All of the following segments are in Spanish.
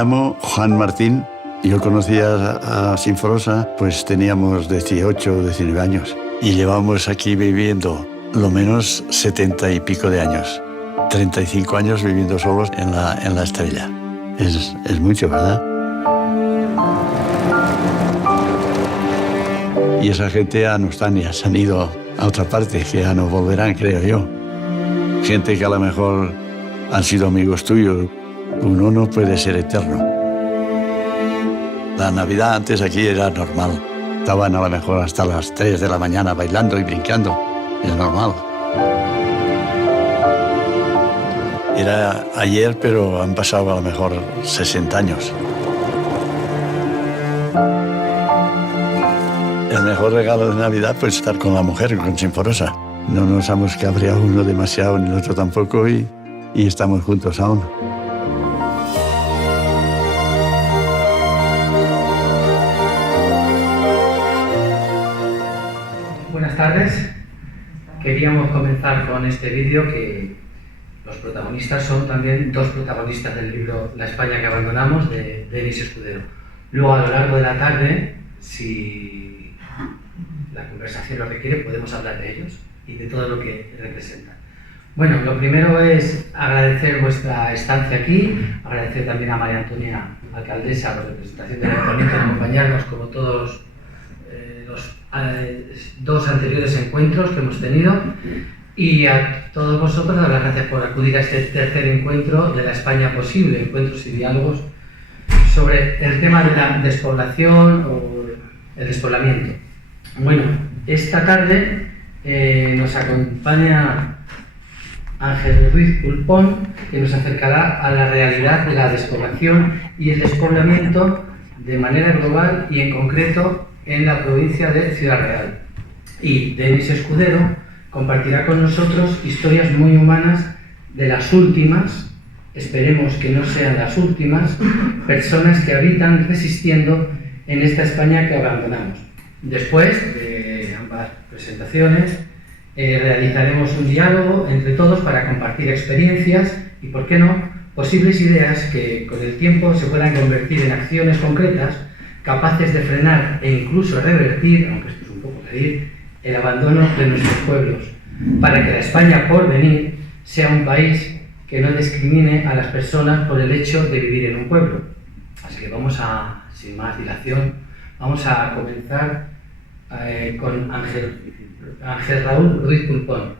llamo Juan Martín. Yo conocí a Sinforosa, pues teníamos 18 o 19 años y llevamos aquí viviendo lo menos 70 y pico de años. 35 años viviendo solos en la Estrella. Es mucho, ¿verdad? Y esa gente ya no están, ya se han ido a otra parte, que ya no volverán, creo yo. Gente que a lo mejor han sido amigos tuyos. Uno no puede ser eterno. La Navidad antes aquí era normal. Estaban a lo mejor hasta las 3 de la mañana bailando y brincando. Es normal. Era ayer, pero han pasado a lo mejor 60 años. El mejor regalo de Navidad pues estar con la mujer, con Sinforosa. No nos hemos cabreado uno demasiado ni el otro tampoco y estamos juntos aún. Buenas tardes. Queríamos comenzar con este vídeo que los protagonistas son también dos protagonistas del libro La España que abandonamos de Denis Escudero. Luego a lo largo de la tarde, si la conversación lo requiere, podemos hablar de ellos y de todo lo que representan. Bueno, lo primero es agradecer vuestra estancia aquí, agradecer también a María Antonia, alcaldesa, por representación del Ayuntamiento, en acompañarnos como todos los dos anteriores encuentros que hemos tenido, y a todos vosotros dar las gracias por acudir a este tercer encuentro de la España posible, encuentros y diálogos sobre el tema de la despoblación o el despoblamiento. Bueno, esta tarde nos acompaña Ángel Ruiz Pulpón, que nos acercará a la realidad de la despoblación y el despoblamiento de manera global y en concreto en la provincia de Ciudad Real. Y Denis Escudero compartirá con nosotros historias muy humanas de las últimas, esperemos que no sean las últimas, personas que habitan resistiendo en esta España que abandonamos. Después de ambas presentaciones, realizaremos un diálogo entre todos para compartir experiencias y, por qué no, posibles ideas que con el tiempo se puedan convertir en acciones concretas capaces de frenar e incluso revertir, aunque esto es un poco pedir, el abandono de nuestros pueblos, para que la España por venir sea un país que no discrimine a las personas por el hecho de vivir en un pueblo. Así que vamos a, sin más dilación, vamos a comenzar con Ángel Raúl Ruiz Pulpón,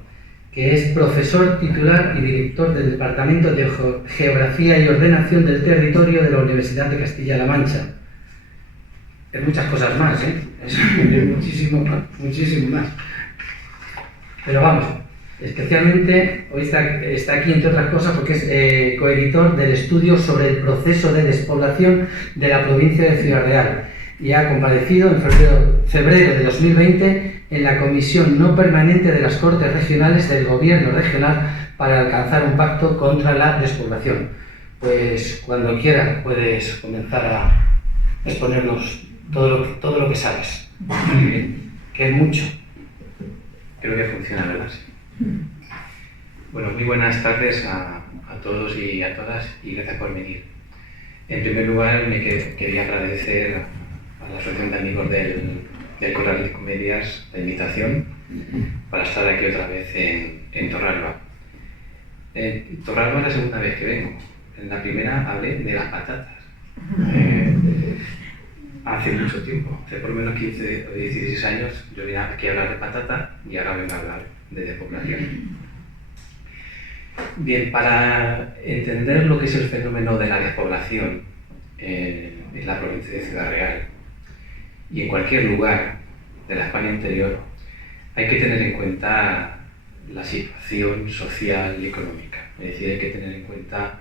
que es profesor titular y director del Departamento de Geografía y Ordenación del Territorio de la Universidad de Castilla-La Mancha. Es muchas cosas más, es muchísimo más. Pero vamos, especialmente hoy está aquí, entre otras cosas, porque es coeditor del estudio sobre el proceso de despoblación de la provincia de Ciudad Real y ha comparecido en febrero de 2020 en la Comisión No Permanente de las Cortes Regionales del Gobierno Regional para alcanzar un pacto contra la despoblación. Pues cuando quieras puedes comenzar a exponernos todo lo que sabes, que es mucho. Creo que funciona, ¿verdad? Sí. Bueno, muy buenas tardes a todos y a todas y gracias por venir. En primer lugar, quería agradecer a la Asociación de Amigos del Corral de Comedias la invitación para estar aquí otra vez en Torralba. Torralba es la segunda vez que vengo. En la primera hablé de las patatas. Hace mucho tiempo, hace por lo menos 15 o 16 años, yo vine aquí a hablar de patata y ahora vengo a hablar de despoblación. Bien, para entender lo que es el fenómeno de la despoblación en la provincia de Ciudad Real y en cualquier lugar de la España interior, hay que tener en cuenta la situación social y económica. Es decir, hay que tener en cuenta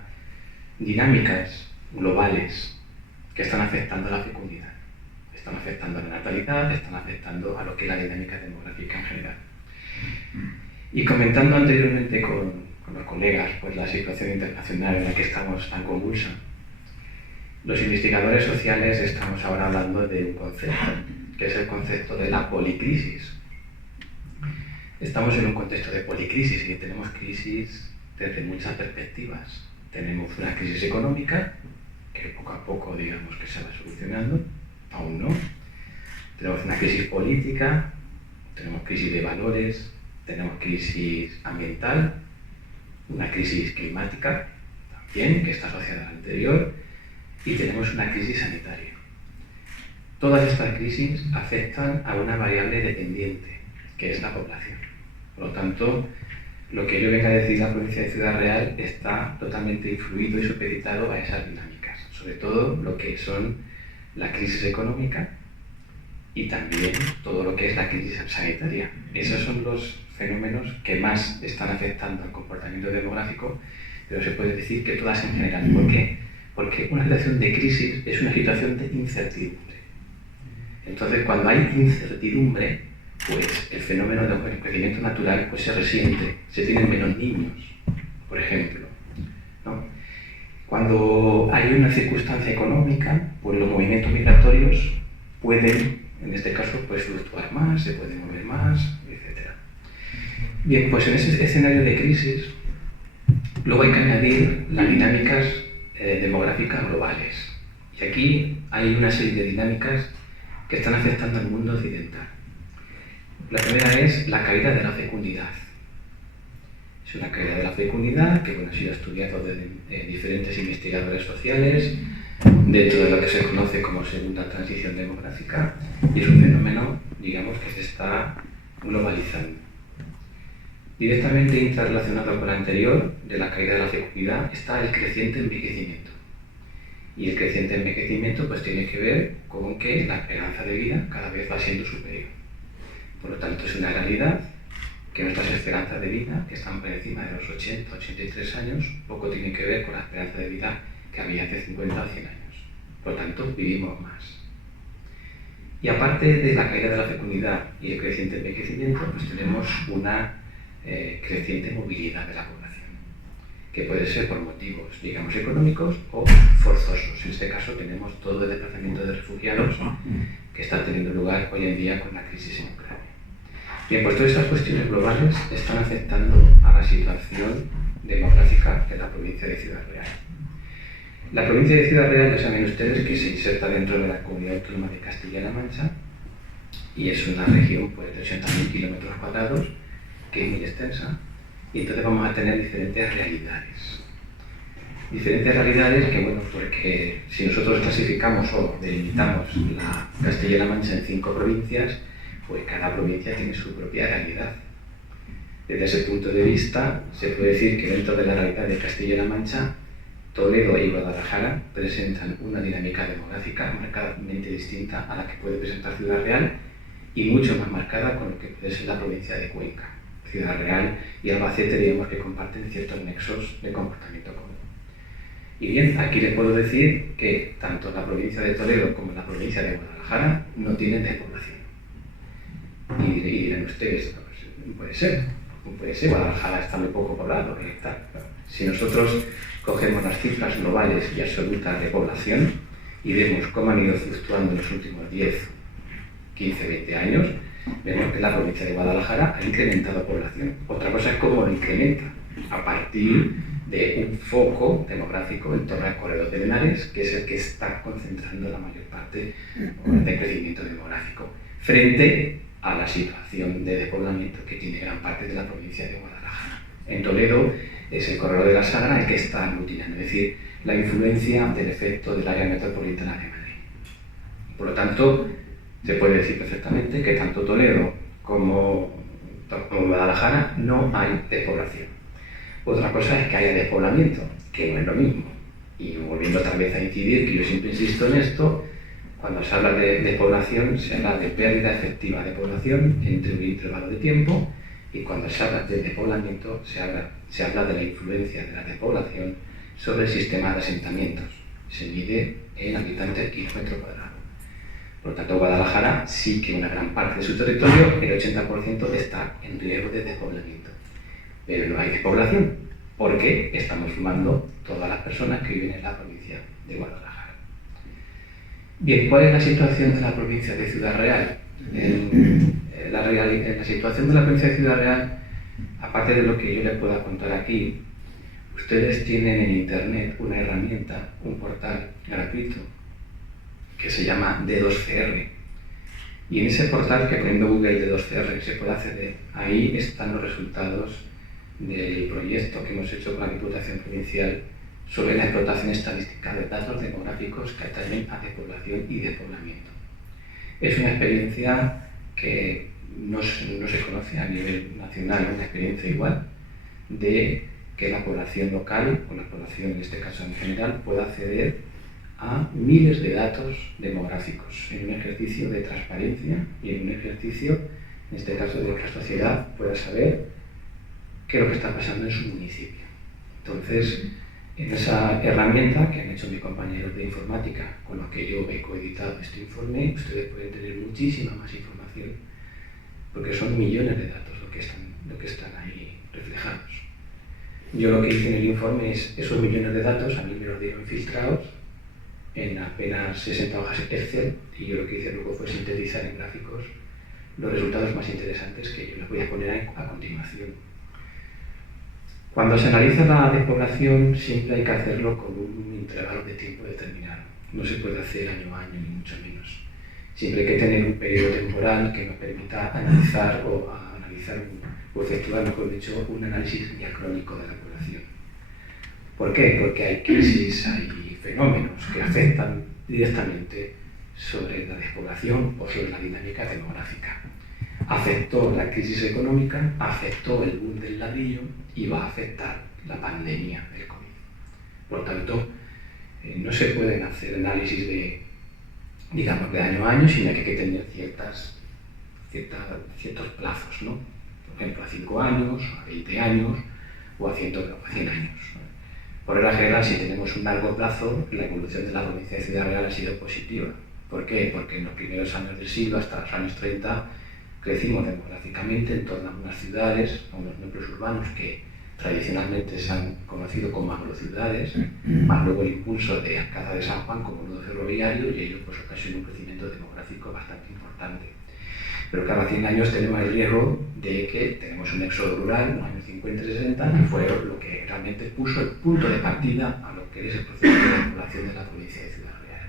dinámicas globales que están afectando a la fecundidad, están afectando a la natalidad, están afectando a lo que es la dinámica demográfica en general. Y comentando anteriormente con los colegas pues la situación internacional en la que estamos tan convulsa, los investigadores sociales estamos ahora hablando de un concepto, que es el concepto de la policrisis. Estamos en un contexto de policrisis y tenemos crisis desde muchas perspectivas. Tenemos una crisis económica, que que poco a poco digamos que se va solucionando, aún no. Tenemos una crisis política, tenemos crisis de valores, tenemos crisis ambiental, una crisis climática también, que está asociada a la anterior, y tenemos una crisis sanitaria. Todas estas crisis afectan a una variable dependiente, que es la población. Por lo tanto, lo que yo venga a decir la provincia de Ciudad Real está totalmente influido y supeditado a esas dinámicas, sobre todo lo que son la crisis económica y también todo lo que es la crisis sanitaria. Esos son los fenómenos que más están afectando al comportamiento demográfico, pero se puede decir que todas en general. ¿Por qué? Porque una situación de crisis es una situación de incertidumbre. Entonces, cuando hay incertidumbre, pues el fenómeno del crecimiento natural pues se resiente, se tienen menos niños, por ejemplo, ¿no? Cuando hay una circunstancia económica, pues los movimientos migratorios pueden, en este caso, pues fluctuar más, se pueden mover más, etc. Bien, pues en ese escenario de crisis, luego hay que añadir las dinámicas demográficas globales. Y aquí hay una serie de dinámicas que están afectando al mundo occidental. La primera es la caída de la fecundidad. Es una caída de la fecundidad que ha sido estudiado desde diferentes investigadores sociales dentro de lo que se conoce como segunda transición demográfica, y es un fenómeno, digamos, que se está globalizando. Directamente interrelacionado con la anterior, de la caída de la fecundidad, está el creciente envejecimiento. Y el creciente envejecimiento pues tiene que ver con que la esperanza de vida cada vez va siendo superior. Por lo tanto, es una realidad que nuestras esperanzas de vida, que están por encima de los 80, 83 años, poco tiene que ver con la esperanza de vida que había hace 50 o 100 años. Por lo tanto, vivimos más. Y aparte de la caída de la fecundidad y el creciente envejecimiento, pues tenemos una creciente movilidad de la población, que puede ser por motivos, digamos, económicos o forzosos. En este caso tenemos todo el desplazamiento de refugiados que está teniendo lugar hoy en día con la crisis en Ucrania. Bien, pues todas estas cuestiones globales están afectando a la situación demográfica de la provincia de Ciudad Real. La provincia de Ciudad Real, ya saben ustedes que se inserta dentro de la comunidad autónoma de Castilla-La Mancha y es una región pues, de 80.000 kilómetros cuadrados, que es muy extensa, y entonces vamos a tener diferentes realidades. Diferentes realidades que, bueno, porque si nosotros clasificamos o delimitamos la Castilla-La Mancha en 5 provincias, pues cada provincia tiene su propia realidad. Desde ese punto de vista, se puede decir que dentro de la realidad de Castilla-La Mancha, Toledo y Guadalajara presentan una dinámica demográfica marcadamente distinta a la que puede presentar Ciudad Real y mucho más marcada con lo que puede ser la provincia de Cuenca. Ciudad Real y Albacete, digamos que comparten ciertos nexos de comportamiento común. Y bien, aquí les puedo decir que tanto la provincia de Toledo como la provincia de Guadalajara no tienen despoblación. Y dirán ustedes, no puede ser, Guadalajara está muy poco poblado. Si nosotros cogemos las cifras globales y absolutas de población y vemos cómo han ido fluctuando en los últimos 10, 15, 20 años, vemos que la provincia de Guadalajara ha incrementado población. Otra cosa es cómo lo incrementa, a partir de un foco demográfico en torno al corredor de Henares, que es el que está concentrando la mayor parte del crecimiento demográfico, frente a la situación de despoblamiento que tiene gran parte de la provincia de Guadalajara. En Toledo es el corredor de la Sagra el que está aglutinando, es decir, la influencia del efecto del área metropolitana de Madrid. Por lo tanto, se puede decir perfectamente que tanto Toledo como Guadalajara no hay despoblación. Otra cosa es que haya despoblamiento, que no es lo mismo. Y volviendo otra vez a incidir, que yo siempre insisto en esto, cuando se habla de despoblación, se habla de pérdida efectiva de población entre un intervalo de tiempo, y cuando se habla de despoblamiento, se habla de la influencia de la despoblación sobre el sistema de asentamientos. Se mide en habitantes por kilómetro cuadrado. Por lo tanto, Guadalajara sí que una gran parte de su territorio, el 80%, está en riesgo de despoblamiento. Pero no hay despoblación, porque estamos sumando todas las personas que viven en la provincia de Guadalajara. Bien, ¿cuál es la situación de la provincia de Ciudad Real? En la situación de la provincia de Ciudad Real, aparte de lo que yo les pueda contar aquí, Ustedes tienen en internet una herramienta, un portal gratuito que se llama D2CR. Y en ese portal, que poniendo Google D2CR se puede acceder, ahí están los resultados del proyecto que hemos hecho con la Diputación Provincial sobre la explotación estadística de datos demográficos que atañen a despoblación y despoblamiento. Es una experiencia que no se conoce a nivel nacional, una experiencia igual de que la población local, o la población en este caso en general, pueda acceder a miles de datos demográficos en un ejercicio de transparencia y en un ejercicio, en este caso, de que la sociedad pueda saber qué es lo que está pasando en su municipio. Entonces, en esa herramienta que han hecho mis compañeros de informática, con los que yo he coeditado este informe, ustedes pueden tener muchísima más información, porque son millones de datos lo que están ahí reflejados. Yo lo que hice en el informe es esos millones de datos, a mí me los dieron filtrados en apenas 60 hojas Excel, y yo lo que hice luego fue sintetizar en gráficos los resultados más interesantes que yo les voy a poner a continuación. Cuando se analiza la despoblación siempre hay que hacerlo con un intervalo de tiempo determinado. No se puede hacer año a año, ni mucho menos. Siempre hay que tener un periodo temporal que nos permita analizar o efectuar, mejor dicho, un análisis diacrónico de la población. ¿Por qué? Porque hay crisis, hay fenómenos que afectan directamente sobre la despoblación o sobre la dinámica demográfica. Afectó la crisis económica, afectó el boom del ladrillo y va a afectar la pandemia del COVID. Por tanto, no se pueden hacer análisis de año a año, sino que hay que tener ciertos plazos, ¿no? Por ejemplo, a 5 años, a 20 años o a 100 años. Por regla general, si tenemos un largo plazo, la evolución de la provincia de Ciudad Real ha sido positiva. ¿Por qué? Porque en los primeros años del siglo, hasta los años 30, crecimos demográficamente en torno a unas ciudades, a unos núcleos urbanos que tradicionalmente se han conocido como agrociudades, más luego el impulso de Alcázar de San Juan como nudo ferroviario, y ello pues ocasionó un crecimiento demográfico bastante importante. Pero cada 100 años tenemos el riesgo de que tenemos un éxodo rural en los años 50 y 60, que fue lo que realmente puso el punto de partida a lo que es el proceso de despoblación de la provincia de Ciudad Real.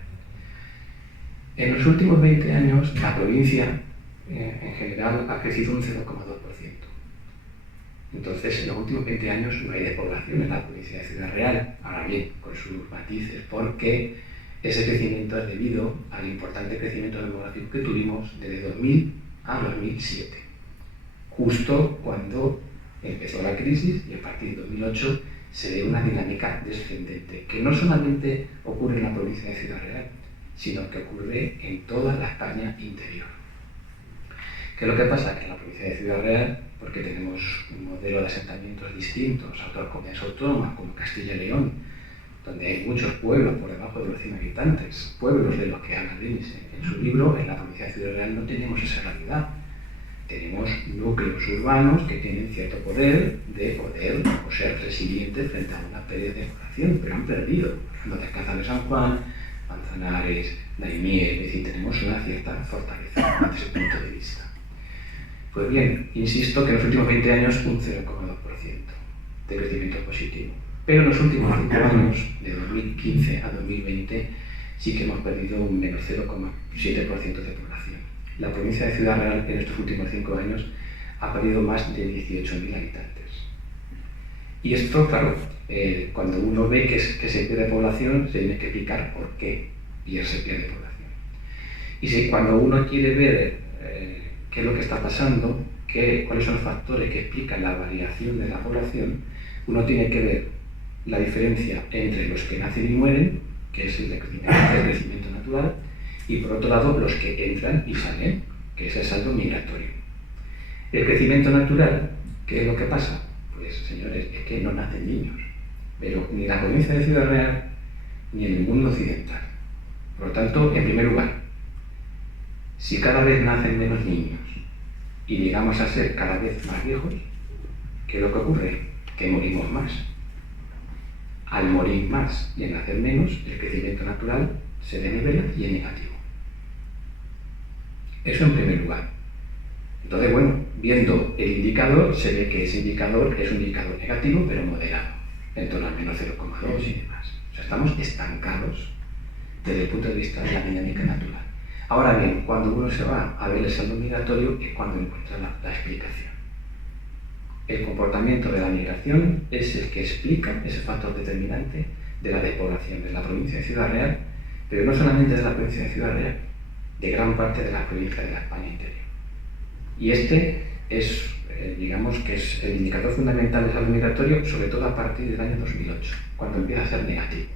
En los últimos 20 años, la provincia en general ha crecido un 0,2%. Entonces, en los últimos 20 años no hay despoblación en la provincia de Ciudad Real, ahora bien, con sus matices, porque ese crecimiento es debido al importante crecimiento demográfico que tuvimos desde 2000 a 2007, justo cuando empezó la crisis, y a partir de 2008 se ve una dinámica descendente, que no solamente ocurre en la provincia de Ciudad Real, sino que ocurre en toda la España interior. ¿Qué es lo que pasa? Que en la provincia de Ciudad Real, porque tenemos un modelo de asentamientos distintos a otras comunidades autónomas como Castilla y León, donde hay muchos pueblos por debajo de los 100 habitantes, pueblos de los que habla Denis en su libro, en la provincia de Ciudad Real no tenemos esa realidad. Tenemos núcleos urbanos que tienen cierto poder o ser resilientes frente a una pérdida de población, pero han perdido. Por ejemplo, de Alcázar de San Juan, Manzanares, Daimiel, es decir, tenemos una cierta fortaleza desde ese punto de vista. Pues bien, insisto que en los últimos 20 años un 0,2% de crecimiento positivo. Pero en los últimos 5 años, de 2015 a 2020, sí que hemos perdido un menos 0,7% de población. La provincia de Ciudad Real en estos últimos 5 años ha perdido más de 18.000 habitantes. Y esto, claro, cuando uno ve que se pierde población, se tiene que explicar por qué se pierde población. Y cuando uno quiere ver qué es lo que está pasando, cuáles son los factores que explican la variación de la población, uno tiene que ver la diferencia entre los que nacen y mueren, que es el crecimiento natural, y por otro lado los que entran y salen, que es el saldo migratorio. El crecimiento natural, ¿qué es lo que pasa? Pues señores, es que no nacen niños, pero ni en la provincia de Ciudad Real ni en el mundo occidental. Por lo tanto, en primer lugar, si cada vez nacen menos niños y llegamos a ser cada vez más viejos, ¿qué es lo que ocurre? Que morimos más. Al morir más y en nacer menos, el crecimiento natural se denivela y es negativo. Eso en primer lugar. Entonces, bueno, viendo el indicador, se ve que ese indicador es un indicador negativo, pero moderado. en torno al menos 0,2 y demás. O sea, estamos estancados desde el punto de vista de la dinámica natural. Ahora bien, cuando uno se va a ver el saldo migratorio es cuando encuentra la explicación. El comportamiento de la migración es el que explica ese factor determinante de la despoblación de la provincia de Ciudad Real, pero no solamente de la provincia de Ciudad Real, de gran parte de la provincia de la España interior. Y este es, digamos que es el indicador fundamental del saldo migratorio, sobre todo a partir del año 2008, cuando empieza a ser negativo.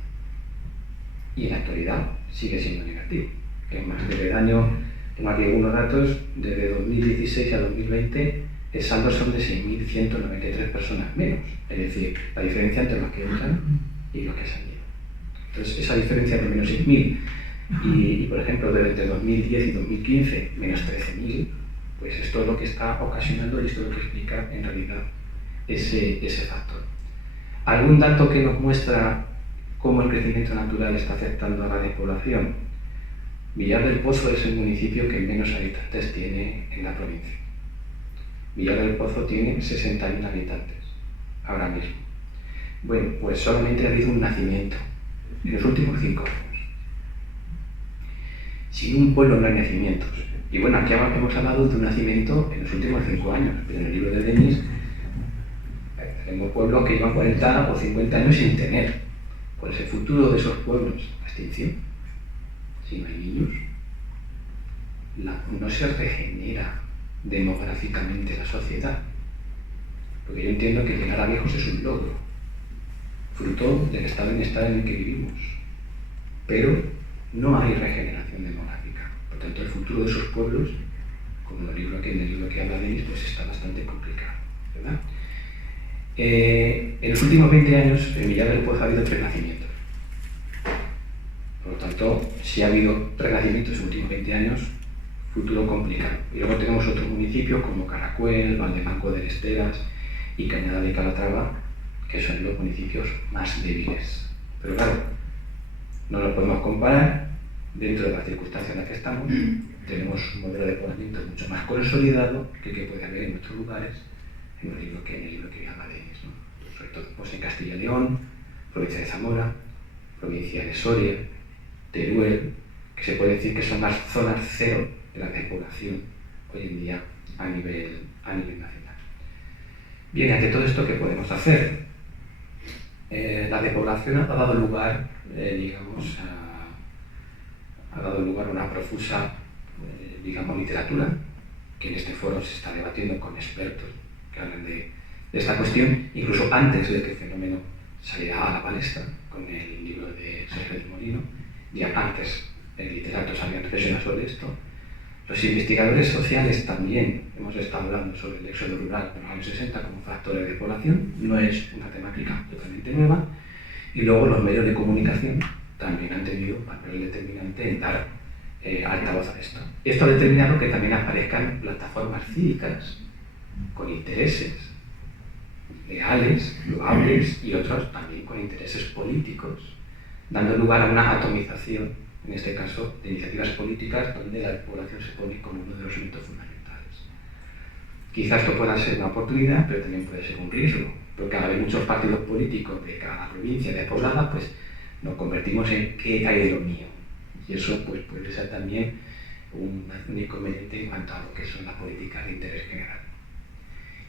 Y en la actualidad sigue siendo negativo. Es más, desde el año, tengo aquí algunos datos, desde 2016 a 2020, el saldo son de 6.193 personas menos. Es decir, la diferencia entre los que entran y los que se han ido. Entonces, esa diferencia de menos 6.000 y, por ejemplo, desde 2010 y 2015, menos 13.000, pues esto es lo que está ocasionando y esto es lo que explica en realidad ese factor. ¿Algún dato que nos muestra cómo el crecimiento natural está afectando a la despoblación? Villar del Pozo es el municipio que menos habitantes tiene en la provincia. Villar del Pozo tiene 60.000 habitantes ahora mismo. Bueno, pues solamente ha habido un nacimiento en los últimos 5 años. Sin un pueblo no hay nacimientos. Y bueno, aquí hemos hablado de un nacimiento en los últimos 5 años, pero en el libro de Denis tenemos pueblos que llevan 40 o 50 años sin tener. ¿Cuál es el futuro de esos pueblos? La extinción. Si no hay niños, no se regenera demográficamente la sociedad. Porque yo entiendo que llegar a viejos es un logro, fruto del estado de bienestar en el que vivimos. Pero no hay regeneración demográfica. Por tanto, el futuro de esos pueblos, como en el libro que habla Denis, pues está bastante complicado, ¿verdad? En los últimos 20 años, en Villar del Pozo ha habido 3 nacimientos. Por lo tanto, si ha habido 3 nacimientos en los últimos 20 años, futuro complicado. Y luego tenemos otros municipios como Caracuel, Valdemanco de Esteras y Cañada de Calatrava, que son los municipios más débiles. Pero claro, no los podemos comparar dentro de las circunstancias en las que estamos. Tenemos un modelo de poblamiento mucho más consolidado que el que puede haber en otros lugares, en el libro que habla Denis, ¿no? Sobre todo pues, en Castilla y León, provincia de Zamora, provincia de Soria, Teruel, que se puede decir que son las zonas cero de la despoblación hoy en día a nivel nacional. Bien, ante todo esto, ¿qué podemos hacer? La despoblación ha dado lugar, a una profusa, literatura, que en este foro se está debatiendo con expertos que hablan de esta cuestión, incluso antes de que el fenómeno saliera a la palestra, con el libro de Sergio de Molino, ya antes literatos habían reflexionado sobre esto. Los investigadores sociales también hemos estado hablando sobre el éxodo rural en los años 60 como factores de población, no es una temática totalmente nueva, y luego los medios de comunicación también han tenido un papel determinante en dar altavoz a esto. Esto ha determinado que también aparezcan plataformas cívicas con intereses leales, loables y otros también con intereses políticos, dando lugar a una atomización, en este caso, de iniciativas políticas donde la población se pone como uno de los elementos fundamentales. Quizás esto pueda ser una oportunidad, pero también puede ser un riesgo, porque al haber muchos partidos políticos de cada provincia despoblada, pues nos convertimos en qué hay de lo mío. Y eso pues, puede ser también un inconveniente en cuanto a lo que son las políticas de interés general.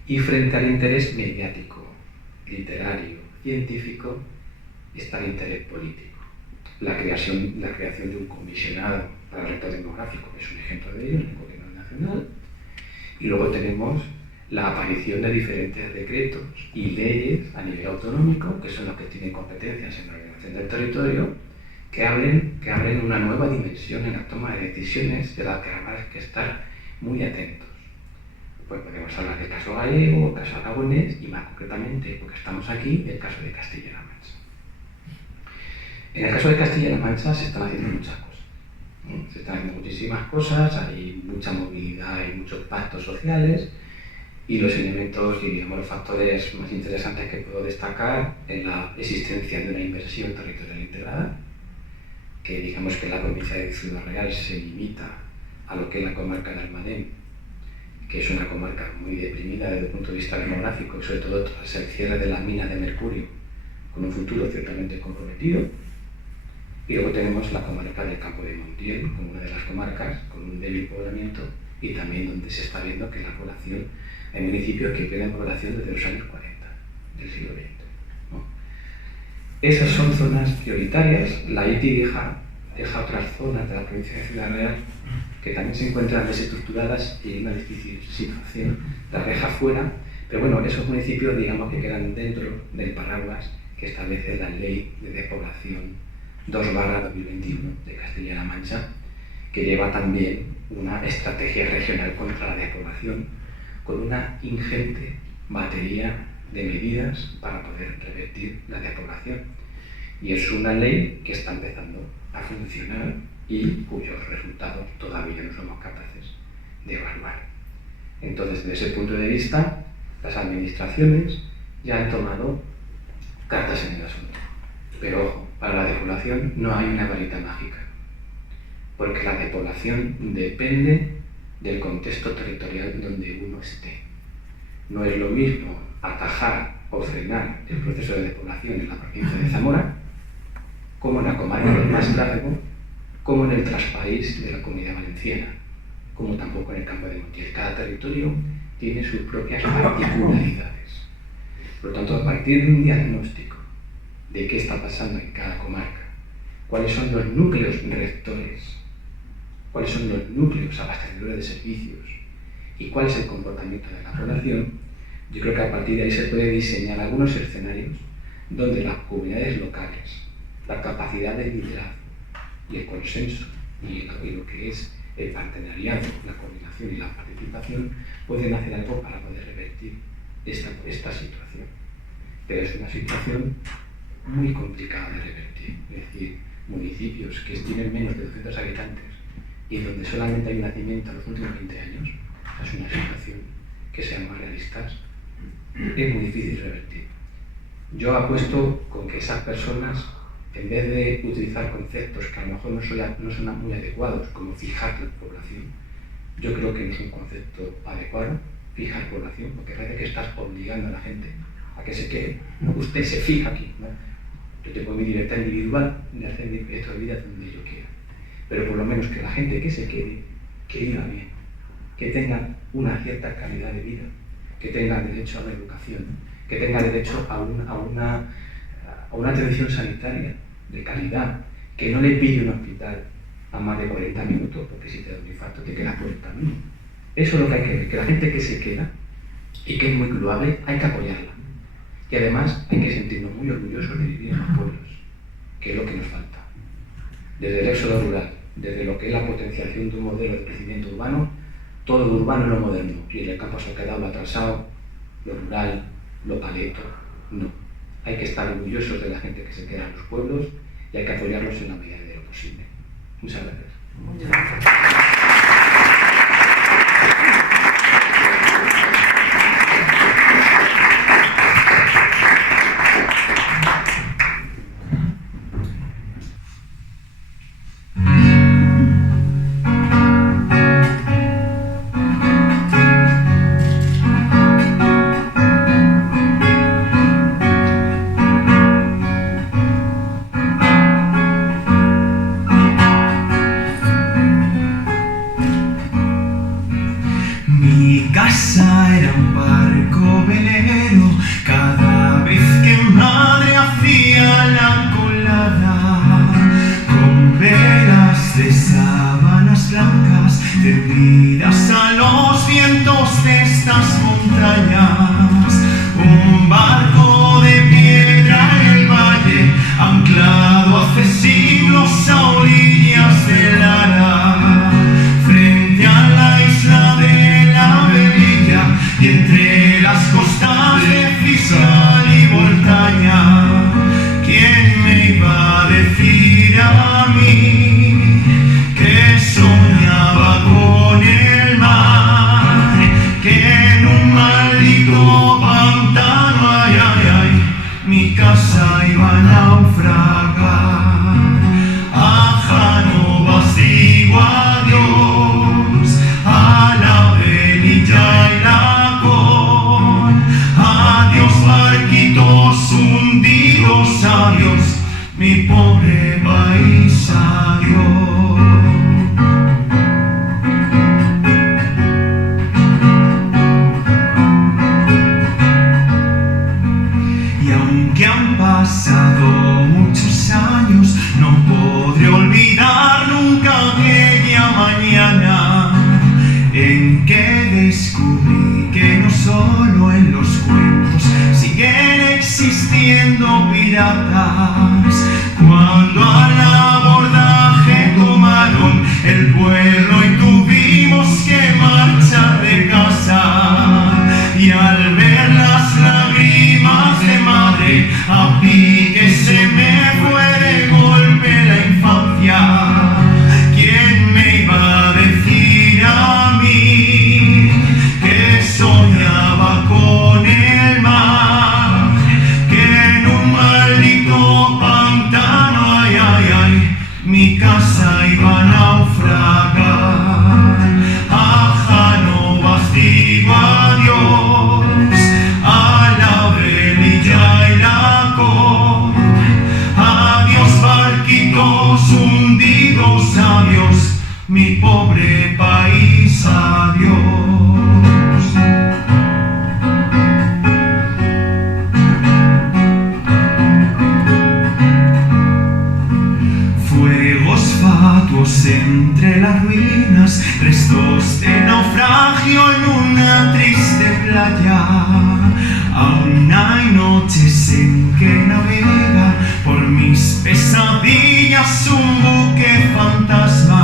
Y frente al interés mediático, literario, científico, está el interés político. La creación de un comisionado para el reto demográfico es un ejemplo de ello en el gobierno nacional. Y luego tenemos la aparición de diferentes decretos y leyes a nivel autonómico, que son los que tienen competencias en la ordenación del territorio, que abren una nueva dimensión en la toma de decisiones de las que habrá que estar muy atentos. Pues podemos hablar del caso gallego, del caso aragonés y más concretamente, porque estamos aquí, del caso de Castilla-La Mancha. En el caso de Castilla-La Mancha se están haciendo muchas cosas. Se están haciendo muchísimas cosas, hay mucha movilidad, hay muchos pactos sociales y los elementos, diríamos, los factores más interesantes que puedo destacar es la existencia de una inversión territorial integrada, que digamos que en la provincia de Ciudad Real se limita a lo que es la comarca de Almadén, que es una comarca muy deprimida desde el punto de vista demográfico y sobre todo tras el cierre de las minas de mercurio, con un futuro ciertamente comprometido. Y luego tenemos la comarca del Campo de Montiel, como una de las comarcas, con un débil poblamiento y también donde se está viendo que la población, hay municipios que pierden población desde los años 40 del siglo XX, ¿no? Esas son zonas prioritarias. La ITI deja otras zonas de la provincia de Ciudad Real que también se encuentran desestructuradas y en una difícil situación. Las deja fuera, pero bueno, esos municipios digamos que quedan dentro del paraguas que establece la Ley de Despoblación 2/2021 de Castilla-La Mancha, que lleva también una estrategia regional contra la despoblación con una ingente batería de medidas para poder revertir la despoblación. Y es una ley que está empezando a funcionar y cuyos resultados todavía no somos capaces de evaluar. Entonces, desde ese punto de vista, las administraciones ya han tomado cartas en el asunto. Pero ojo, para la despoblación no hay una varita mágica, porque la despoblación depende del contexto territorial donde uno esté. No es lo mismo atajar o frenar el proceso de despoblación en la provincia de Zamora, como en la comarca del Más Largo, como en el traspaís de la Comunidad Valenciana, como tampoco en el Campo de Montiel. Cada territorio tiene sus propias particularidades. Por lo tanto, a partir de un diagnóstico de qué está pasando en cada comarca, cuáles son los núcleos rectores, cuáles son los núcleos abastecedores de servicios y cuál es el comportamiento de la población, yo creo que a partir de ahí se puede diseñar algunos escenarios donde las comunidades locales, la capacidad de liderazgo y el consenso y lo que es el partenariado, la coordinación y la participación pueden hacer algo para poder revertir esta situación. Pero es una situación muy complicada de revertir, es decir, municipios que tienen menos de 200 habitantes y donde solamente hay un nacimiento en los últimos 20 años, es una situación que, seamos realistas, es muy difícil revertir. Yo apuesto con que esas personas, en vez de utilizar conceptos que a lo mejor no son muy adecuados, como fijar la población, yo creo que no es un concepto adecuado, fijar población, porque parece que estás obligando a la gente a que se quede. No, usted se fija aquí, ¿no? Yo tengo mi libertad individual de hacer mi proyecto de vida donde yo quiera, pero por lo menos que la gente que se quede, que viva bien, que tenga una cierta calidad de vida, que tenga derecho a la educación, que tenga derecho a una atención sanitaria de calidad, que no le pille un hospital a más de 40 minutos, porque si te da un infarto te quedas por el camino. Eso es lo que hay que ver, que la gente que se queda, y que es muy loable, hay que apoyarla. Y además hay que sentirnos muy orgullosos de vivir en los pueblos, que es lo que nos falta. Desde el éxodo rural, desde lo que es la potenciación de un modelo de crecimiento urbano, todo lo urbano es lo moderno, y en el campo se ha quedado lo atrasado, lo rural, lo paleto. No. Hay que estar orgullosos de la gente que se queda en los pueblos y hay que apoyarlos en la medida de lo posible. Muchas gracias. Muchas gracias. Mi casa era un barco velero, cada vez que madre hacía la colada, con velas de sábanas blancas tendidas a los vientos de estas montañas, un barco de piedra en el valle, anclado hace siglos a orillas del Ara, frente a la isla de la Velilla y entre las costas de Fiscal y Voltaña. ¿Quién me iba a decir a mí que soñaba con el mar, que en un maldito pantano en que descubrí que no solo en los cuentos siguen existiendo piratas. Cuando al abordaje tomaron el vuelo y tuvimos que marchar de casa, y al ver las lágrimas de madre a pique se me fue de golpe la infancia. ¿Quién me iba a decir a mí que soñaba con el mar, que en un maldito pantano, ay, ay, ay, mi casa iba a naufragar? A Janovas digo adiós, a la velilla y la cor. Adiós barquitos hundidos, adiós mi pobre país, adiós. Fuegos fatuos entre las ruinas, restos de naufragio en una triste playa. Aún hay noches en que navega por mis pesadillas un buque fantasma,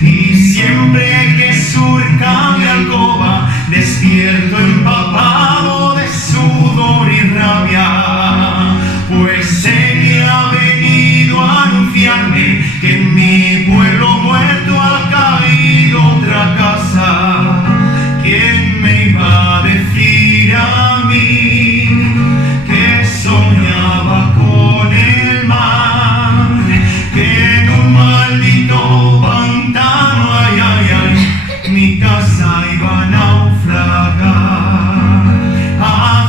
y siempre que surca mi alcoba despierto empapado de sudor y rabia, pues sé que ha venido a anunciarme que en mi pueblo muerto ha caído otra casa. ¿Quién me iba a decir a mí que soñaba con el mar, que en un maldito pantano, ay, ay, ay, mi casa iba a naufragar? A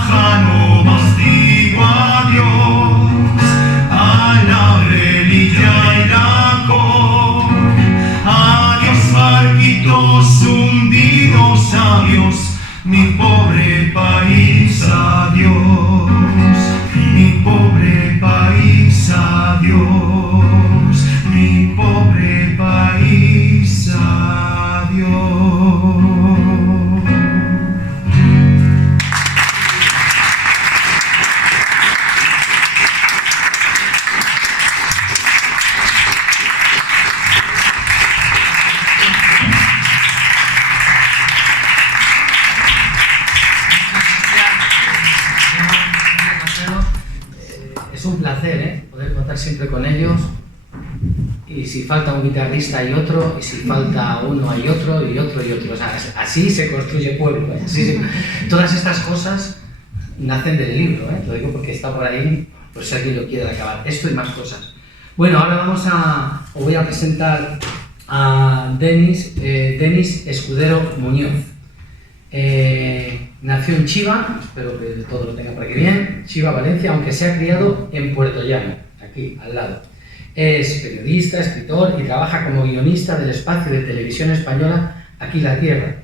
Janovas digo adiós, a la velilla y la cor. Adiós barquitos hundidos, adiós mi pobre país, adiós mi pobre país, adiós mi pobre país, adiós. Es un placer poder contar siempre con ellos, y si falta un guitarrista hay otro, y si falta uno hay otro y otro y otro. O sea, así se construye pueblo. Todas estas cosas nacen del libro, lo digo porque está por ahí, por si alguien lo quiere acabar. Esto y más cosas. Bueno, ahora os voy a presentar a Denis Escudero Muñoz. Nació en Chiva, espero que todo lo tenga por aquí bien, Chiva, Valencia, aunque se ha criado en Puerto Llano, aquí al lado. Es periodista, escritor y trabaja como guionista del espacio de televisión española Aquí la Tierra.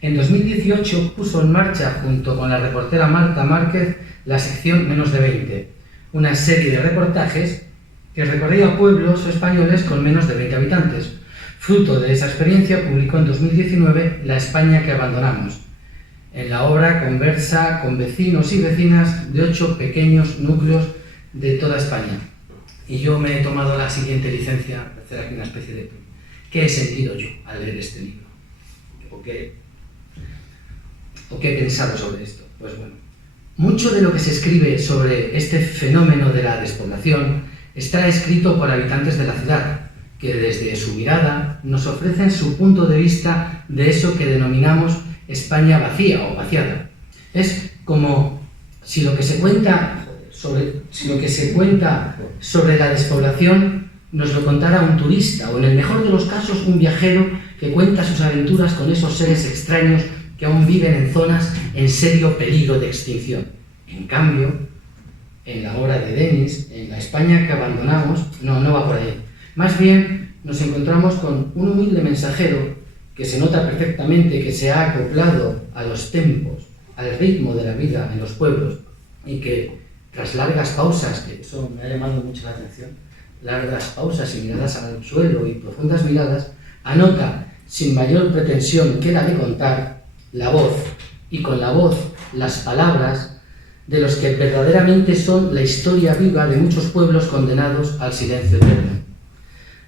En 2018 puso en marcha, junto con la reportera Marta Márquez, la sección Menos de 20, una serie de reportajes que recorría pueblos españoles con menos de 20 habitantes. Fruto de esa experiencia, publicó en 2019 La España que abandonamos. En la obra conversa con vecinos y vecinas de 8 pequeños núcleos de toda España. Y yo me he tomado la siguiente licencia de hacer aquí una especie de... ¿Qué he sentido yo al leer este libro? ¿O qué he pensado sobre esto? Pues bueno, mucho de lo que se escribe sobre este fenómeno de la despoblación está escrito por habitantes de la ciudad, que desde su mirada nos ofrecen su punto de vista de eso que denominamos España vacía o vaciada. Es como si lo que se cuenta sobre la despoblación nos lo contara un turista, o en el mejor de los casos un viajero que cuenta sus aventuras con esos seres extraños que aún viven en zonas en serio peligro de extinción. En cambio, en la obra de Denis, en La España que abandonamos, no va por ahí. Más bien nos encontramos con un humilde mensajero que se nota perfectamente que se ha acoplado a los tempos, al ritmo de la vida en los pueblos, y que tras largas pausas, que eso me ha llamado mucho la atención, largas pausas y miradas al suelo y profundas miradas, anota sin mayor pretensión que la de contar la voz, y con la voz las palabras, de los que verdaderamente son la historia viva de muchos pueblos condenados al silencio eterno.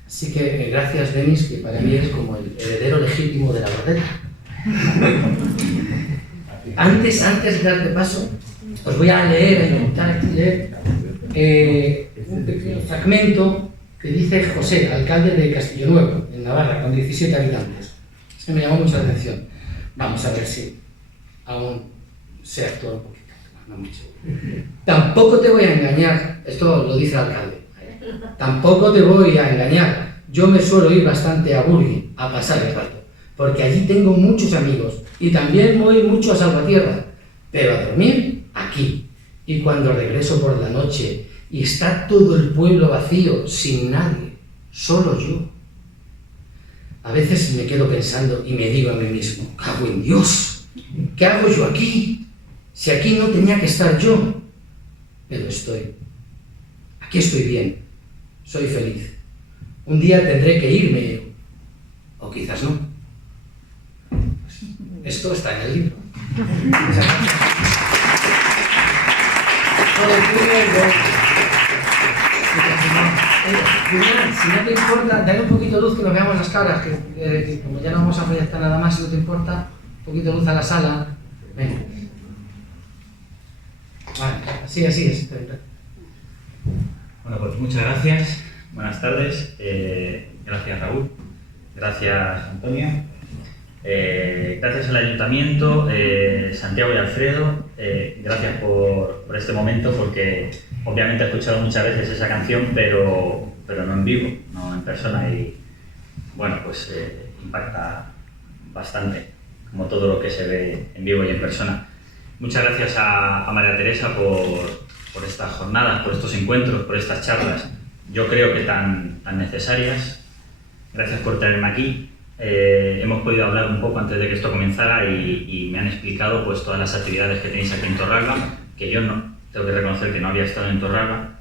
Así que gracias, Denis, que para mí eres como el heredero legítimo de la Bordeta. Antes de darte paso, os voy a intentar leer un pequeño fragmento que dice José, alcalde de Castillo Nuevo, en Navarra, con 17 habitantes. Es que me llamó mucha atención. Vamos a ver si aún sé actuar un poquito, no mucho. Tampoco te voy a engañar, esto lo dice el alcalde. Tampoco te voy a engañar. Yo me suelo ir bastante a Burgui a pasar el rato, porque allí tengo muchos amigos y también voy mucho a Salvatierra, pero a dormir aquí. Y cuando regreso por la noche y está todo el pueblo vacío, sin nadie, solo yo, a veces me quedo pensando y me digo a mí mismo, ¡cago en Dios! ¿Qué hago yo aquí? Si aquí no tenía que estar yo. Pero aquí estoy bien, soy feliz. Un día tendré que irme, o quizás no. Esto está en el libro. Si no te importa, dale un poquito de luz que nos veamos las caras, que como ya no vamos a proyectar nada más, si no te importa, un poquito de luz a la sala. Venga. Vale, así es. Bueno, pues muchas gracias. Buenas tardes. Gracias, Raúl. Gracias, Antonio. Gracias al Ayuntamiento, Santiago y Alfredo. Gracias por este momento, porque obviamente he escuchado muchas veces esa canción, pero no en vivo, no en persona, y bueno, pues impacta bastante, como todo lo que se ve en vivo y en persona. Muchas gracias a María Teresa por estas jornadas, por estos encuentros, por estas charlas, yo creo que tan necesarias. Gracias por tenerme aquí. Hemos podido hablar un poco antes de que esto comenzara y me han explicado pues todas las actividades que tenéis aquí en Torralba, que yo no, tengo que reconocer que no había estado en Torralba,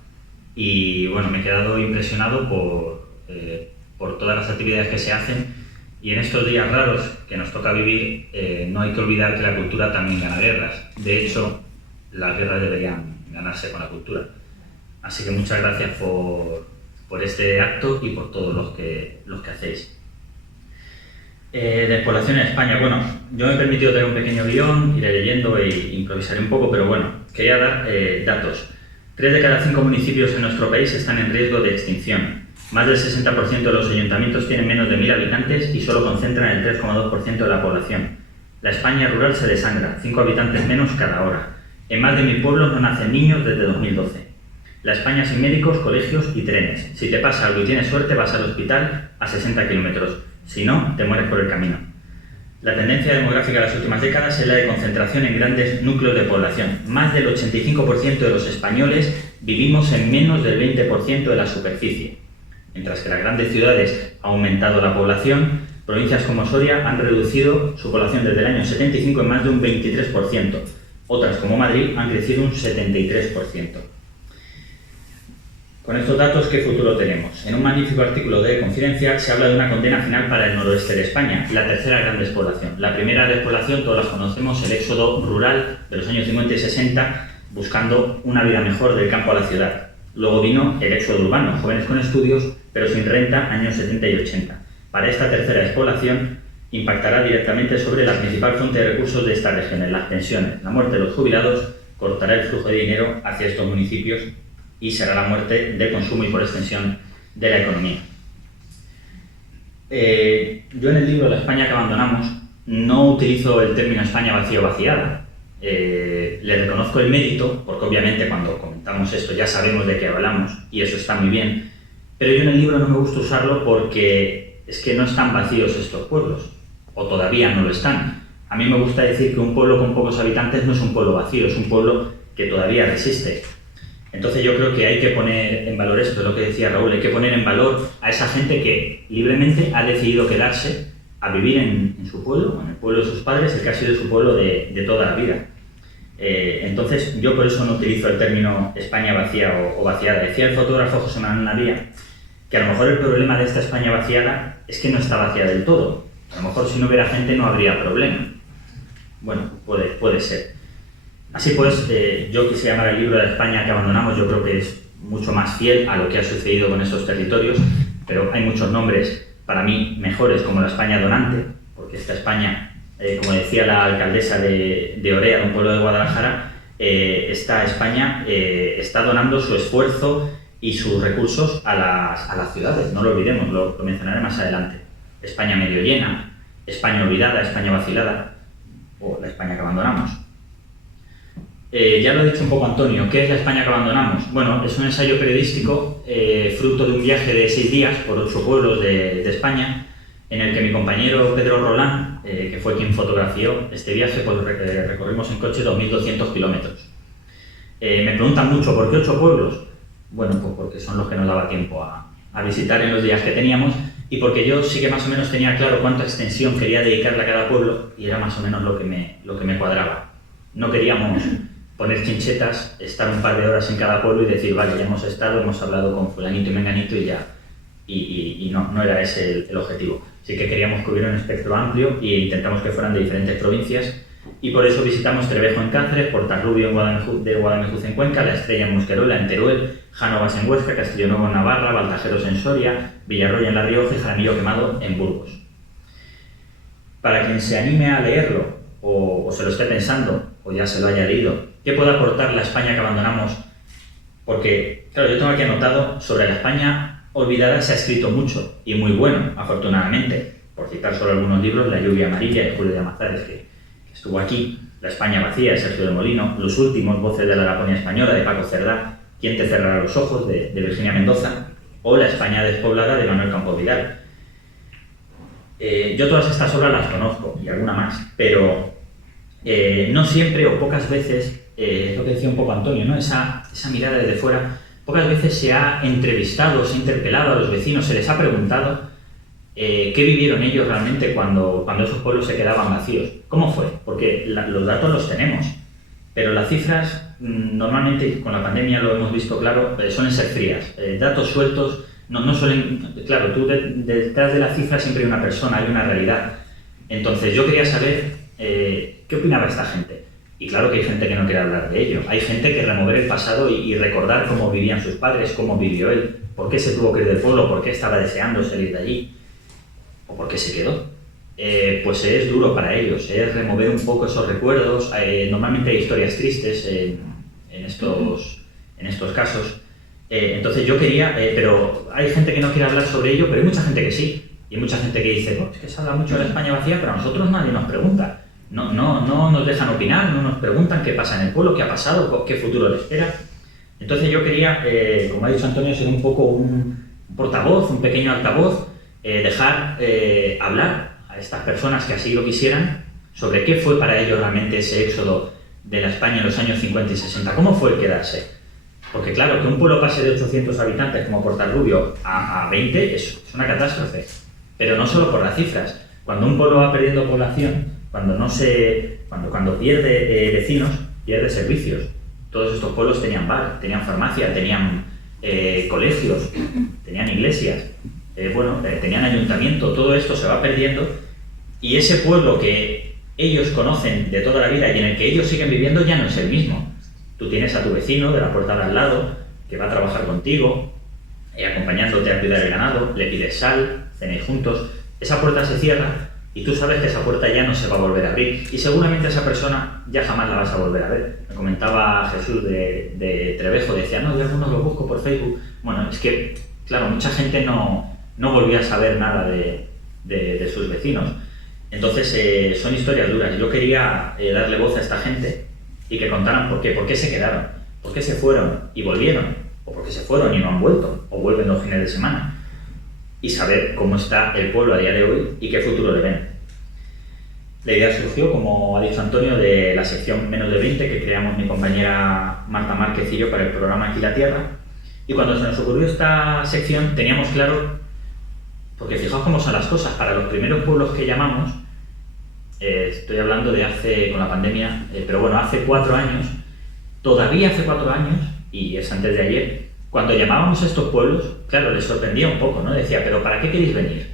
y bueno, me he quedado impresionado por todas las actividades que se hacen, y en estos días raros que nos toca vivir no hay que olvidar que la cultura también gana guerras. De hecho, las guerras deberían ganarse con la cultura. Así que muchas gracias por este acto y por todos los que hacéis. Despoblación en España. Bueno, yo me he permitido tener un pequeño guión, iré leyendo e improvisaré un poco, pero bueno, quería dar datos. 3 de cada 5 municipios en nuestro país están en riesgo de extinción. Más del 60% de los ayuntamientos tienen menos de 1000 habitantes y solo concentran el 3,2% de la población. La España rural se desangra, 5 habitantes menos cada hora. En más de 1000 pueblos no nacen niños desde 2012. La España sin médicos, colegios y trenes. Si te pasa algo y tienes suerte, vas al hospital a 60 kilómetros. Si no, te mueres por el camino. La tendencia demográfica de las últimas décadas es la de concentración en grandes núcleos de población. Más del 85% de los españoles vivimos en menos del 20% de la superficie. Mientras que las grandes ciudades ha aumentado la población, provincias como Soria han reducido su población desde el año 75 en más de un 23%. Otras, como Madrid, han crecido un 73%. Con estos datos, ¿qué futuro tenemos? En un magnífico artículo de Confidencial se habla de una condena final para el noroeste de España, la tercera gran despoblación. La primera despoblación, todos las conocemos, el éxodo rural de los años 50 y 60, buscando una vida mejor del campo a la ciudad. Luego vino el éxodo urbano, jóvenes con estudios, pero sin renta, años 70 y 80. Para esta tercera despoblación, impactará directamente sobre la principal fuente de recursos de estas regiones, las pensiones. La muerte de los jubilados cortará el flujo de dinero hacia estos municipios y será la muerte del consumo y, por extensión, de la economía. Yo en el libro La España que abandonamos no utilizo el término España vacía o vaciada. Le reconozco el mérito, porque obviamente cuando comentamos esto ya sabemos de qué hablamos y eso está muy bien, pero yo en el libro no me gusta usarlo porque es que no están vacíos estos pueblos, o todavía no lo están. A mí me gusta decir que un pueblo con pocos habitantes no es un pueblo vacío, es un pueblo que todavía resiste. Entonces yo creo que hay que poner en valor esto, es lo que decía Raúl, hay que poner en valor a esa gente que libremente ha decidido quedarse a vivir en su pueblo, en el pueblo de sus padres, el que ha sido su pueblo de toda la vida. Entonces yo por eso no utilizo el término España vacía o vaciada. Decía el fotógrafo José Manuel Navía que a lo mejor el problema de esta España vaciada es que no está vacía del todo, A lo mejor si no hubiera gente no habría problema. Bueno, puede ser. Así pues, yo quise llamar el libro de España que abandonamos, yo creo que es mucho más fiel a lo que ha sucedido con esos territorios, pero hay muchos nombres para mí mejores, como la España donante, porque esta España, como decía la alcaldesa de Orea, de un pueblo de Guadalajara, esta España está donando su esfuerzo y sus recursos a las ciudades, no lo olvidemos, lo mencionaré más adelante. España medio llena, España olvidada, España vacilada, o la España que abandonamos. Ya lo ha dicho un poco Antonio, ¿qué es la España que abandonamos? Bueno, es un ensayo periodístico fruto de un viaje de 6 días por 8 pueblos de España, en el que mi compañero Pedro Rolán, que fue quien fotografió este viaje, pues recorrimos en coche 2.200 kilómetros. Me preguntan mucho, ¿por qué 8 pueblos? Bueno, pues porque son los que nos daba tiempo a visitar en los días que teníamos, y porque yo sí que más o menos tenía claro cuánta extensión quería dedicarle a cada pueblo, y era más o menos lo que me cuadraba. No queríamos poner chinchetas, estar un par de horas en cada pueblo y decir, vale, ya hemos estado, hemos hablado con fulanito y menganito y ya. Y no era ese el objetivo. Sí que queríamos que hubiera un espectro amplio e intentamos que fueran de diferentes provincias, y por eso visitamos Trevejo en Cáceres, Portarrubio de Guadalmejuz en Cuenca, La Estrella en Mosquerola, en Teruel, Jánovas en Huesca, Castellonuevo en Navarra, Baltajeros en Soria, Villarroya en La Rioja y Jaramillo Quemado en Burgos. Para quien se anime a leerlo, o se lo esté pensando, o ya se lo haya leído, ¿qué puede aportar la España que abandonamos? Porque, claro, yo tengo aquí anotado, sobre la España olvidada se ha escrito mucho, y muy bueno, afortunadamente. Por citar solo algunos libros, La lluvia amarilla de Julio de Amazares, que estuvo aquí, La España vacía de Sergio de Molino, Los últimos, Voces de la Laponia española de Paco Cerdá, ¿Quién te cerrará los ojos de Virginia Mendoza, o La España despoblada de Manuel Campos Vidal. Yo todas estas obras las conozco, y alguna más, pero no siempre o pocas veces, es lo que decía un poco Antonio, ¿no? Esa mirada desde fuera, pocas veces se ha entrevistado, se ha interpelado a los vecinos, se les ha preguntado qué vivieron ellos realmente cuando esos pueblos se quedaban vacíos. ¿Cómo fue? Porque los datos los tenemos, pero las cifras normalmente, con la pandemia lo hemos visto claro, suelen ser frías. Datos sueltos no suelen... Claro, tú detrás de la cifra siempre hay una persona, hay una realidad. Entonces yo quería saber qué opinaba esta gente. Y claro que hay gente que no quiere hablar de ello. Hay gente que remover el pasado y recordar cómo vivían sus padres, cómo vivió él, por qué se tuvo que ir del pueblo, por qué estaba deseando salir de allí, o por qué se quedó. Pues es duro para ellos, es remover un poco esos recuerdos. Normalmente hay historias tristes en estos casos. Entonces yo quería, pero hay gente que no quiere hablar sobre ello, pero hay mucha gente que sí. Y hay mucha gente que dice, es que se habla mucho de la España vacía, pero a nosotros nadie nos pregunta. No nos dejan opinar, no nos preguntan qué pasa en el pueblo, qué ha pasado, qué futuro le espera. Entonces yo quería, como ha dicho Antonio, ser un poco un portavoz, un pequeño altavoz, dejar hablar a estas personas que así lo quisieran sobre qué fue para ellos realmente ese éxodo de la España en los años 50 y 60. ¿Cómo fue el quedarse? Porque claro, que un pueblo pase de 800 habitantes como Portarrubio a 20 es una catástrofe. Pero no solo por las cifras. Cuando un pueblo va perdiendo población, cuando pierde vecinos, pierde servicios. Todos estos pueblos tenían bar, tenían farmacia, tenían colegios, tenían iglesias, tenían ayuntamiento. Todo esto se va perdiendo, y ese pueblo que ellos conocen de toda la vida y en el que ellos siguen viviendo ya no es el mismo. Tú tienes a tu vecino de la puerta de al lado que va a trabajar contigo, acompañándote a cuidar el ganado, le pides sal, cenéis juntos. Esa puerta se cierra y tú sabes que esa puerta ya no se va a volver a abrir, y seguramente esa persona ya jamás la vas a volver a ver. Me comentaba Jesús de Trevejo, decía, no, yo algunos los busco por Facebook. Bueno, es que, claro, mucha gente no volvía a saber nada de sus vecinos. Entonces son historias duras. Yo quería darle voz a esta gente y que contaran por qué se quedaron, por qué se fueron y volvieron, o por qué se fueron y no han vuelto, o vuelven los fines de semana, y saber cómo está el pueblo a día de hoy y qué futuro le ven. La idea surgió, como ha dicho Antonio, de la sección Menos de 20 que creamos mi compañera Marta Márquez y yo para el programa Aquí la Tierra, y cuando se nos ocurrió esta sección teníamos claro, porque fijaos cómo son las cosas, para los primeros pueblos que llamamos, estoy hablando de con la pandemia, pero bueno, hace 4 años, todavía hace 4 años, y es antes de ayer, cuando llamábamos a estos pueblos, claro, les sorprendía un poco, ¿no? Decía, ¿pero para qué queréis venir?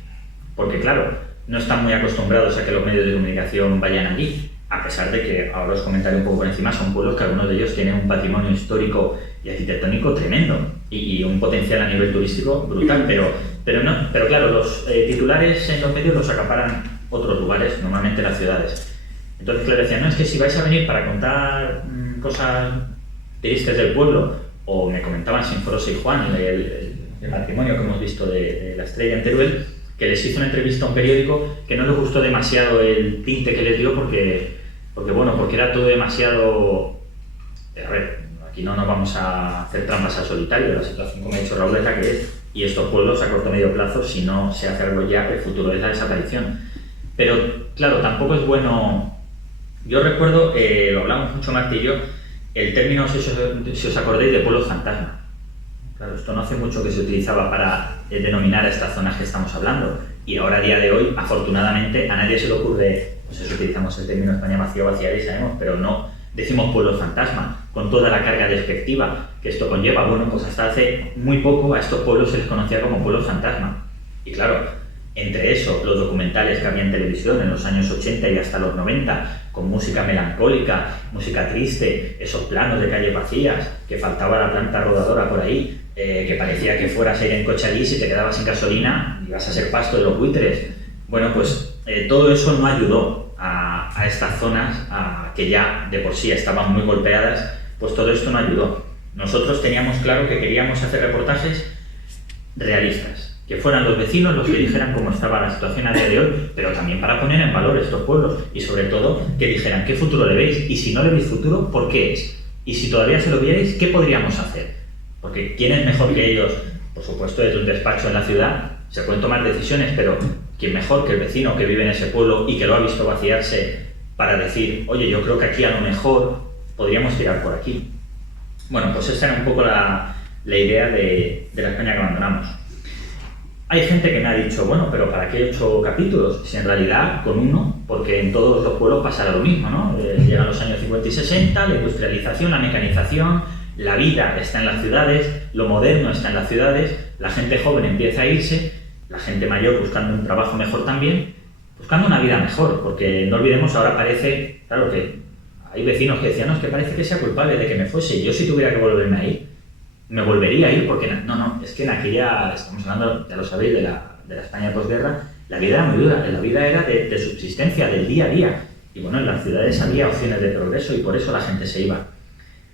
Porque claro, no están muy acostumbrados a que los medios de comunicación vayan allí, a pesar de que, ahora os comentaré un poco por encima, son pueblos que algunos de ellos tienen un patrimonio histórico y arquitectónico tremendo y un potencial a nivel turístico brutal, pero claro, los titulares en los medios los acaparan otros lugares, normalmente las ciudades. Entonces, claro, decían, no, es que si vais a venir para contar cosas tristes del pueblo, o me comentaban Sinforosa y Juan, el patrimonio que hemos visto de la Estrella en Teruel, que les hizo una entrevista a un periódico que no les gustó demasiado el tinte que les dio porque era todo demasiado... A ver, aquí no nos vamos a hacer trampas al solitario, la situación, como ha dicho Raúl, es la que es, y estos pueblos a corto o medio plazo, si no se hace algo ya, el futuro es la desaparición. Pero, claro, tampoco es bueno... Yo recuerdo, lo hablamos mucho Martí y yo, el término, si os acordáis, de pueblo fantasma. Claro, esto no hace mucho que se utilizaba para denominar a estas zonas que estamos hablando, y ahora a día de hoy, afortunadamente, a nadie se le ocurre, pues eso, utilizamos el término España vacía o vaciar y sabemos, pero no decimos pueblo fantasma, con toda la carga despectiva que esto conlleva. Bueno, pues hasta hace muy poco a estos pueblos se les conocía como pueblos fantasma. Y claro, entre eso, los documentales que había en televisión en los años 80 y hasta los 90, con música melancólica, música triste, esos planos de calles vacías, que faltaba la planta rodadora por ahí, que parecía que fueras a ir en coche allí y si te quedabas sin gasolina ibas a ser pasto de los buitres. Bueno, pues todo eso no ayudó a estas zonas que ya de por sí estaban muy golpeadas, pues todo esto no ayudó. Nosotros teníamos claro que queríamos hacer reportajes realistas, que fueran los vecinos los que dijeran cómo estaba la situación a día de hoy, pero también para poner en valor estos pueblos y sobre todo que dijeran qué futuro le veis y si no le veis futuro, ¿por qué es? Y si todavía se lo vierais, ¿qué podríamos hacer? Porque ¿quién es mejor que ellos? Por supuesto, desde un despacho en la ciudad se pueden tomar decisiones, pero ¿quién mejor que el vecino que vive en ese pueblo y que lo ha visto vaciarse para decir, oye, yo creo que aquí a lo mejor podríamos tirar por aquí? Bueno, pues esa era un poco la idea de la España que abandonamos. Hay gente que me ha dicho, bueno, pero ¿para qué 8 capítulos? Si en realidad con uno, porque en todos los pueblos pasará lo mismo, ¿no? Llegan los años 50 y 60, la industrialización, la mecanización, la vida está en las ciudades, lo moderno está en las ciudades, la gente joven empieza a irse, la gente mayor buscando un trabajo mejor también, buscando una vida mejor, porque no olvidemos, ahora parece, claro que hay vecinos que decían, no, es que parece que sea culpable de que me fuese, yo si tuviera que volverme a ir, me volvería a ir, porque no, es que en aquella, estamos hablando, ya lo sabéis, de la España posguerra, la vida era muy dura, la vida era de subsistencia, del día a día, y bueno, en las ciudades había opciones de progreso y por eso la gente se iba.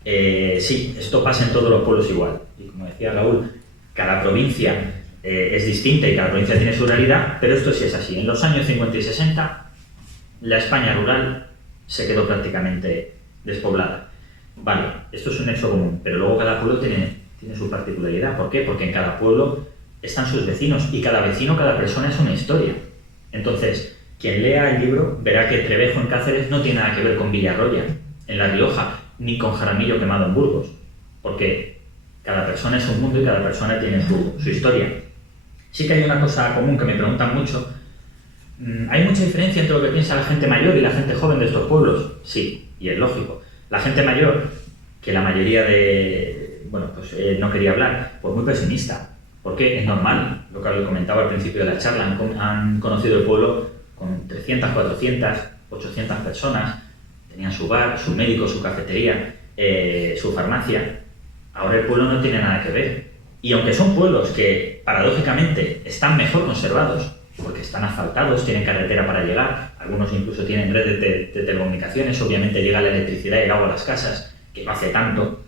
Sí, esto pasa en todos los pueblos igual, y como decía Raúl, cada provincia es distinta y cada provincia tiene su realidad, pero esto sí es así. En los años 50 y 60, la España rural se quedó prácticamente despoblada. Vale, esto es un nexo común, pero luego cada pueblo tiene su particularidad. ¿Por qué? Porque en cada pueblo están sus vecinos y cada vecino, cada persona es una historia. Entonces, quien lea el libro verá que Trevejo en Cáceres no tiene nada que ver con Villarroya en La Rioja, ni con Jaramillo Quemado en Burgos, porque cada persona es un mundo y cada persona tiene su historia. Sí que hay una cosa común que me preguntan mucho. ¿Hay mucha diferencia entre lo que piensa la gente mayor y la gente joven de estos pueblos? Sí, y es lógico. La gente mayor, que la mayoría no quería hablar, pues muy pesimista, porque es normal, lo que os comentaba al principio de la charla, han conocido el pueblo con 300, 400, 800 personas, tenían su bar, su médico, su cafetería, su farmacia. Ahora el pueblo no tiene nada que ver. Y aunque son pueblos que paradójicamente están mejor conservados, porque están asfaltados, tienen carretera para llegar, algunos incluso tienen redes de telecomunicaciones, obviamente llega la electricidad y el agua a las casas, que no hace tanto,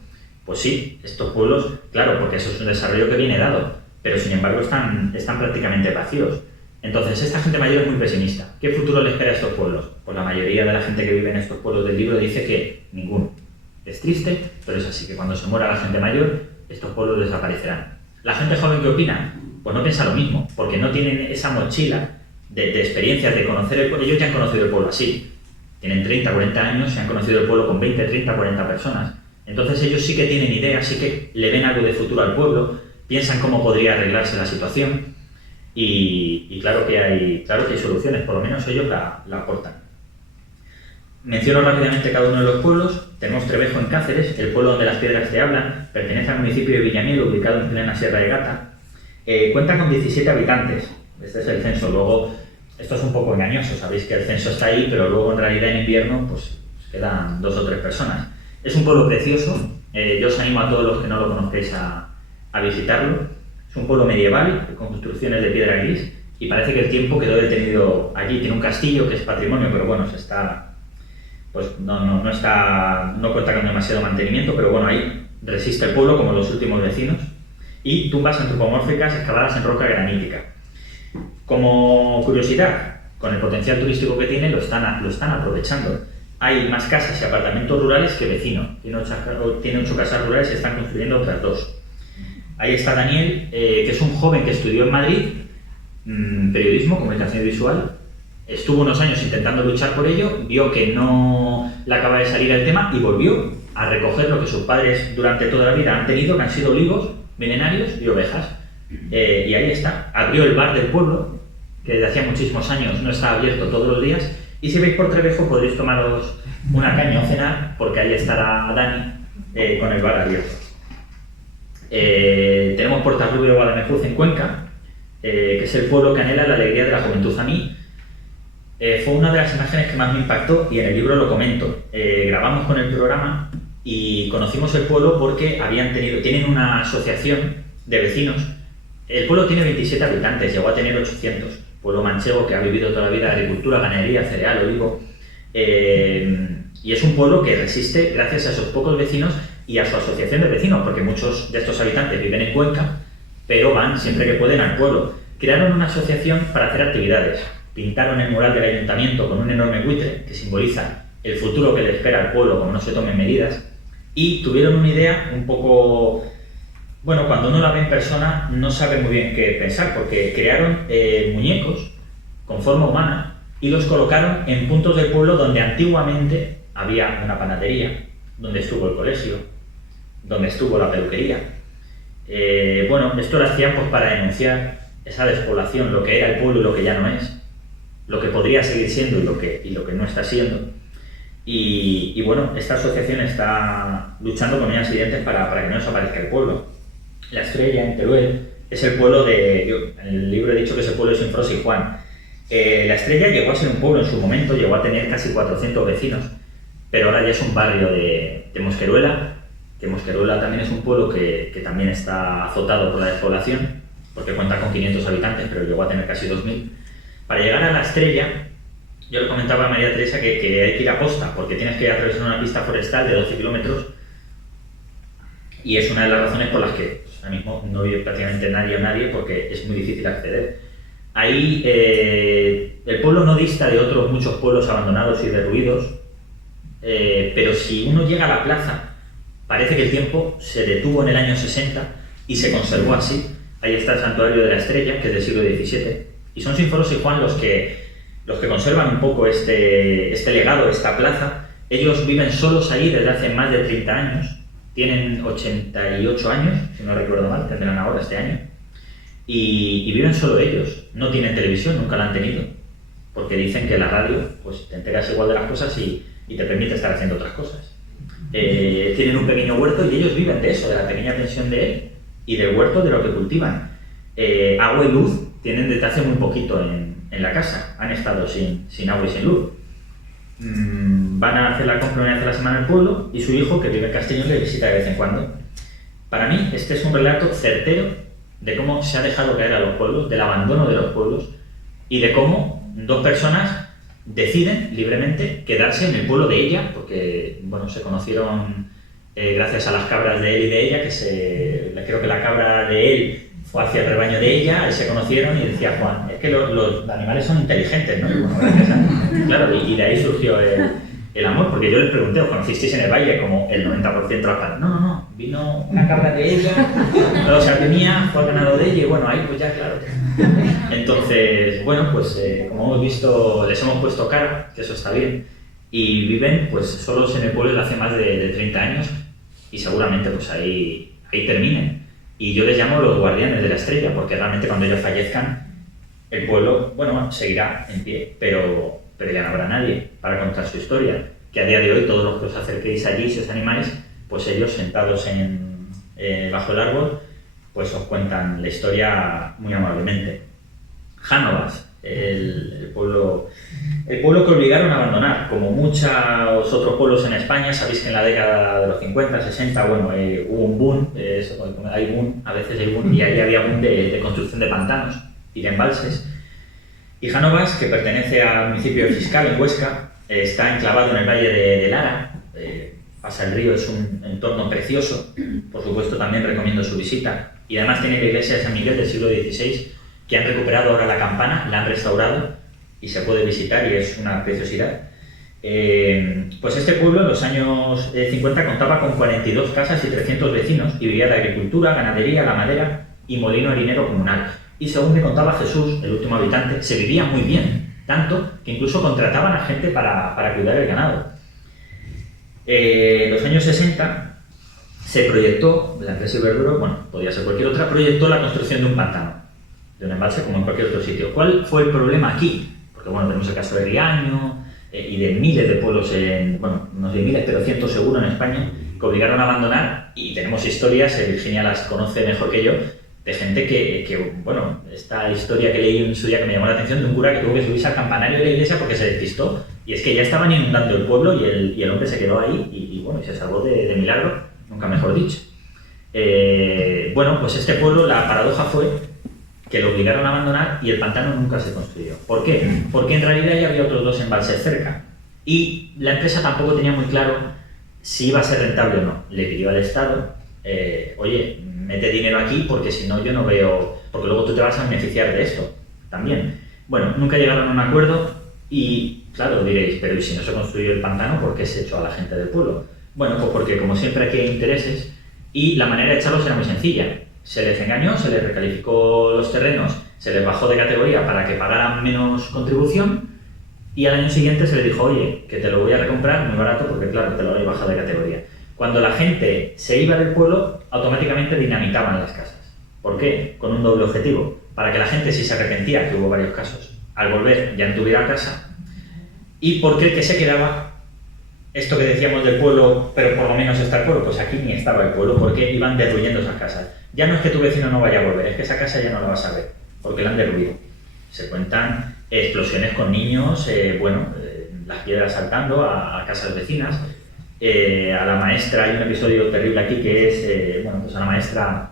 pues sí, estos pueblos, claro, porque eso es un desarrollo que viene dado, pero sin embargo están prácticamente vacíos. Entonces esta gente mayor es muy pesimista. ¿Qué futuro le espera a estos pueblos? Pues la mayoría de la gente que vive en estos pueblos del libro dice que ninguno. Es triste, pero es así, que cuando se muera la gente mayor, estos pueblos desaparecerán. ¿La gente joven qué opina? Pues no piensa lo mismo, porque no tienen esa mochila de experiencias, de conocer el pueblo. Ellos ya han conocido el pueblo así. Tienen 30, 40 años y han conocido el pueblo con 20, 30, 40 personas. Entonces ellos sí que tienen ideas, sí que le ven algo de futuro al pueblo, piensan cómo podría arreglarse la situación y claro que hay soluciones, por lo menos ellos la aportan. Menciono rápidamente cada uno de los pueblos. Tenemos Trevejo en Cáceres, el pueblo donde las piedras te hablan, pertenece al municipio de Villamiel, ubicado en plena Sierra de Gata. Cuenta con 17 habitantes, este es el censo. Luego Esto es un poco engañoso, sabéis que el censo está ahí, pero luego en realidad en invierno pues quedan 2 o 3 personas. Es un pueblo precioso, yo os animo a todos los que no lo conozcáis a visitarlo. Es un pueblo medieval, con construcciones de piedra gris, y parece que el tiempo quedó detenido allí. Tiene un castillo que es patrimonio, pero bueno, no cuenta con demasiado mantenimiento, pero bueno, ahí resiste el pueblo como los últimos vecinos. Y tumbas antropomórficas excavadas en roca granítica. Como curiosidad, con el potencial turístico que tiene, lo están aprovechando. Hay más casas y apartamentos rurales que vecinos. Tiene 8 casas rurales y están construyendo otras 2. Ahí está Daniel, que es un joven que estudió en Madrid periodismo, comunicación visual. Estuvo unos años intentando luchar por ello, vio que no le acaba de salir el tema y volvió a recoger lo que sus padres durante toda la vida han tenido, que han sido olivos milenarios y ovejas. Y ahí está, abrió el bar del pueblo, que desde hacía muchísimos años no está abierto todos los días, y si veis por Trevejo podréis tomaros una caña o cenar, porque ahí estará Dani con el bar abierto. Tenemos Portarrubio Guadalmejuz en Cuenca, que es el pueblo que anhela la alegría de la juventud. A mí fue una de las imágenes que más me impactó y en el libro lo comento. Grabamos con el programa y conocimos el pueblo porque tienen una asociación de vecinos. El pueblo tiene 27 habitantes, llegó a tener 800. Pueblo manchego que ha vivido toda la vida de agricultura, ganadería, cereal, olivo. Y es un pueblo que resiste gracias a esos pocos vecinos y a su asociación de vecinos, porque muchos de estos habitantes viven en Cuenca, pero van siempre que pueden al pueblo. Crearon una asociación para hacer actividades. Pintaron el mural del ayuntamiento con un enorme buitre que simboliza el futuro que le espera al pueblo como no se tomen medidas. Y tuvieron una idea un poco... Bueno, cuando uno la ve en persona no sabe muy bien qué pensar, porque crearon muñecos con forma humana y los colocaron en puntos del pueblo donde antiguamente había una panadería, donde estuvo el colegio, donde estuvo la peluquería. Bueno, esto lo hacían pues para denunciar esa despoblación, lo que era el pueblo y lo que ya no es, lo que podría seguir siendo y lo que no está siendo. Y bueno, esta asociación está luchando con uñas y dientes para que no desaparezca el pueblo. La Estrella, en Teruel, es el pueblo en el libro he dicho que es el pueblo de Sinforosa y Juan. La Estrella llegó a ser un pueblo en su momento, llegó a tener casi 400 vecinos, pero ahora ya es un barrio de Mosqueruela, que Mosqueruela también es un pueblo que también está azotado por la despoblación, porque cuenta con 500 habitantes, pero llegó a tener casi 2000. Para llegar a La Estrella, yo le comentaba a María Teresa que hay que ir a posta, porque tienes que atravesar una pista forestal de 12 kilómetros, y es una de las razones por las que ahora mismo no vive prácticamente nadie, porque es muy difícil acceder. Ahí el pueblo no dista de otros muchos pueblos abandonados y derruidos, pero si uno llega a la plaza, parece que el tiempo se detuvo en el año 60 y se conservó así. Ahí está el santuario de la Estrella, que es del siglo XVII, y son Sinforosa y Juan los que conservan un poco este legado, esta plaza. Ellos viven solos ahí desde hace más de 30 años, tienen 88 años, si no recuerdo mal, tendrán ahora este año, y viven solo ellos. No tienen televisión, nunca la han tenido, porque dicen que la radio pues te enteras igual de las cosas y te permite estar haciendo otras cosas. Tienen un pequeño huerto y ellos viven de eso, de la pequeña pensión de él y del huerto de lo que cultivan. Agua y luz tienen desde hace muy poquito en la casa, han estado sin agua y sin luz. Van a hacer la compra una vez a la semana en el pueblo y su hijo, que vive en Castellón, le visita de vez en cuando. Para mí este es un relato certero de cómo se ha dejado caer a los pueblos, del abandono de los pueblos y de cómo 2 personas deciden libremente quedarse en el pueblo de ella, porque bueno, se conocieron gracias a las cabras de él y de ella, creo que la cabra de él fue hacia el rebaño de ella, se conocieron y decía Juan, es que los animales son inteligentes, ¿no? Y bueno, claro, y de ahí surgió el amor, porque yo les pregunté, ¿os conocisteis en el valle? Como el 90% de las cabras. No, vino una cabra de ella, o sea, venía, fue al ganado de ella y bueno, ahí pues ya, claro. Entonces, bueno, pues como hemos visto, les hemos puesto cara, que eso está bien, y viven pues solos en el pueblo desde hace más de 30 años y seguramente pues ahí terminen. Y yo les llamo los guardianes de la Estrella, porque realmente cuando ellos fallezcan, el pueblo, bueno, seguirá en pie, pero ya no habrá nadie para contar su historia. Que a día de hoy todos los que os acerquéis allí, si os animáis, pues ellos sentados bajo el árbol, pues os cuentan la historia muy amablemente. Jánovas el pueblo que obligaron a abandonar, como muchos otros pueblos en España. Sabéis que en la década de los 50, 60, bueno, hubo un boom, hay boom, a veces hay boom, y ahí había boom de construcción de pantanos y de embalses. Y Jánovas, que pertenece al municipio de Fiscal, en Huesca, está enclavado en el valle de Lara, pasa el río, es un entorno precioso, por supuesto también recomiendo su visita, y además tiene la iglesia de San Miguel del siglo XVI, que han recuperado ahora la campana, la han restaurado y se puede visitar y es una preciosidad. Pues este pueblo en los años 50 contaba con 42 casas y 300 vecinos y vivía de agricultura, ganadería, la madera y molino harinero comunal. Y según me contaba Jesús, el último habitante, se vivía muy bien, tanto que incluso contrataban a gente para cuidar el ganado. En los años 60 se proyectó, la empresa Iberdrola, bueno, podía ser cualquier otra, proyectó la construcción de un pantano, de un embalse como en cualquier otro sitio. ¿Cuál fue el problema aquí? Porque bueno, tenemos el caso de Riaño y de miles de pueblos, bueno, no sé miles, pero cientos seguro en España, que obligaron a abandonar, y tenemos historias, Virginia las conoce mejor que yo, de gente que, bueno, esta historia que leí en su día que me llamó la atención, de un cura que tuvo que subirse al campanario de la iglesia porque se despistó, y es que ya estaban inundando el pueblo y el hombre se quedó ahí y bueno, y se salvó de milagro, nunca mejor dicho. Bueno, pues este pueblo, la paradoja fue que lo obligaron a abandonar y el pantano nunca se construyó. ¿Por qué? Porque en realidad ya había otros dos embalses cerca y la empresa tampoco tenía muy claro si iba a ser rentable o no. Le pidió al Estado, oye, mete dinero aquí porque si no yo no veo, porque luego tú te vas a beneficiar de esto también. Bueno, nunca llegaron a un acuerdo y claro, diréis, pero ¿y si no se construyó el pantano, por qué se echó a la gente del pueblo? Bueno, pues porque como siempre aquí hay intereses y la manera de echarlos era muy sencilla. Se les engañó, se les recalificó los terrenos, se les bajó de categoría para que pagaran menos contribución y al año siguiente se les dijo, oye, que te lo voy a recomprar muy barato porque claro, te lo voy a bajar de categoría. Cuando la gente se iba del pueblo, automáticamente dinamitaban las casas. ¿Por qué? Con un doble objetivo. Para que la gente, si se arrepentía, que hubo varios casos, al volver ya no tuviera casa. Y porque el que se quedaba, esto que decíamos del pueblo, pero por lo menos está el pueblo, pues aquí ni estaba el pueblo porque iban derruyendo esas casas. Ya no es que tu vecino no vaya a volver, es que esa casa ya no la vas a ver, porque la han derruido. Se cuentan explosiones con niños, las piedras saltando a casas vecinas. A la maestra, hay un episodio terrible aquí que es, pues a la maestra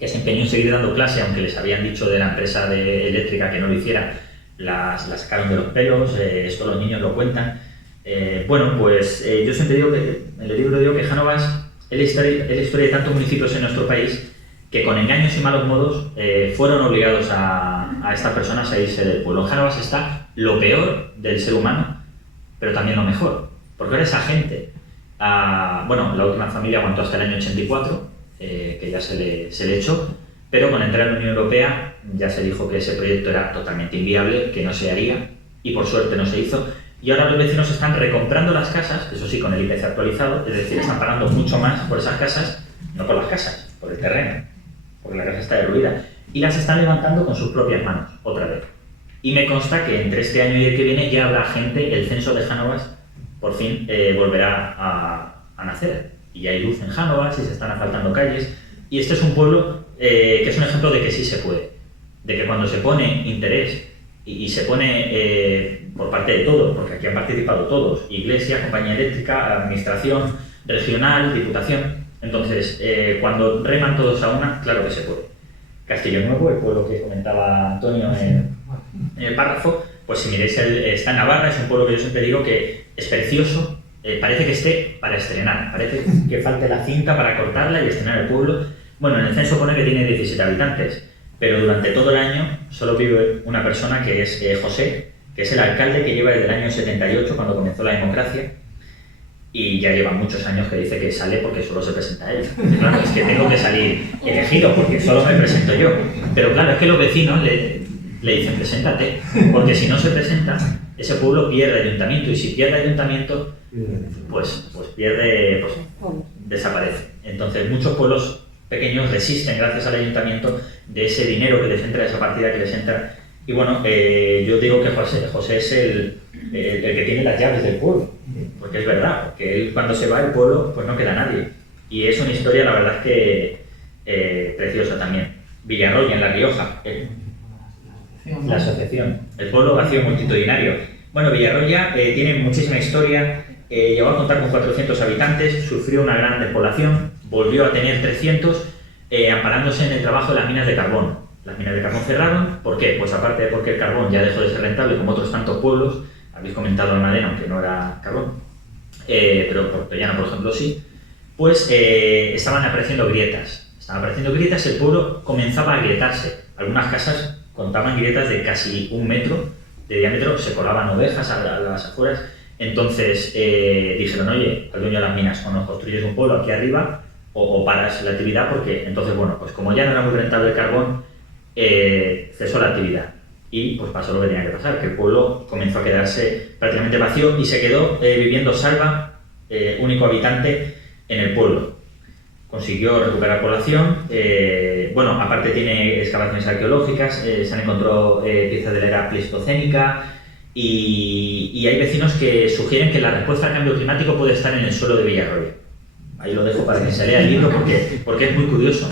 que se empeñó en seguir dando clase, aunque les habían dicho de la empresa eléctrica que no lo hiciera, la sacaron de los pelos, esto los niños lo cuentan. Yo siempre digo que, en el libro digo que Jánovas es la historia de tantos municipios en nuestro país que con engaños y malos modos fueron obligados a estas personas a irse del pueblo. En Jánovas está lo peor del ser humano, pero también lo mejor, porque ahora esa gente, la última familia aguantó hasta el año 84, que ya se le echó, pero con la entrada en la Unión Europea ya se dijo que ese proyecto era totalmente inviable, que no se haría, y por suerte no se hizo. Y ahora los vecinos están recomprando las casas, eso sí, con el IPC actualizado, es decir, están pagando mucho más por esas casas, no por las casas, por el terreno, porque la casa está derruida, y las están levantando con sus propias manos, otra vez. Y me consta que entre este año y el que viene ya habrá gente, el censo de Jánovas, por fin volverá a nacer. Y ya hay luz en Jánovas y se están asfaltando calles, y este es un pueblo que es un ejemplo de que sí se puede, de que cuando se pone interés y se pone por parte de todos, porque aquí han participado todos, iglesia, compañía eléctrica, administración regional, diputación, entonces cuando reman todos a una, claro que se puede. Castillo Nuevo, el pueblo que comentaba Antonio en el párrafo, pues si miréis, está en Navarra, es un pueblo que yo siempre digo que es precioso, parece que esté para estrenar, parece que falte la cinta para cortarla y estrenar el pueblo. Bueno, en el censo pone que tiene 17 habitantes, pero durante todo el año solo vive una persona que es José, que es el alcalde que lleva desde el año 78, cuando comenzó la democracia, y ya lleva muchos años que dice que sale porque solo se presenta él. Y claro, es que tengo que salir elegido porque solo me presento yo. Pero claro, es que los vecinos le dicen, preséntate, porque si no se presenta, ese pueblo pierde ayuntamiento, y si pierde ayuntamiento, pues desaparece. Entonces muchos pueblos pequeños resisten gracias al ayuntamiento de ese dinero que les entra, de esa partida que les entra. Y bueno, yo digo que José es el que tiene las llaves del pueblo, porque es verdad, porque él cuando se va del pueblo pues no queda nadie. Y es una historia, la verdad, que preciosa también. Villarroya, en La Rioja. ¿no? La asociación, el pueblo vacío multitudinario. Bueno, Villarroya tiene muchísima historia, llegó a contar con 400 habitantes, sufrió una gran despoblación, volvió a tener 300, amparándose en el trabajo de las minas de carbón. Las minas de carbón cerraron, ¿por qué? Pues aparte de porque el carbón ya dejó de ser rentable como otros tantos pueblos, habéis comentado Almadena, aunque no era carbón, pero Portollano, por ejemplo, sí, pues estaban apareciendo grietas. El pueblo comenzaba a agrietarse. Algunas casas contaban grietas de casi 1 metro de diámetro, se colaban ovejas a las afueras. Entonces dijeron, oye, al dueño de las minas, o nos construyes un pueblo aquí arriba o paras la actividad, porque entonces, bueno, pues como ya no era muy rentable el carbón, cesó la actividad. Y pues pasó lo que tenía que pasar, que el pueblo comenzó a quedarse prácticamente vacío y se quedó viviendo Salva, único habitante en el pueblo. Consiguió recuperar población, bueno, aparte tiene excavaciones arqueológicas, se han encontrado piezas de la era pleistocénica y hay vecinos que sugieren que la respuesta al cambio climático puede estar en el suelo de Villarroya. Ahí lo dejo para que se lea el libro porque es muy curioso,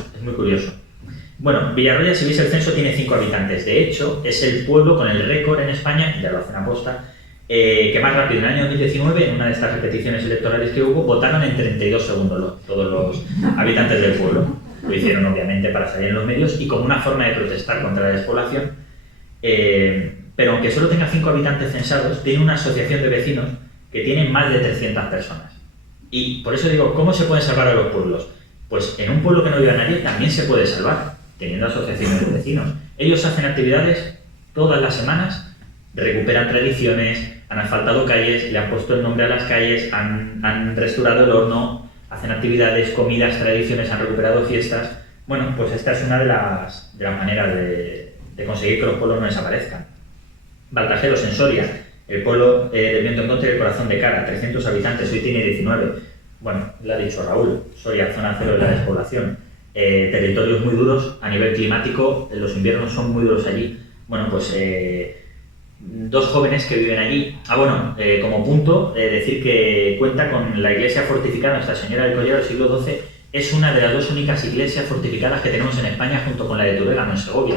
Bueno, Villarroya, si veis el censo, tiene 5 habitantes. De hecho, es el pueblo con el récord en España, ya lo hacen aposta, que más rápido, en el año 2019, en una de estas repeticiones electorales que hubo, votaron en 32 segundos todos los habitantes del pueblo. Lo hicieron, obviamente, para salir en los medios y como una forma de protestar contra la despoblación. Pero aunque solo tenga 5 habitantes censados, tiene una asociación de vecinos que tiene más de 300 personas. Y por eso digo, ¿cómo se pueden salvar a los pueblos? Pues en un pueblo que no viva nadie también se puede salvar, teniendo asociaciones de vecinos. Ellos hacen actividades todas las semanas, recuperan tradiciones, han asfaltado calles, le han puesto el nombre a las calles, han restaurado el horno, hacen actividades, comidas, tradiciones, han recuperado fiestas. Bueno, pues esta es una de las maneras de conseguir que los pueblos no desaparezcan. Baltajeros, en Soria, el pueblo del viento en contra y el corazón de cara, 300 habitantes, hoy tiene 19. Bueno, lo ha dicho Raúl, Soria, zona cero de la despoblación. Territorios muy duros a nivel climático, los inviernos son muy duros allí. Bueno, pues 2 jóvenes que viven allí. Como punto, decir que cuenta con la iglesia fortificada Nuestra Señora del Collero del siglo XII. Es una de las 2 únicas iglesias fortificadas que tenemos en España, junto con la de Tudela, en Segovia.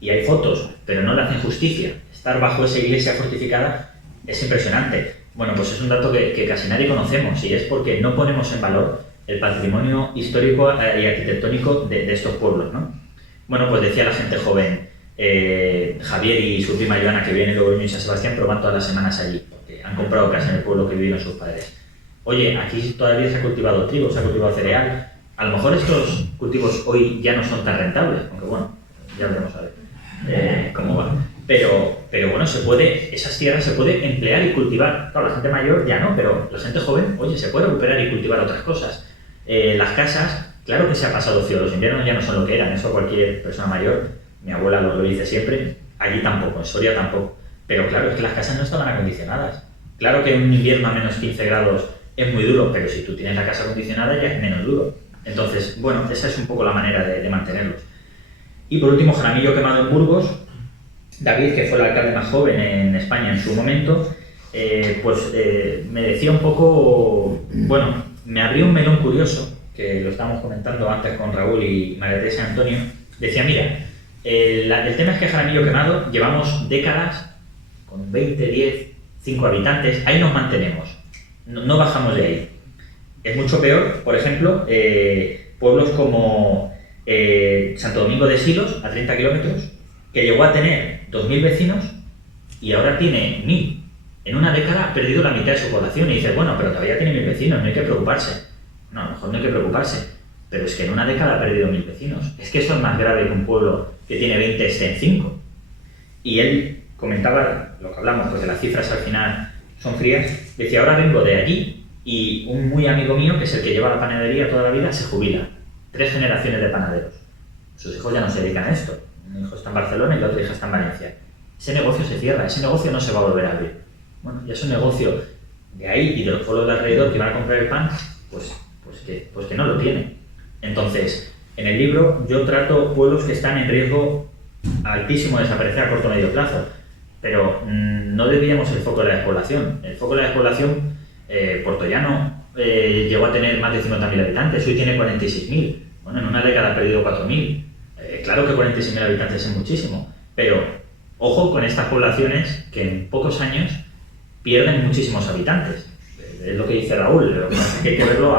Y hay fotos, pero no le hacen justicia. Estar bajo esa iglesia fortificada es impresionante. Bueno, pues es un dato que casi nadie conocemos y es porque no ponemos en valor el patrimonio histórico y arquitectónico de estos pueblos, ¿no? Bueno, pues decía la gente joven, Javier y su prima Joana, que vienen de Logroño y San Sebastián, pero van todas las semanas allí, porque han comprado casa en el pueblo que viven sus padres. Oye, aquí todavía se ha cultivado trigo, se ha cultivado cereal. A lo mejor estos cultivos hoy ya no son tan rentables, aunque bueno, ya veremos a ver cómo va. Pero bueno, esas tierras se puede emplear y cultivar. Claro, la gente mayor ya no, pero la gente joven, oye, se puede recuperar y cultivar otras cosas. Las casas, claro que se ha pasado frío, los inviernos ya no son lo que eran, eso cualquier persona mayor, mi abuela lo dice siempre, allí tampoco, en Soria tampoco. Pero claro, es que las casas no estaban acondicionadas. Claro que un invierno a menos 15 grados es muy duro, pero si tú tienes la casa acondicionada ya es menos duro. Entonces, bueno, esa es un poco la manera de mantenerlos. Y por último, Jaramillo Quemado en Burgos. David, que fue el alcalde más joven en España en su momento, me decía un poco, bueno, me abrió un melón curioso, que lo estábamos comentando antes con Raúl y María Teresa y Antonio. Decía, mira, el tema es que Jaramillo Quemado llevamos décadas con 20, 10, 5 habitantes, ahí nos mantenemos, no bajamos de ahí. Es mucho peor, por ejemplo, pueblos como Santo Domingo de Silos, a 30 kilómetros, que llegó a tener 2.000 vecinos y ahora tiene 1.000. En una década ha perdido la mitad de su población y dices, bueno, pero todavía tiene 1.000 vecinos, no hay que preocuparse. No, a lo mejor no hay que preocuparse, pero es que en una década ha perdido 1.000 vecinos. Es que eso es más grave que un pueblo que tiene 20 esté en 5. Y él comentaba, lo que hablamos, pues de las cifras al final son frías, decía, ahora vengo de allí y un muy amigo mío, que es el que lleva la panadería toda la vida, se jubila. 3 generaciones de panaderos. Sus hijos ya no se dedican a esto. Un hijo está en Barcelona y la otra hija está en Valencia. Ese negocio se cierra, ese negocio no se va a volver a abrir. Bueno, ya es un negocio de ahí y de los pueblos de alrededor que van a comprar el pan, pues que no lo tienen. Entonces, en el libro yo trato pueblos que están en riesgo altísimo de desaparecer a corto o medio plazo, pero no desviamos el foco de la despoblación. El foco de la despoblación, Portollano llegó a tener más de 50.000 habitantes, hoy tiene 46.000. Bueno, en una década ha perdido 4.000. Claro que 46.000 habitantes es muchísimo, pero Ojo con estas poblaciones que en pocos años pierden muchísimos habitantes. Es lo que dice Raúl, lo que pasa es que hay que verlo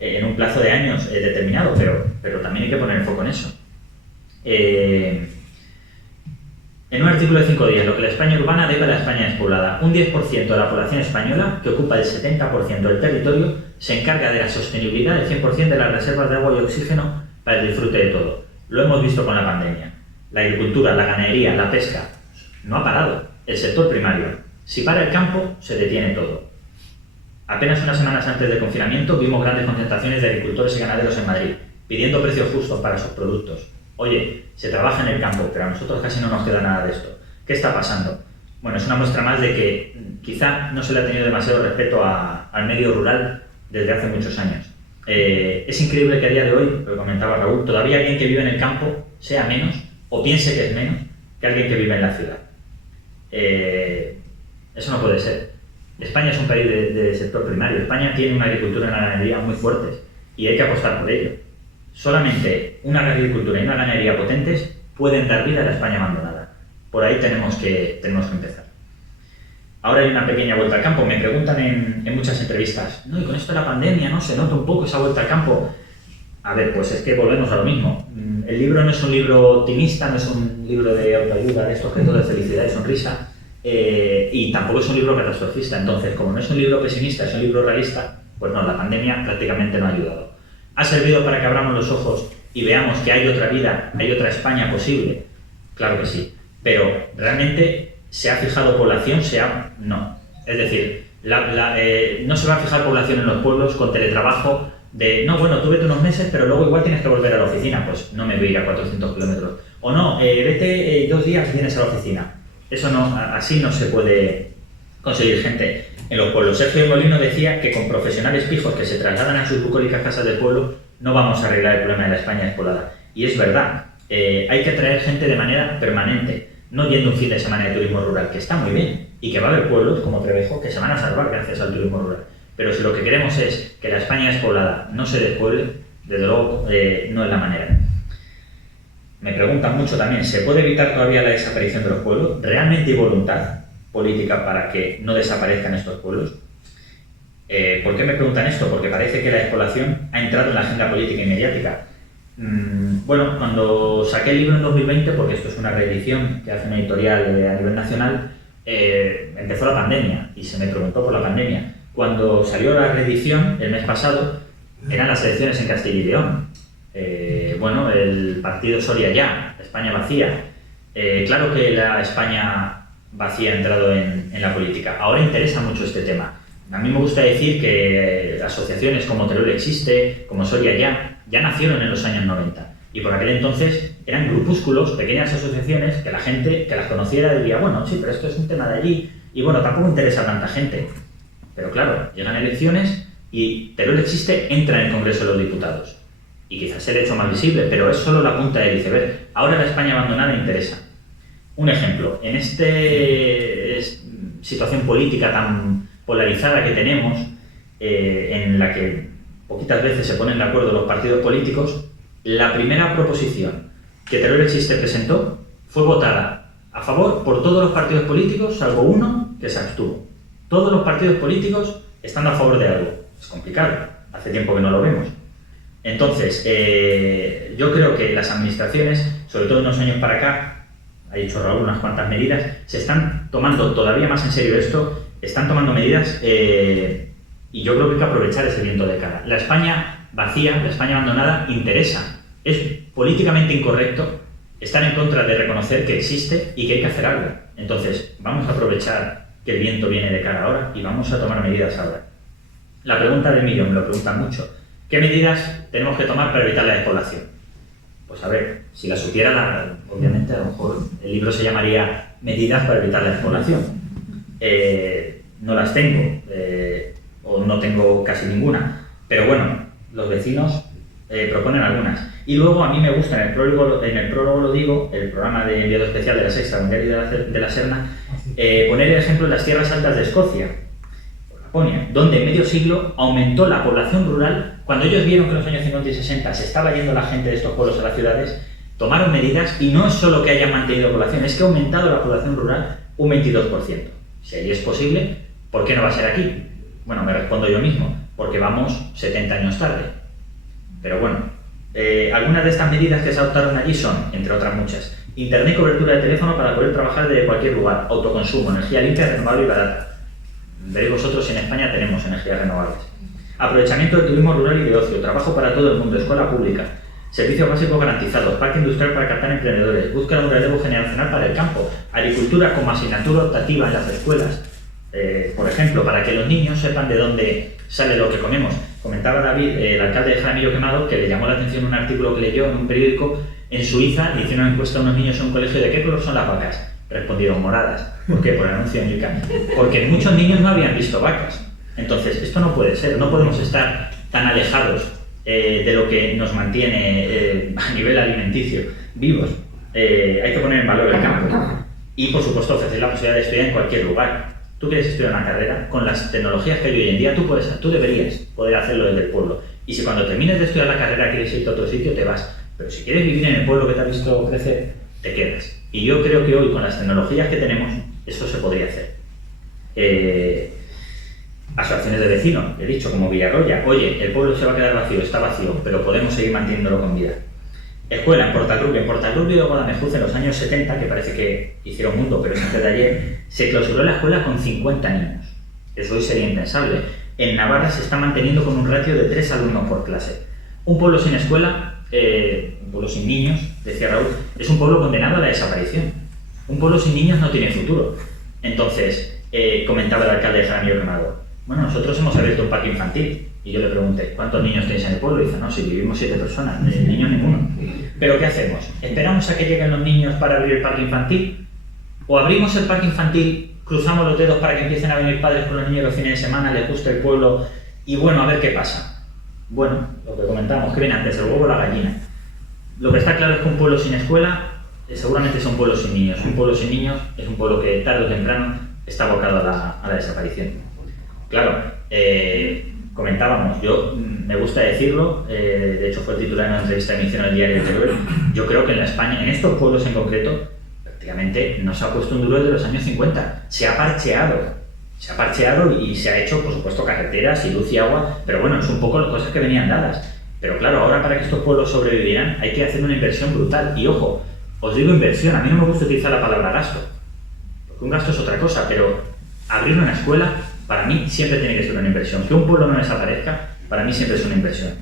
en un plazo de años determinado, pero también hay que poner el foco en eso. En un artículo de 5 días, lo que la España urbana debe a la España despoblada. Un 10% de la población española, que ocupa el 70% del territorio, se encarga de la sostenibilidad del 100% de las reservas de agua y oxígeno para el disfrute de todo. Lo hemos visto con la pandemia. La agricultura, la ganadería, la pesca, no ha parado. El sector primario. Si para el campo, se detiene todo. Apenas unas semanas antes del confinamiento vimos grandes concentraciones de agricultores y ganaderos en Madrid, pidiendo precios justos para sus productos. Oye, se trabaja en el campo, pero a nosotros casi no nos queda nada de esto. ¿Qué está pasando? Bueno, es una muestra más de que quizá no se le ha tenido demasiado respeto al medio rural desde hace muchos años. Es increíble que a día de hoy, lo comentaba Raúl, todavía alguien que vive en el campo sea menos, o piense que es menos, que alguien que vive en la ciudad. Eso no puede ser. España es un país de sector primario. España tiene una agricultura y una ganadería muy fuertes y hay que apostar por ello. Solamente una agricultura y una ganadería potentes pueden dar vida a la España abandonada. Por ahí tenemos que empezar. Ahora hay una pequeña vuelta al campo. Me preguntan en muchas entrevistas, no, y con esto de la pandemia, ¿no? Se nota un poco esa vuelta al campo. A ver, pues es que volvemos a lo mismo. El libro no es un libro optimista, no es un libro de autoayuda, de estos objetos de felicidad y sonrisa. Y tampoco es un libro catastrofista. Entonces, como no es un libro pesimista, es un libro realista, pues no, la pandemia prácticamente no ha ayudado. ¿Ha servido para que abramos los ojos y veamos que hay otra vida, hay otra España posible? Claro que sí. Pero, ¿realmente se ha fijado población? No. Es decir, no se va a fijar población en los pueblos con teletrabajo de, no, bueno, tú vete unos meses, pero luego igual tienes que volver a la oficina. Pues no me voy a ir a 400 kilómetros. O no, vete 2 días y vienes a la oficina. Eso no, así no se puede conseguir gente en los pueblos. Sergio Molino decía que con profesionales fijos que se trasladan a sus bucólicas casas del pueblo no vamos a arreglar el problema de la España despoblada. Y es verdad, hay que atraer gente de manera permanente, no yendo un fin de semana de turismo rural, que está muy bien, y que va a haber pueblos como Trevejo que se van a salvar gracias al turismo rural. Pero si lo que queremos es que la España despoblada no se despueble, desde luego no es la manera. Me preguntan mucho también, ¿se puede evitar todavía la desaparición de los pueblos? ¿Realmente hay voluntad política para que no desaparezcan estos pueblos? ¿Por qué me preguntan esto? Porque parece que la despoblación ha entrado en la agenda política y mediática. Bueno, cuando saqué el libro en 2020, porque esto es una reedición que hace una editorial a nivel nacional, empezó la pandemia y se me preguntó por la pandemia. Cuando salió la reedición, el mes pasado, eran las elecciones en Castilla y León. Bueno, el partido Soria Ya, España vacía. Claro que la España vacía ha entrado en la política. Ahora interesa mucho este tema. A mí me gusta decir que asociaciones como Teruel Existe, como Soria ya nacieron en los años 90. Y por aquel entonces eran grupúsculos, pequeñas asociaciones, que la gente que las conociera diría, bueno, sí, pero esto es un tema de allí. Y bueno, tampoco interesa a tanta gente. Pero claro, llegan elecciones y Teruel Existe entra en el Congreso de los Diputados. Y quizás sea el hecho más visible, pero es solo la punta del iceberg. Ahora la España abandonada interesa. Un ejemplo, en esta situación política tan polarizada que tenemos, en la que poquitas veces se ponen de acuerdo los partidos políticos, la primera proposición que Teruel Existe presentó fue votada a favor por todos los partidos políticos, salvo uno que se abstuvo. Todos los partidos políticos están a favor de algo. Es complicado, hace tiempo que no lo vemos. Entonces, yo creo que las administraciones, sobre todo en unos años para acá, ha dicho Raúl unas cuantas medidas, se están tomando todavía más en serio esto, están tomando medidas y yo creo que hay que aprovechar ese viento de cara. La España vacía, la España abandonada, interesa. Es políticamente incorrecto estar en contra de reconocer que existe y que hay que hacer algo. Entonces, vamos a aprovechar que el viento viene de cara ahora y vamos a tomar medidas ahora. La pregunta del millón, me lo preguntan mucho. ¿Qué medidas tenemos que tomar para evitar la despoblación? Pues a ver, si la supiera, obviamente a lo mejor el libro se llamaría Medidas para evitar la despoblación. No las tengo, o no tengo casi ninguna, pero bueno, los vecinos proponen algunas. Y luego a mí me gusta, en el prólogo lo digo, el programa de enviado especial de la Sexta, un diario de la Serna, poner el ejemplo de las tierras altas de Escocia, donde en medio siglo aumentó la población rural. Cuando ellos vieron que en los años 50 y 60 se estaba yendo la gente de estos pueblos a las ciudades, tomaron medidas y no es solo que hayan mantenido población, es que ha aumentado la población rural un 22%. Si allí es posible, ¿por qué no va a ser aquí? Bueno, me respondo yo mismo, porque vamos 70 años tarde. Pero bueno, algunas de estas medidas que se adoptaron allí son, entre otras muchas, internet y cobertura de teléfono para poder trabajar desde cualquier lugar, autoconsumo, energía limpia, renovable y barata. Veréis vosotros si en España tenemos energías renovables. Aprovechamiento del turismo rural y de ocio, trabajo para todo el mundo, escuela pública, servicios básicos garantizados, parque industrial para captar emprendedores, búsqueda de un relevo generacional para el campo, agricultura como asignatura optativa en las escuelas, por ejemplo, para que los niños sepan de dónde sale lo que comemos. Comentaba David, el alcalde de Jaramillo Quemado, que le llamó la atención un artículo que leyó en un periódico. En Suiza le hicieron una encuesta a unos niños en un colegio de qué color son las vacas. Respondieron moradas. ¿Por qué? Por el anuncio de Milka. Porque muchos niños no habían visto vacas. Entonces, esto no puede ser. No podemos estar tan alejados de lo que nos mantiene a nivel alimenticio vivos. Hay que poner en valor el campo. Y, por supuesto, ofrecer la posibilidad de estudiar en cualquier lugar. Tú quieres estudiar una carrera, con las tecnologías que hay hoy en día, tú deberías poder hacerlo desde el pueblo. Y si cuando termines de estudiar la carrera quieres irte a otro sitio, te vas. Pero si quieres vivir en el pueblo que te has visto crecer, te quedas. Y yo creo que hoy, con las tecnologías que tenemos, eso se podría hacer. Asociaciones de vecinos, he dicho, como Villarroya. Oye, el pueblo se va a quedar vacío, está vacío, pero podemos seguir manteniéndolo con vida. Escuela en Portalrubio. En Portalrubio de Guadalajara en los años 70, que parece que hicieron mundo, pero es antes de ayer, se clausuró la escuela con 50 niños. Eso hoy sería impensable. En Navarra se está manteniendo con un ratio de 3 alumnos por clase. Un pueblo sin escuela, un pueblo sin niños, decía Raúl, es un pueblo condenado a la desaparición. Un pueblo sin niños no tiene futuro. Entonces, comentaba el alcalde de Jaramillo Quemado, bueno, nosotros hemos abierto un parque infantil. Y yo le pregunté, ¿cuántos niños tenéis en el pueblo? Y dice, no, si vivimos 7 personas, niños ninguno. ¿Pero qué hacemos? ¿Esperamos a que lleguen los niños para abrir el parque infantil? ¿O abrimos el parque infantil, cruzamos los dedos para que empiecen a venir padres con los niños los fines de semana, les gusta el pueblo y bueno, a ver qué pasa? Bueno, lo que comentamos, ¿qué viene antes, el huevo o la gallina? Lo que está claro es que un pueblo sin escuela seguramente es un pueblo sin niños. Un pueblo sin niños es un pueblo que tarde o temprano está abocado a la desaparición. Claro, comentábamos, yo me gusta decirlo, de hecho fue titular en una entrevista de emisión al diario El Teruel, yo creo que en España, en estos pueblos en concreto, prácticamente no se ha puesto un duro desde los años 50, se ha parcheado y se ha hecho, por supuesto, carreteras y luz y agua, pero bueno, es un poco las cosas que venían dadas. Pero claro, ahora para que estos pueblos sobrevivieran hay que hacer una inversión brutal. Y ojo, os digo inversión, a mí no me gusta utilizar la palabra gasto, porque un gasto es otra cosa, pero abrir una escuela para mí siempre tiene que ser una inversión. Que un pueblo no desaparezca, para mí siempre es una inversión.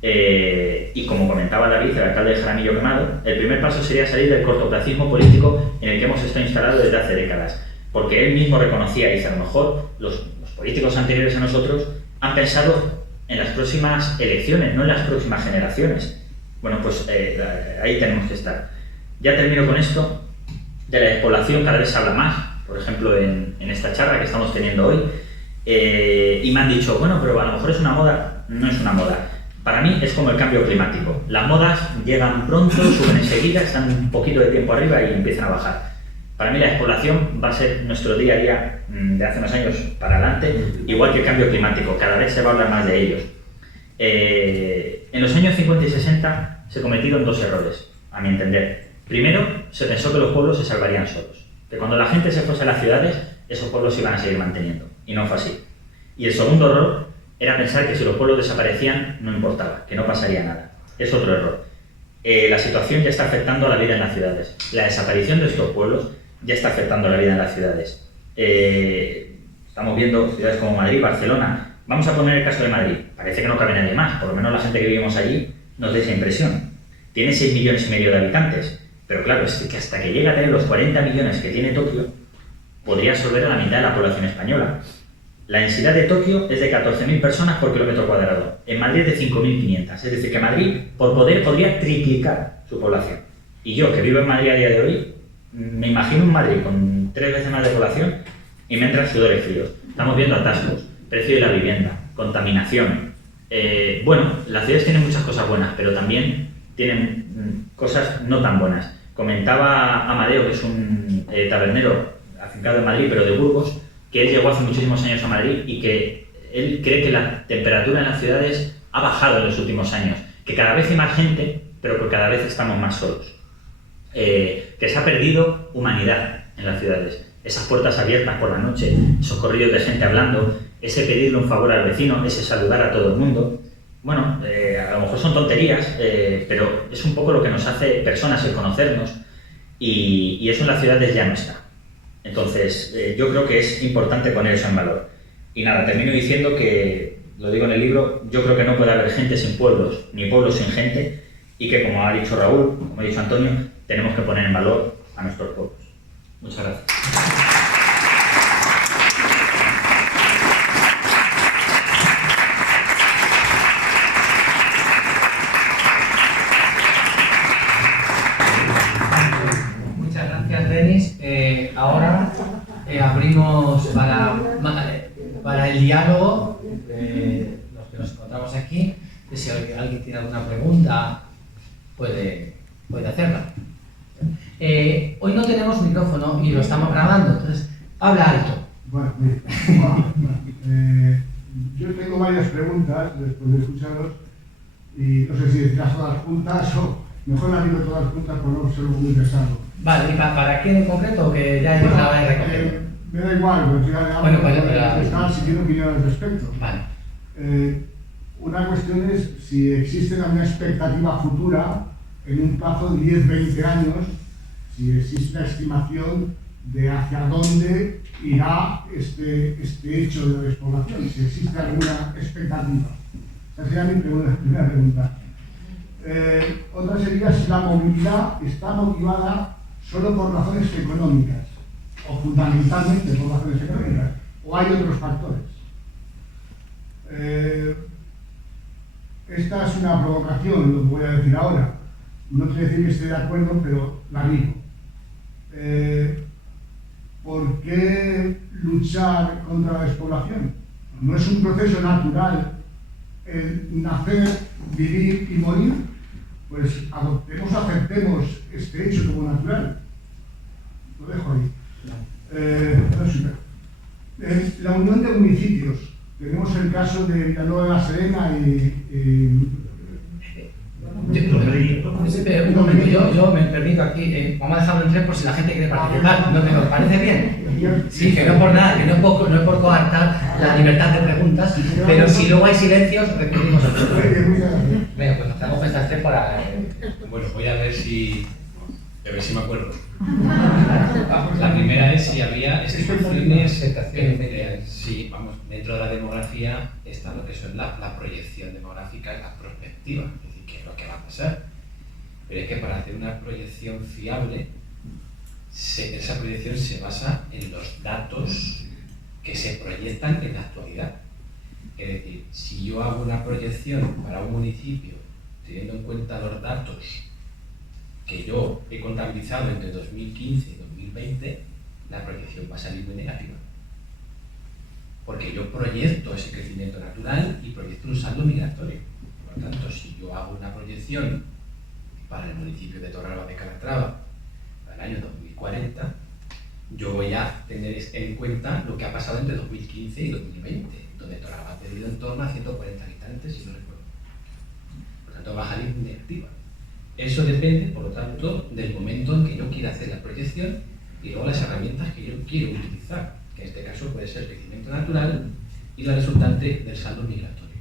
Y como comentaba David, el alcalde de Jaramillo Quemado, el primer paso sería salir del cortoplacismo político en el que hemos estado instalados desde hace décadas. Porque él mismo reconocía, y dice, a lo mejor los políticos anteriores a nosotros han pensado en las próximas elecciones, no en las próximas generaciones. Bueno, pues ahí tenemos que estar. Ya termino con esto. De la despoblación cada vez se habla más. Por ejemplo, en esta charla que estamos teniendo hoy, y me han dicho, bueno, pero a lo mejor es una moda. No es una moda. Para mí es como el cambio climático. Las modas llegan pronto, suben enseguida, están un poquito de tiempo arriba y empiezan a bajar. Para mí la despoblación va a ser nuestro día a día de hace unos años para adelante, igual que el cambio climático. Cada vez se va a hablar más de ellos. En los años 50 y 60 se cometieron dos errores, a mi entender. Primero, se pensó que los pueblos se salvarían solos. Que cuando la gente se fuese a las ciudades, esos pueblos se iban a seguir manteniendo. Y no fue así. Y el segundo error era pensar que si los pueblos desaparecían, no importaba, que no pasaría nada. Es otro error. La situación ya está afectando a la vida en las ciudades. La desaparición de estos pueblos ya está afectando a la vida en las ciudades. Estamos viendo ciudades como Madrid, Barcelona. Vamos a poner el caso de Madrid. Parece que no cabe nadie más, por lo menos la gente que vivimos allí nos da esa impresión. Tiene 6,5 millones de habitantes. Pero claro, es que hasta que llegue a tener los 40 millones que tiene Tokio, podría absorber a la mitad de la población española. La densidad de Tokio es de 14.000 personas por kilómetro cuadrado. En Madrid es de 5.500. Es decir, que Madrid, por poder, podría triplicar su población. Y yo, que vivo en Madrid a día de hoy, me imagino un Madrid con 3 veces más de población y me entran sudores fríos. Estamos viendo atascos, precio de la vivienda, contaminación. Bueno, las ciudades tienen muchas cosas buenas, pero también tienen cosas no tan buenas. Comentaba Amadeo, que es un tabernero afincado en Madrid, pero de Burgos, que él llegó hace muchísimos años a Madrid y que él cree que la temperatura en las ciudades ha bajado en los últimos años, que cada vez hay más gente pero porque cada vez estamos más solos. Que se ha perdido humanidad en las ciudades. Esas puertas abiertas por la noche, esos corrillos de gente hablando, ese pedirle un favor al vecino, ese saludar a todo el mundo. Bueno, a lo mejor son tonterías, pero es un poco lo que nos hace personas el conocernos, y eso en las ciudades ya no está. Entonces, yo creo que es importante poner eso en valor. Y nada, termino diciendo que, lo digo en el libro, yo creo que no puede haber gente sin pueblos, ni pueblos sin gente, y que, como ha dicho Raúl, como ha dicho Antonio, tenemos que poner en valor a nuestros pueblos. Muchas gracias. Muchas gracias, Denis. Ahora abrimos para el diálogo los que nos encontramos aquí. Si alguien tiene alguna pregunta, puede hacerla. Hoy no tenemos micrófono y lo estamos grabando, entonces habla alto. Bueno, yo tengo varias preguntas después de escucharos y no sé si decirlas todas juntas o mejor las digo todas juntas por no ser muy pesado. Vale, ¿y para quién en concreto? Que ya yo la he recogido. Me da igual, porque ya Bueno, pues están si tiene opinión al respecto. Vale. Una cuestión es si existe una expectativa futura en un plazo de 10-20 años, si existe una estimación de hacia dónde irá este hecho de despoblación, si existe alguna expectativa. Esa sería mi primera pregunta. Otra sería si la movilidad está motivada solo por razones económicas, o fundamentalmente por razones económicas, o hay otros factores. Esta es una provocación, lo que voy a decir ahora. No quiero decir que esté de acuerdo, pero la digo. ¿Por qué luchar contra la despoblación? ¿No es un proceso natural el nacer, vivir y morir? Pues aceptemos este hecho como natural. Lo dejo ahí. La unión de municipios. Tenemos el caso de Villanueva de la Serena Un momento, yo me permito aquí, vamos a dejarlo en tres por si la gente quiere participar. ¿No te parece bien? Sí, que no por nada, que no es por coartar la libertad de preguntas, pero si luego hay silencios, recurrimos al otro. Venga, pues nos hacemos estas tres para... Bueno, voy a ver si me acuerdo. La primera es si había estimaciones sí, vamos, dentro de la demografía está lo que son la proyección demográfica y la perspectiva, es decir, qué es lo que va a pasar. Pero es que para hacer una proyección fiable, esa proyección se basa en los datos que se proyectan en la actualidad. Es decir, si yo hago una proyección para un municipio teniendo en cuenta los datos que yo he contabilizado entre 2015 y 2020, la proyección va a salir muy negativa. Porque yo proyecto ese crecimiento natural y proyecto un saldo migratorio. Por lo tanto, si yo hago una proyección para el municipio de Torralba de Calatrava para el año 2040, yo voy a tener en cuenta lo que ha pasado entre 2015 y 2020, donde Torralba ha perdido en torno a 140 habitantes, si no recuerdo. Por lo tanto, va a salir muy negativa. Eso depende, por lo tanto, del momento en que yo quiera hacer la proyección y luego las herramientas que yo quiero utilizar, que en este caso puede ser el crecimiento natural y la resultante del saldo migratorio.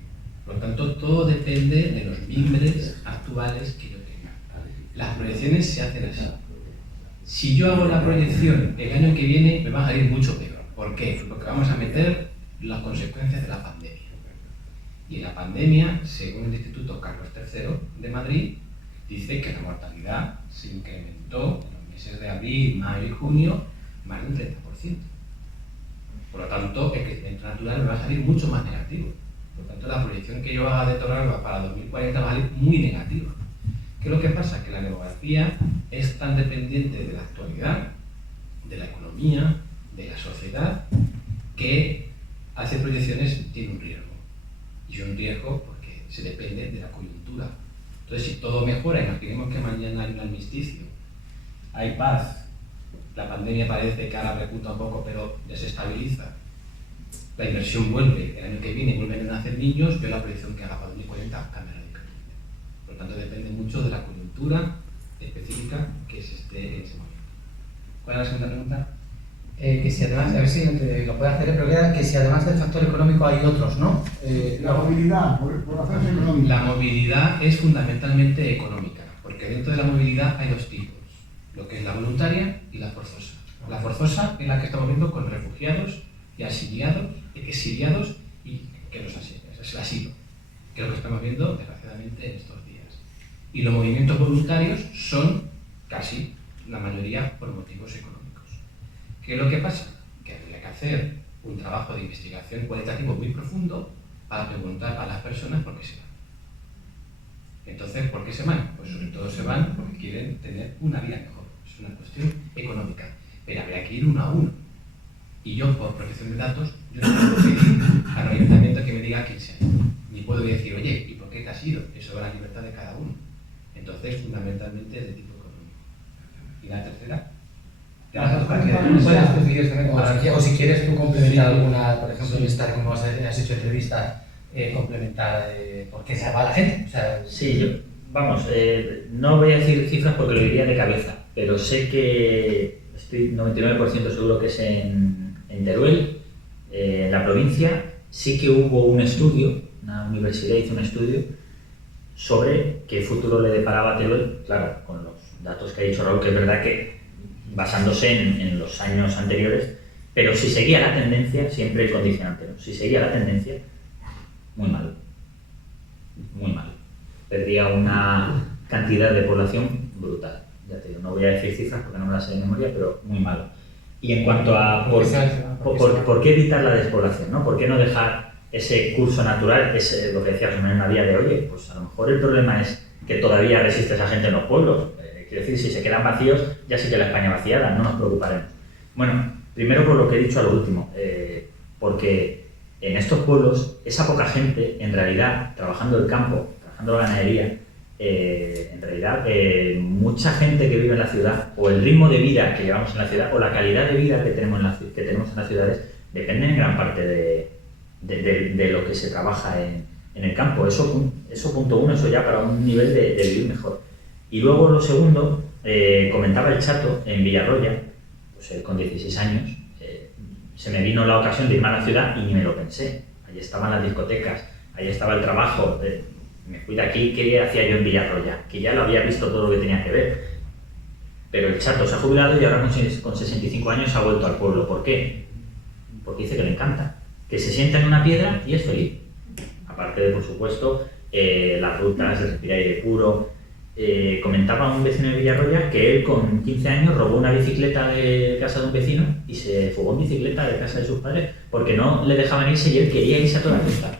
Por lo tanto, todo depende de los mimbres actuales que yo tenga. Las proyecciones se hacen así. Si yo hago la proyección el año que viene, me va a salir mucho peor. ¿Por qué? Porque vamos a meter las consecuencias de la pandemia. Y en la pandemia, según el Instituto Carlos III de Madrid, dice que la mortalidad se incrementó en los meses de abril, mayo y junio más de un 30%. Por lo tanto, el crecimiento natural me va a salir mucho más negativo. Por lo tanto, la proyección que yo haga de Torralba para 2040 va a salir muy negativa. ¿Qué es lo que pasa? Que la demografía es tan dependiente de la actualidad, de la economía, de la sociedad, que hacer proyecciones tiene un riesgo. Y un riesgo porque se depende de la coyuntura. Entonces, si todo mejora, imaginemos que mañana hay un armisticio, hay paz, la pandemia parece que ahora repunta un poco, pero desestabiliza, la inversión vuelve, el año que viene vuelven a nacer niños, yo la proyección que haga para 2040 cambia radicalmente. Por lo tanto, depende mucho de la coyuntura. cultura específica que se esté en ese momento. ¿Cuál es la segunda pregunta? Que si además, a ver si lo puede hacer, pero queda que si además del factor económico hay otros, ¿no? La movilidad, por razones económicas. La movilidad es fundamentalmente económica, porque dentro de la movilidad hay dos tipos, lo que es la voluntaria y la forzosa. La forzosa es la que estamos viendo con refugiados y exiliados y que los asilen, es el asilo, que es lo que estamos viendo desgraciadamente en estos días. Y los movimientos voluntarios son casi la mayoría por motivos económicos. ¿Qué es lo que pasa? Que habría que hacer un trabajo de investigación cualitativo muy profundo para preguntar a las personas por qué se van. Entonces, ¿por qué se van? Pues sobre todo se van porque quieren tener una vida mejor. Es una cuestión económica. Pero habría que ir uno a uno. Y yo, por protección de datos, yo no puedo pedir al ayuntamiento que me diga quién se ha ido. Ni puedo decir, oye, ¿y por qué te has ido? Eso va a la libertad de cada uno. Entonces, fundamentalmente es de tipo económico. ¿Y la tercera? O si quieres tú complementar alguna, por ejemplo, en esta, como has hecho entrevistas, complementar por qué se va la gente. O sea, sí, no voy a decir cifras porque lo diría de cabeza, pero sé que estoy 99% seguro que es en Teruel, en la provincia. Sí que hubo un estudio, una universidad hizo un estudio sobre qué futuro le deparaba a Teruel, claro, con los datos que ha dicho Raúl, que es verdad que basándose en los años anteriores, pero si seguía la tendencia, siempre el condicionante, ¿no? Si seguía la tendencia, muy mal, perdía una cantidad de población brutal, ya te digo, no voy a decir cifras porque no me las sé de memoria, pero muy malo. Y en cuanto a por qué evitar la despoblación, ¿no? ¿Por qué no dejar ese curso natural, es lo que decías en una vía de, oye, pues a lo mejor el problema es que todavía resiste esa gente en los pueblos. Quiero decir, si se quedan vacíos, ya sí que la España vaciada, no nos preocuparemos. Bueno, primero por lo que he dicho a lo último, porque en estos pueblos, esa poca gente, en realidad, trabajando el campo, trabajando la ganadería, en realidad, mucha gente que vive en la ciudad, o el ritmo de vida que llevamos en la ciudad, o la calidad de vida que tenemos en las ciudades, dependen en gran parte de lo que se trabaja en el campo. Eso punto uno, eso ya para un nivel de vivir mejor. Y luego lo segundo, comentaba el Chato en Villarroya, pues él con 16 años, se me vino la ocasión de irme a la ciudad y ni me lo pensé. Allí estaban las discotecas, allí estaba el trabajo, me fui de aquí, ¿qué hacía yo en Villarroya? Que ya lo había visto todo lo que tenía que ver. Pero el Chato se ha jubilado y ahora con 65 años ha vuelto al pueblo. ¿Por qué? Porque dice que le encanta, que se sienta en una piedra y es feliz. Aparte de, por supuesto, las rutas, el respirar aire puro. Comentaba un vecino de Villarroya que él con 15 años robó una bicicleta de casa de un vecino y se fugó en bicicleta de casa de sus padres porque no le dejaban irse y él quería irse a toda costa.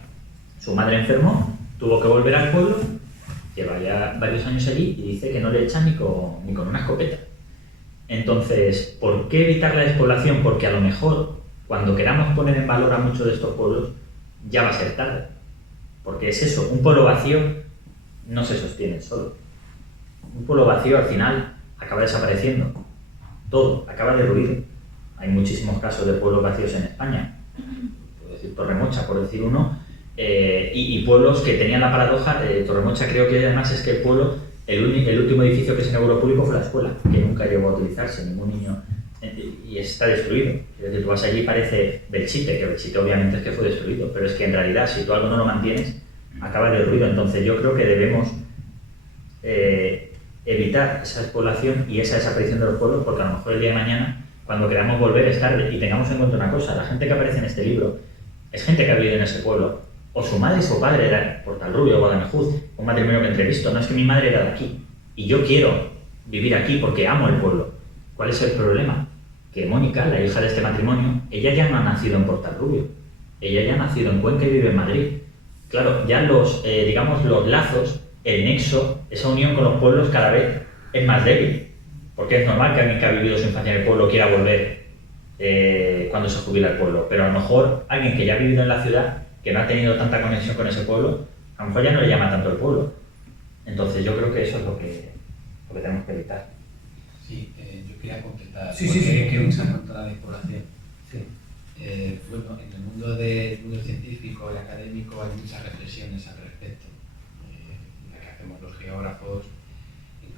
Su madre enfermó, tuvo que volver al pueblo, lleva ya varios años allí y dice que no le echan ni con una escopeta. Entonces, ¿por qué evitar la despoblación? Porque a lo mejor cuando queramos poner en valor a muchos de estos pueblos ya va a ser tarde. Porque es eso, un pueblo vacío no se sostiene solo. Un pueblo vacío al final acaba desapareciendo. Todo acaba derruido. Hay muchísimos casos de pueblos vacíos en España. Puedo decir Torremocha, por decir uno. Y pueblos que tenían la paradoja de Torremocha, creo que además es que el pueblo, el último edificio que se inauguró público fue la escuela, que nunca llegó a utilizarse, ningún niño, y está destruido. Es decir, tú vas allí y parece Belchite, que Belchite obviamente es que fue destruido, pero es que en realidad si tú algo no lo mantienes, acaba derruido. Entonces yo creo que debemos evitar esa despoblación y esa desaparición de los pueblos, porque a lo mejor el día de mañana, cuando queramos volver, es tarde. Y tengamos en cuenta una cosa, la gente que aparece en este libro es gente que ha vivido en ese pueblo, o su madre y su padre eran Portalrubio o Guadalajara, un matrimonio que entrevisto. No es que mi madre era de aquí y yo quiero vivir aquí porque amo el pueblo. ¿Cuál es el problema? Que Mónica, la hija de este matrimonio, ella ya no ha nacido en Portalrubio, ella ya ha nacido en Cuenca y vive en Madrid. Claro, ya los lazos, el nexo, esa unión con los pueblos cada vez es más débil, porque es normal que alguien que ha vivido su infancia en el pueblo quiera volver cuando se jubila el pueblo, pero a lo mejor alguien que ya ha vivido en la ciudad, que no ha tenido tanta conexión con ese pueblo, a lo mejor ya no le llama tanto el pueblo. Entonces yo creo que eso es lo que tenemos que evitar. Sí, yo quería completar, sí, que lucha contra la despoblación. Sí. Bueno, en el mundo científico y académico hay muchas reflexiones al respecto, la que hacemos los geógrafos,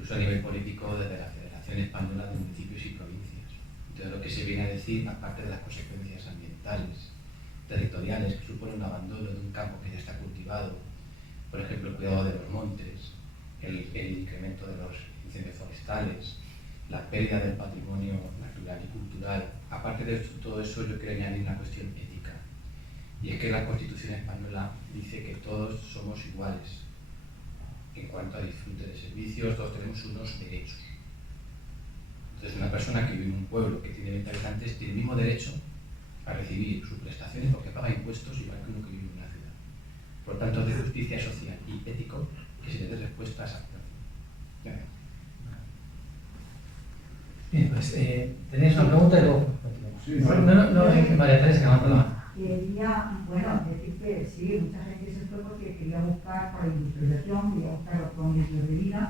incluso a nivel político desde la Federación Española de Municipios y Provincias. Entonces lo que se viene a decir, aparte de las consecuencias ambientales, territoriales, que supone un abandono de un campo que ya está cultivado, por ejemplo el cuidado de los montes, el incremento de los incendios forestales, la pérdida del patrimonio natural y cultural. Aparte de todo eso, yo quiero añadir una cuestión ética, y es que la Constitución española dice que todos somos iguales en cuanto a disfrute de servicios, todos tenemos unos derechos. Entonces una persona que vive en un pueblo que tiene 20 habitantes tiene el mismo derecho a recibir sus prestaciones porque paga impuestos igual que uno que vive en una ciudad. Por lo tanto, es de justicia social y ético que se le dé respuesta a esa situación. Bien, pues tenéis una pregunta y luego continuamos. Sí, María Teresa, que no hay problema. Quería, bueno, decir que sí, mucha gente se fue porque quería buscar para la industrialización, quería buscar otros medios de vida,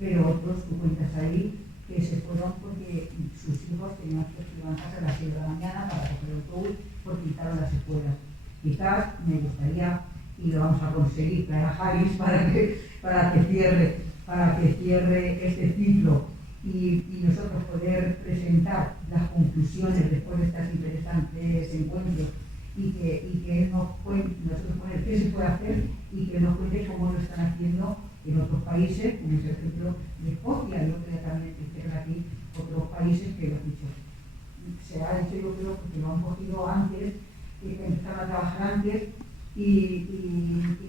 pero otros, tú cuentas ahí, que se fueron porque sus hijos tenían que levantarse a las 6 de la mañana para coger el autobús porque quitaron las escuelas. Quizás me gustaría, y lo vamos a conseguir, traer a Javis para que cierre este ciclo y nosotros poder presentar las conclusiones después de estos interesantes encuentros y que él nos cuente, nosotros poner qué se puede hacer y que nos cuente cómo lo están haciendo en otros países, como es el ejemplo de Escocia, y otro también hicieron aquí otros países que lo han dicho. Se ha hecho, yo creo, porque lo han cogido antes, que empezaron a trabajar antes, y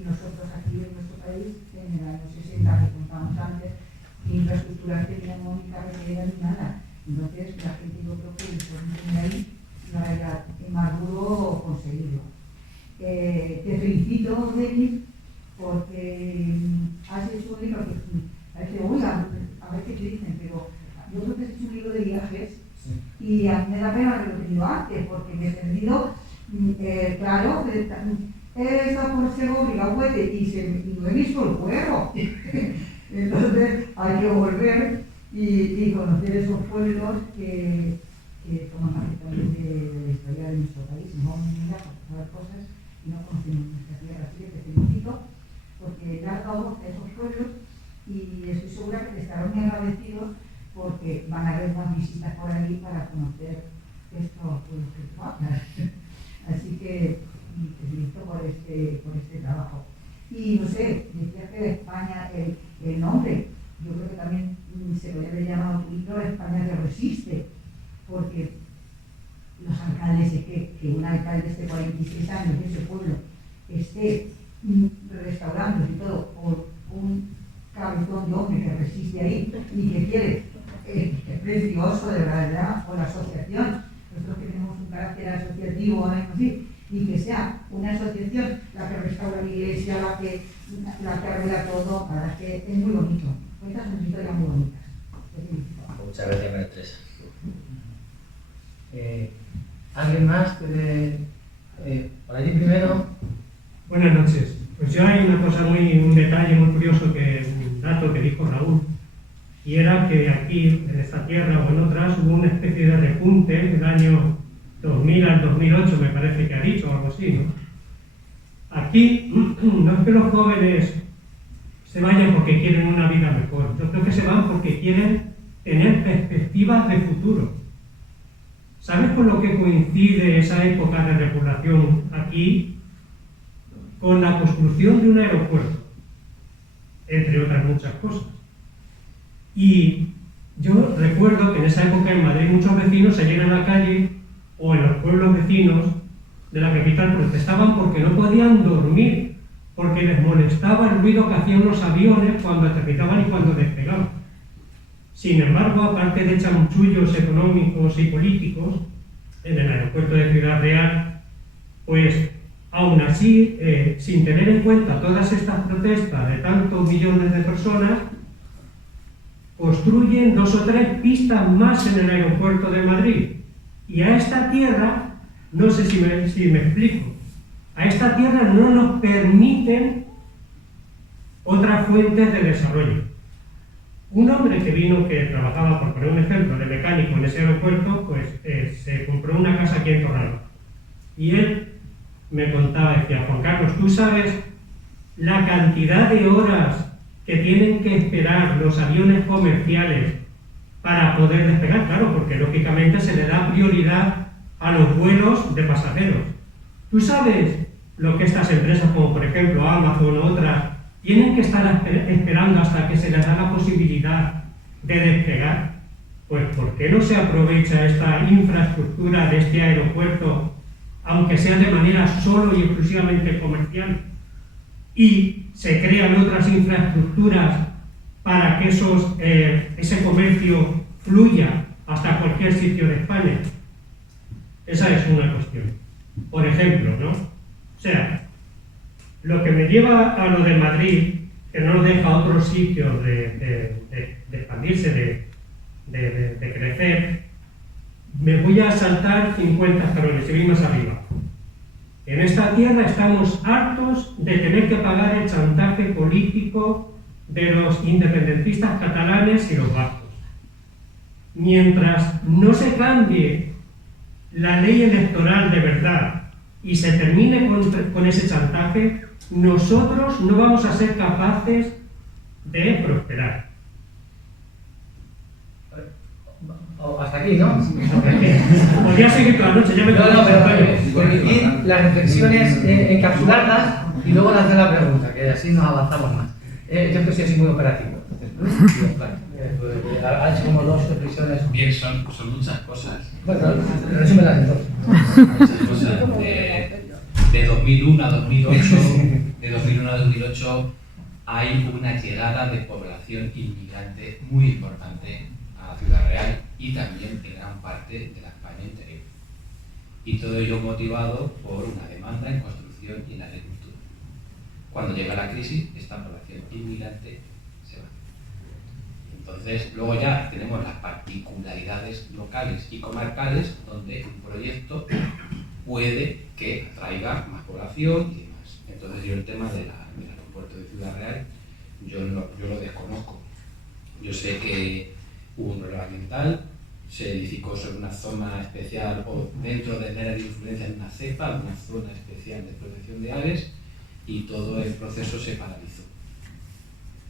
nosotros aquí en nuestro país, en el año 60, que contábamos antes, ni infraestructuras teníamos, ni carreteras, ni nada. Entonces, la gente, yo creo que después de ahí no era más duro conseguirlo. Te felicito, Denis, porque has hecho un libro que parece, oiga, a ver qué te dicen, pero yo creo que has hecho un libro de viajes y a mí me da pena haberlo tenido antes, porque me he perdido, claro, he estado por Segovia, y no he visto el juego. Entonces hay que volver y conocer esos pueblos que forman parte también de la historia de nuestro país. No vamos a mirar para saber cosas y no conocemos nuestra tierra. Así que te felicito porque te has dado voz a esos pueblos y estoy segura que te estarán muy agradecidos porque van a haber más visitas por ahí para conocer estos pueblos que trabajan. Así que te felicito por este trabajo. Y no sé, decías que España, el nombre, yo creo que también se podría haber llamado tu libro España que resiste, porque los alcaldes, que un alcalde de 46 años de ese pueblo esté restaurando y todo por un cabezón de hombre que resiste ahí y que quiere, es precioso de verdad, por la asociación. Nosotros que tenemos un carácter asociativo, así, y que sea una asociación la que restaura la iglesia, la que arregla todo, la verdad que es muy bonito. Estas son historias muy bonitas. Muchas gracias, María Teresa. ¿Alguien más? Por allí primero. Buenas noches. Pues yo hay una cosa un detalle muy curioso, un dato que dijo Raúl, y era que aquí, en esta tierra o en otras, hubo una especie de repunte del año 2000 al 2008, me parece que ha dicho, o algo así, ¿no? Aquí no es que los jóvenes se vayan porque quieren una vida mejor, yo creo que se van porque quieren tener perspectivas de futuro. ¿Sabes con lo que coincide esa época de repoblación aquí? Con la construcción de un aeropuerto, entre otras muchas cosas. Y yo recuerdo que en esa época en Madrid muchos vecinos salían a la calle o en los pueblos vecinos de la capital protestaban porque no podían dormir, porque les molestaba el ruido que hacían los aviones cuando aterrizaban y cuando despegaban. Sin embargo, aparte de chanchullos económicos y políticos, en el aeropuerto de Ciudad Real, pues aún así, sin tener en cuenta todas estas protestas de tantos millones de personas, construyen 2 o 3 pistas más en el aeropuerto de Madrid. Y a esta tierra, no sé si me explico, a esta tierra no nos permiten otras fuentes de desarrollo. Un hombre que vino, que trabajaba, por poner un ejemplo, de mecánico en ese aeropuerto, pues se compró una casa aquí en Torralba. Y él me contaba, decía, Juan Carlos, ¿tú sabes la cantidad de horas que tienen que esperar los aviones comerciales para poder despegar, claro, porque lógicamente se le da prioridad a los vuelos de pasajeros. ¿Tú sabes lo que estas empresas, como por ejemplo Amazon o otras, tienen que estar esperando hasta que se les da la posibilidad de despegar? Pues ¿por qué no se aprovecha esta infraestructura de este aeropuerto, aunque sea de manera solo y exclusivamente comercial, y se crean otras infraestructuras para que ese comercio fluya hasta cualquier sitio de España? Esa es una cuestión. Por ejemplo, ¿no? O sea, lo que me lleva a lo de Madrid, que no nos deja otros sitios de expandirse, de crecer, me voy a saltar 50 escalones y voy más arriba. En esta tierra estamos hartos de tener que pagar el chantaje político de los independentistas catalanes y los vascos. Mientras no se cambie la ley electoral de verdad y se termine con ese chantaje, nosotros no vamos a ser capaces de prosperar. Hasta aquí, ¿no? Podría seguir toda la noche, ya me No, pero permitir las reflexiones, encapsularlas y luego lanzar la pregunta, que así nos avanzamos más. Yo que soy así muy operativo. Ha hecho como 2 reflexiones. Bien, son muchas cosas. Bueno, resúmelas entonces. Muchas cosas. De 2001 a 2008 hay una llegada de población inmigrante muy importante a la Ciudad Real y también en gran parte de la España interior. Y todo ello motivado por una demanda en construcción y en agricultura. Cuando llega la crisis, esta población inmigrante se va. Entonces, luego ya tenemos las particularidades locales y comarcales donde un proyecto puede que atraiga más población y demás. Entonces, yo el tema del aeropuerto de Ciudad Real, yo lo desconozco. Yo sé que hubo un problema ambiental, se edificó sobre una zona especial o dentro del área de influencia de una cepa, una zona especial de protección de aves, y todo el proceso se paralizó.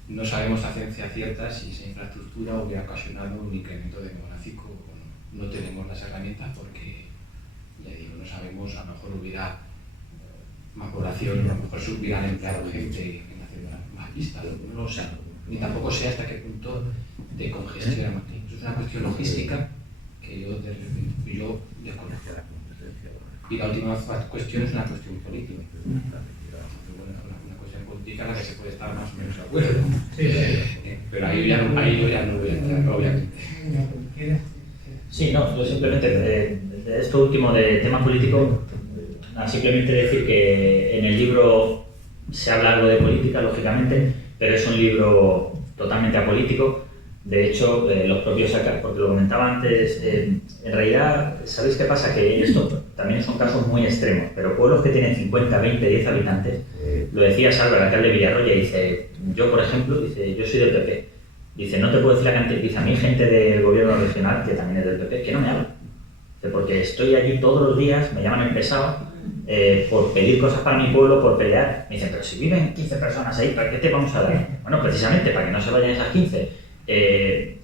No sabemos a ciencia cierta si esa infraestructura hubiera ocasionado un incremento demográfico o no. No tenemos las herramientas porque, ya digo, no sabemos, a lo mejor hubiera más población, a lo mejor se hubieran empleado gente en la ciudad más vista, no lo sé. Ni tampoco sé hasta qué punto de congestión aquí. Eso es una cuestión logística que yo desconozco. Y la última cuestión es una cuestión política. Una cuestión política en la que se puede estar más o menos de acuerdo. Pero ahí yo ya no voy a entrar, obviamente. Sí, no, yo simplemente de esto último de tema político, simplemente decir que en el libro se habla algo de política, lógicamente, pero es un libro totalmente apolítico. De hecho, los propios, porque lo comentaba antes, en realidad, ¿sabéis qué pasa? Que esto también son casos muy extremos, pero pueblos que tienen 50, 20, 10 habitantes, lo decía Salva, el alcalde de Villarroya, dice, yo por ejemplo, dice, yo soy del PP, dice, no te puedo decir la cantidad, dice, a mí gente del gobierno regional, que también es del PP, que no me habla, dice, porque estoy allí todos los días, me llaman el pesado, por pedir cosas para mi pueblo, por pelear. Me dicen, pero si viven 15 personas ahí, ¿para qué te vamos a dar? Bueno, precisamente para que no se vayan esas 15.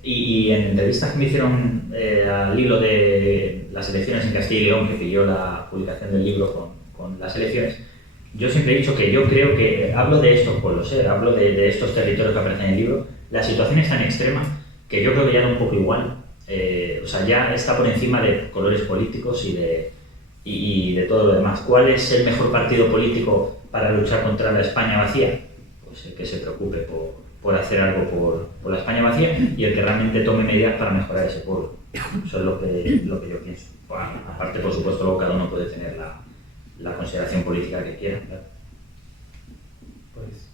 Y en entrevistas que me hicieron al hilo de las elecciones en Castilla y León, que pidió la publicación del libro con las elecciones, yo siempre he dicho que yo creo que, hablo de estos pueblos, hablo de estos territorios que aparecen en el libro, la situación es tan extrema que yo creo que ya da un poco igual. O sea, ya está por encima de colores políticos y de todo lo demás. ¿Cuál es el mejor partido político para luchar contra la España vacía? Pues el que se preocupe por hacer algo por la España vacía y el que realmente tome medidas para mejorar ese pueblo. Eso es lo que yo pienso. Bueno, aparte, por supuesto, luego cada uno puede tener la consideración política que quiera. ¿Verdad? Pues,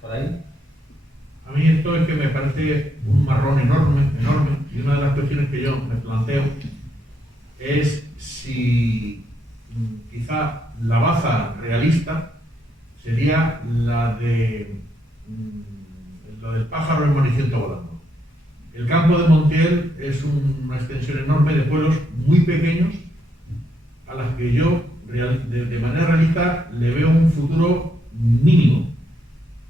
por ahí. A mí esto es que me parece un marrón enorme, y una de las cuestiones que yo me planteo es si quizá la baza realista sería la de lo del pájaro en Moniciento volando. El campo de Montiel es una extensión enorme de pueblos muy pequeños a las que yo de manera realista le veo un futuro mínimo.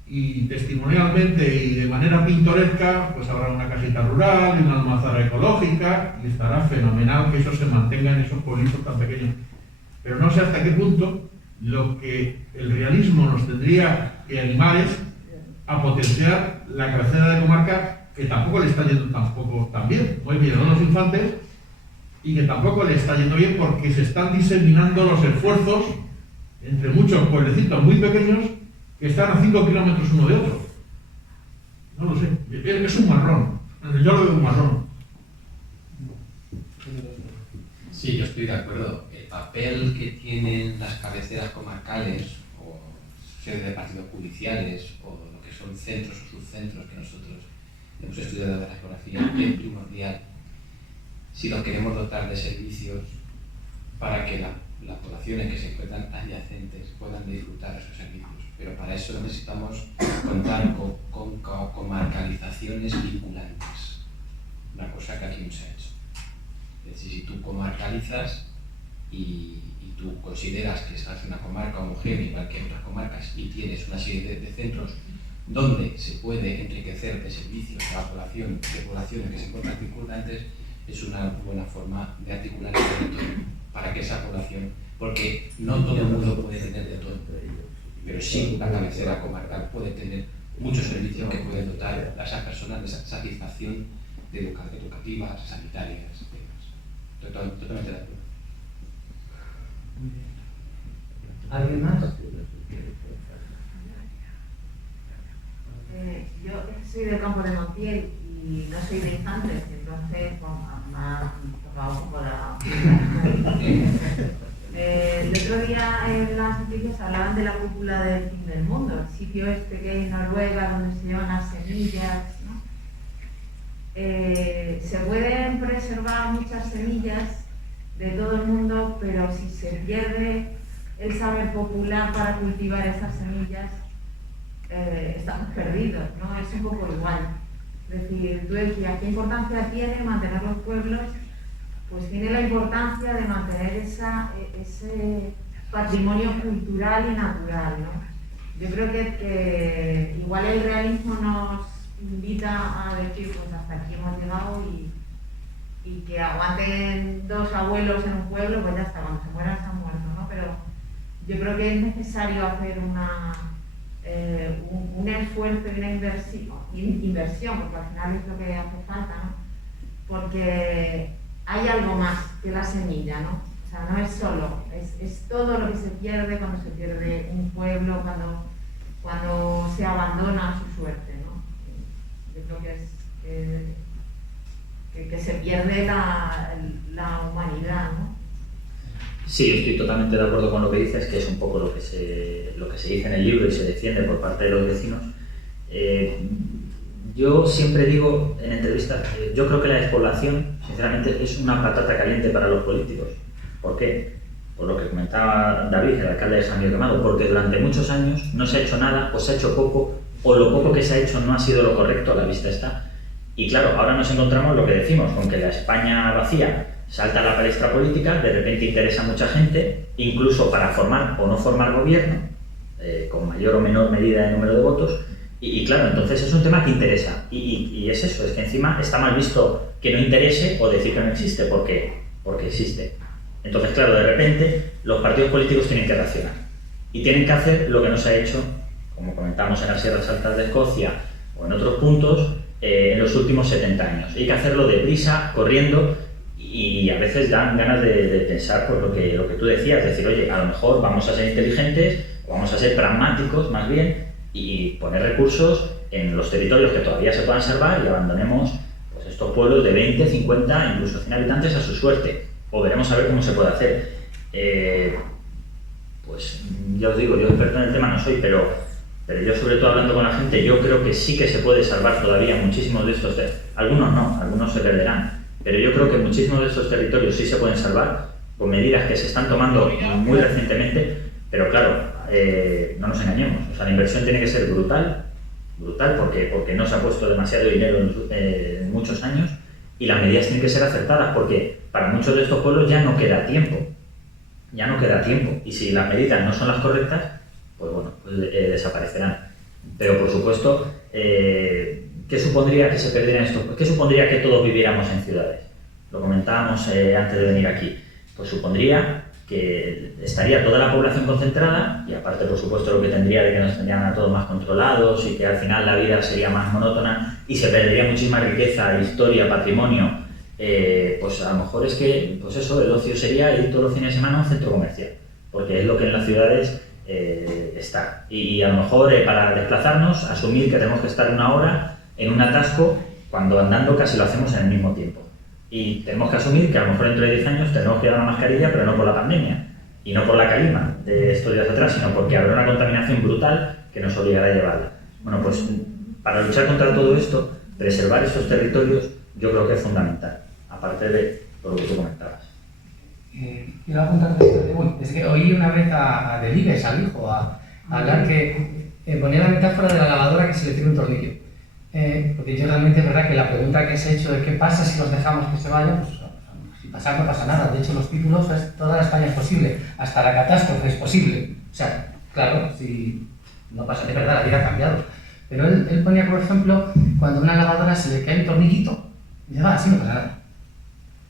y testimonialmente y de manera pintoresca, pues habrá una casita rural, una almazara ecológica, y estará fenomenal que eso se mantenga en esos pueblitos tan pequeños. Pero no sé hasta qué punto lo que el realismo nos tendría que animar es a potenciar la cabecera de comarca, que tampoco le está yendo tampoco tan bien. Muy bien, ¿no? Los Infantes, y que tampoco le está yendo bien porque se están diseminando los esfuerzos entre muchos pueblecitos muy pequeños que están a 5 kilómetros uno de otro. No lo sé, es un marrón. Yo lo veo un marrón. Sí, yo estoy de acuerdo. El papel que tienen las cabeceras comarcales o sedes de partidos judiciales o lo que son centros o subcentros que nosotros hemos estudiado de la geografía es primordial si nos queremos dotar de servicios para que las poblaciones que se encuentran adyacentes puedan disfrutar esos servicios. Pero para eso necesitamos contar con comarcalizaciones vinculantes, una cosa que aquí no se ha hecho. Es decir, si tú comarcalizas y tú consideras que estás en una comarca homogénea, igual que en otras comarcas, y tienes una serie de centros donde se puede enriquecer de servicios a la población, de poblaciones que se encuentran circundantes, es una buena forma de articular el territorio para que esa población, porque no todo el mundo puede tener de todo, pero sí la cabecera comarcal puede tener muchos servicios que pueden dotar a esas personas de satisfacción educativas, sanitarias, demás. Totalmente de acuerdo. ¿Alguien más? Yo soy del campo de Montiel y no soy de Infantes, entonces me ha tocado un poco la... El otro día en las noticias hablaban de la cúpula del fin del mundo, el sitio este que hay en Noruega donde se llevan las semillas, ¿no? Se pueden preservar muchas semillas de todo el mundo, pero si se pierde el saber popular para cultivar esas semillas, estamos perdidos, ¿no? Es un poco igual. Es decir, tú decías, ¿qué importancia tiene mantener los pueblos? Pues tiene la importancia de mantener ese patrimonio cultural y natural, ¿no? Yo creo que igual el realismo nos invita a decir, pues hasta aquí hemos llegado y que aguanten 2 abuelos en un pueblo, pues ya está, cuando se mueran se han muerto, ¿no? Pero yo creo que es necesario hacer un esfuerzo y una inversión, porque al final es lo que hace falta, ¿no? Porque hay algo más que la semilla, ¿no? O sea, no es solo, es todo lo que se pierde cuando se pierde un pueblo, cuando se abandona su suerte, ¿no? Yo creo que se pierde la humanidad, ¿no? Sí, estoy totalmente de acuerdo con lo que dices, que es un poco lo que se dice en el libro y se defiende por parte de los vecinos. Yo siempre digo en entrevistas, yo creo que la despoblación, sinceramente, es una patata caliente para los políticos. ¿Por qué? Por lo que comentaba David, el alcalde de San Miguel Quemado, porque durante muchos años no se ha hecho nada, o se ha hecho poco, o lo poco que se ha hecho no ha sido lo correcto, a la vista está. Y claro, ahora nos encontramos lo que decimos, con que la España vacía salta a la palestra política, de repente interesa a mucha gente, incluso para formar o no formar gobierno, con mayor o menor medida de número de votos, y claro, entonces es un tema que interesa, y es eso, es que encima está mal visto que no interese o decir que no existe, porque existe. Entonces, claro, de repente los partidos políticos tienen que reaccionar, y tienen que hacer lo que no se ha hecho, como comentamos en las Sierras Altas de Escocia, o en otros puntos, en los últimos 70 años. Hay que hacerlo deprisa, corriendo, y a veces dan ganas de pensar por lo que tú decías, decir, oye, a lo mejor vamos a ser inteligentes, o vamos a ser pragmáticos más bien, y poner recursos en los territorios que todavía se puedan salvar y abandonemos pues, estos pueblos de 20, 50, incluso 100 habitantes a su suerte. O veremos a ver cómo se puede hacer. Pues ya os digo, yo experto en el tema no soy, pero yo sobre todo hablando con la gente, yo creo que sí que se puede salvar todavía muchísimos de estos algunos no, algunos se perderán, pero yo creo que muchísimos de estos territorios sí se pueden salvar con medidas que se están tomando muy recientemente, pero claro, no nos engañemos, o sea, la inversión tiene que ser brutal porque no se ha puesto demasiado dinero en muchos años, y las medidas tienen que ser acertadas porque para muchos de estos pueblos ya no queda tiempo, y si las medidas no son las correctas, pues bueno, pues, desaparecerán. Pero, por supuesto, ¿qué supondría que se perdieran esto? ¿Qué supondría que todos viviéramos en ciudades? Lo comentábamos antes de venir aquí. Pues supondría que estaría toda la población concentrada y aparte, por supuesto, lo que tendría de que nos tendrían a todos más controlados y que al final la vida sería más monótona y se perdería muchísima riqueza, historia, patrimonio. Pues a lo mejor es que, pues eso, el ocio sería ir todos los fines de semana a un centro comercial, porque es lo que en las ciudades está. Y a lo mejor para desplazarnos, asumir que tenemos que estar 1 hora en un atasco cuando andando casi lo hacemos en el mismo tiempo. Y tenemos que asumir que a lo mejor dentro de 10 años tenemos que llevar una mascarilla, pero no por la pandemia y no por la calima de estos días atrás, sino porque habrá una contaminación brutal que nos obligará a llevarla. Bueno, pues para luchar contra todo esto, preservar estos territorios yo creo que es fundamental, aparte de lo que tú comentabas. Quiero apuntarte es que oí una vez a Delibes, al hijo, a hablar que ponía la metáfora de la lavadora que se le tira un tornillo. Porque yo realmente es verdad que la pregunta que se ha hecho de qué pasa si los dejamos que se vayan, pues si pasar no pasa nada. De hecho, los títulos es toda la España es posible, hasta la catástrofe es posible. O sea, claro, si no pasa de verdad, la vida ha cambiado. Pero él ponía como ejemplo cuando a una lavadora se le cae un tornillito y dice, así no pasa nada.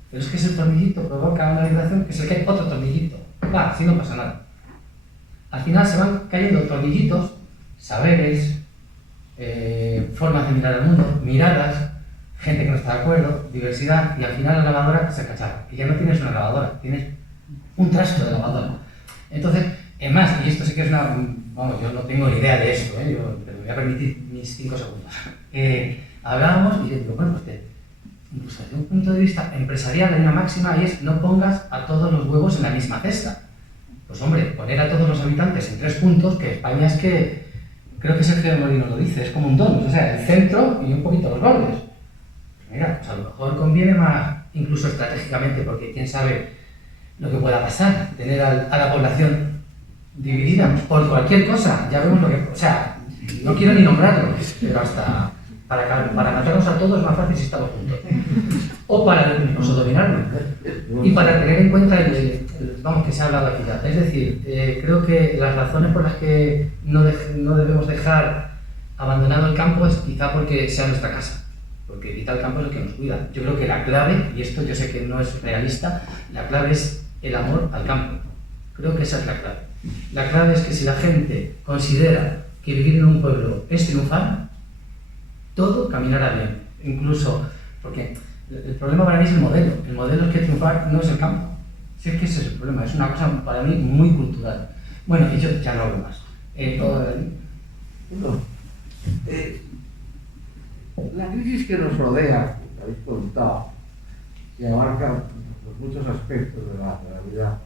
Pero es que ese tornillito provoca una vibración que se le cae otro tornillito. Así no pasa nada. Al final se van cayendo tornillitos, saberes, formas de mirar al mundo, miradas, gente que no está de acuerdo, diversidad, y al final la lavadora se cacharra. Y ya no tienes una lavadora, tienes un trasto de lavadora. Entonces, es más, y esto sí que es una... Vamos, yo no tengo ni idea de esto, yo me voy a permitir mis 5 segundos. Hablábamos y yo digo, bueno, pues que incluso desde un punto de vista empresarial hay una máxima y es no pongas a todos los huevos en la misma cesta. Pues hombre, poner a todos los habitantes en 3 puntos, que España es que... Creo que Sergio de Molino lo dice, es como un donut, o sea, el centro y un poquito los bordes. Pues mira, pues a lo mejor conviene más, incluso estratégicamente, porque quién sabe lo que pueda pasar, tener a la población dividida por cualquier cosa, ya vemos lo que... O sea, no quiero ni nombrarlo, pero hasta para matarnos a todos es más fácil si estamos juntos. O para incluso dominarnos. Y para tener en cuenta vamos, que se ha hablado aquí ya. Es decir, creo que las razones por las que no debemos dejar abandonado el campo es quizá porque sea nuestra casa. Porque quizá el campo es el que nos cuida. Yo creo que la clave, y esto yo sé que no es realista, la clave es el amor al campo. Creo que esa es la clave. La clave es que si la gente considera que vivir en un pueblo es triunfar, todo caminará bien. Incluso, porque el problema para mí es el modelo. El modelo es que triunfar no es el campo. Si es que ese es el problema. Es una cosa para mí muy cultural. Bueno, y yo ya no hablo más. La crisis que nos rodea, que habéis contado, que abarca pues, muchos aspectos de la vida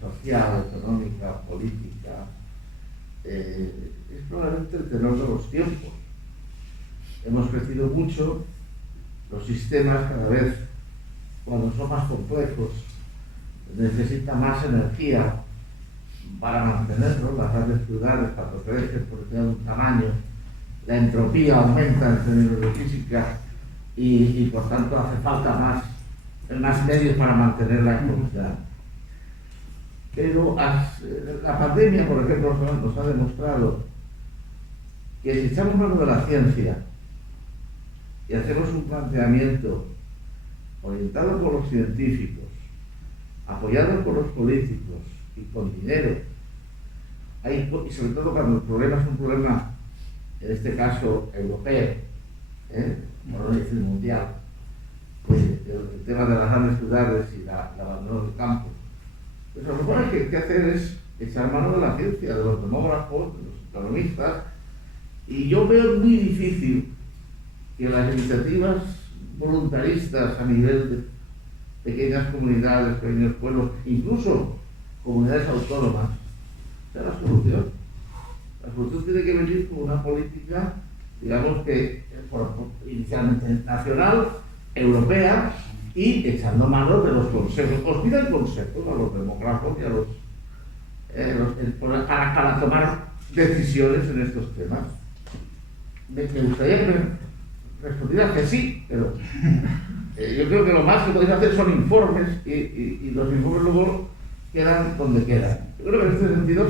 social, económica, política, es probablemente el tenor de los tiempos. Hemos crecido mucho, los sistemas cada vez, cuando son más complejos, necesitan más energía para mantenerlos. Las grandes ciudades, cuando crecen porque tienen un tamaño, la entropía aumenta en términos de física y por tanto hace falta más medios para mantener la economía. Pero la pandemia, por ejemplo, nos ha demostrado que si echamos mano de la ciencia y hacemos un planteamiento orientado por los científicos, apoyado por los políticos y con dinero, y sobre todo cuando el problema es un problema, en este caso europeo, por no decir mundial, el tema de las grandes ciudades y el abandono del campo, pues lo mejor que hay que hacer es echar mano de la ciencia, de los demógrafos, de los economistas, y yo veo muy difícil que las iniciativas voluntaristas a nivel de pequeñas comunidades, pequeños pueblos, incluso comunidades autónomas, sea la solución. La solución tiene que venir con una política, digamos que inicialmente nacional, europea, y echando mano de los consejos. Os pidan consejos a los demógrafos y a para tomar decisiones en estos temas. Me gustaría que respondiera que sí, pero yo creo que lo más que podéis hacer son informes y los informes luego quedan donde quedan. Yo creo que en este sentido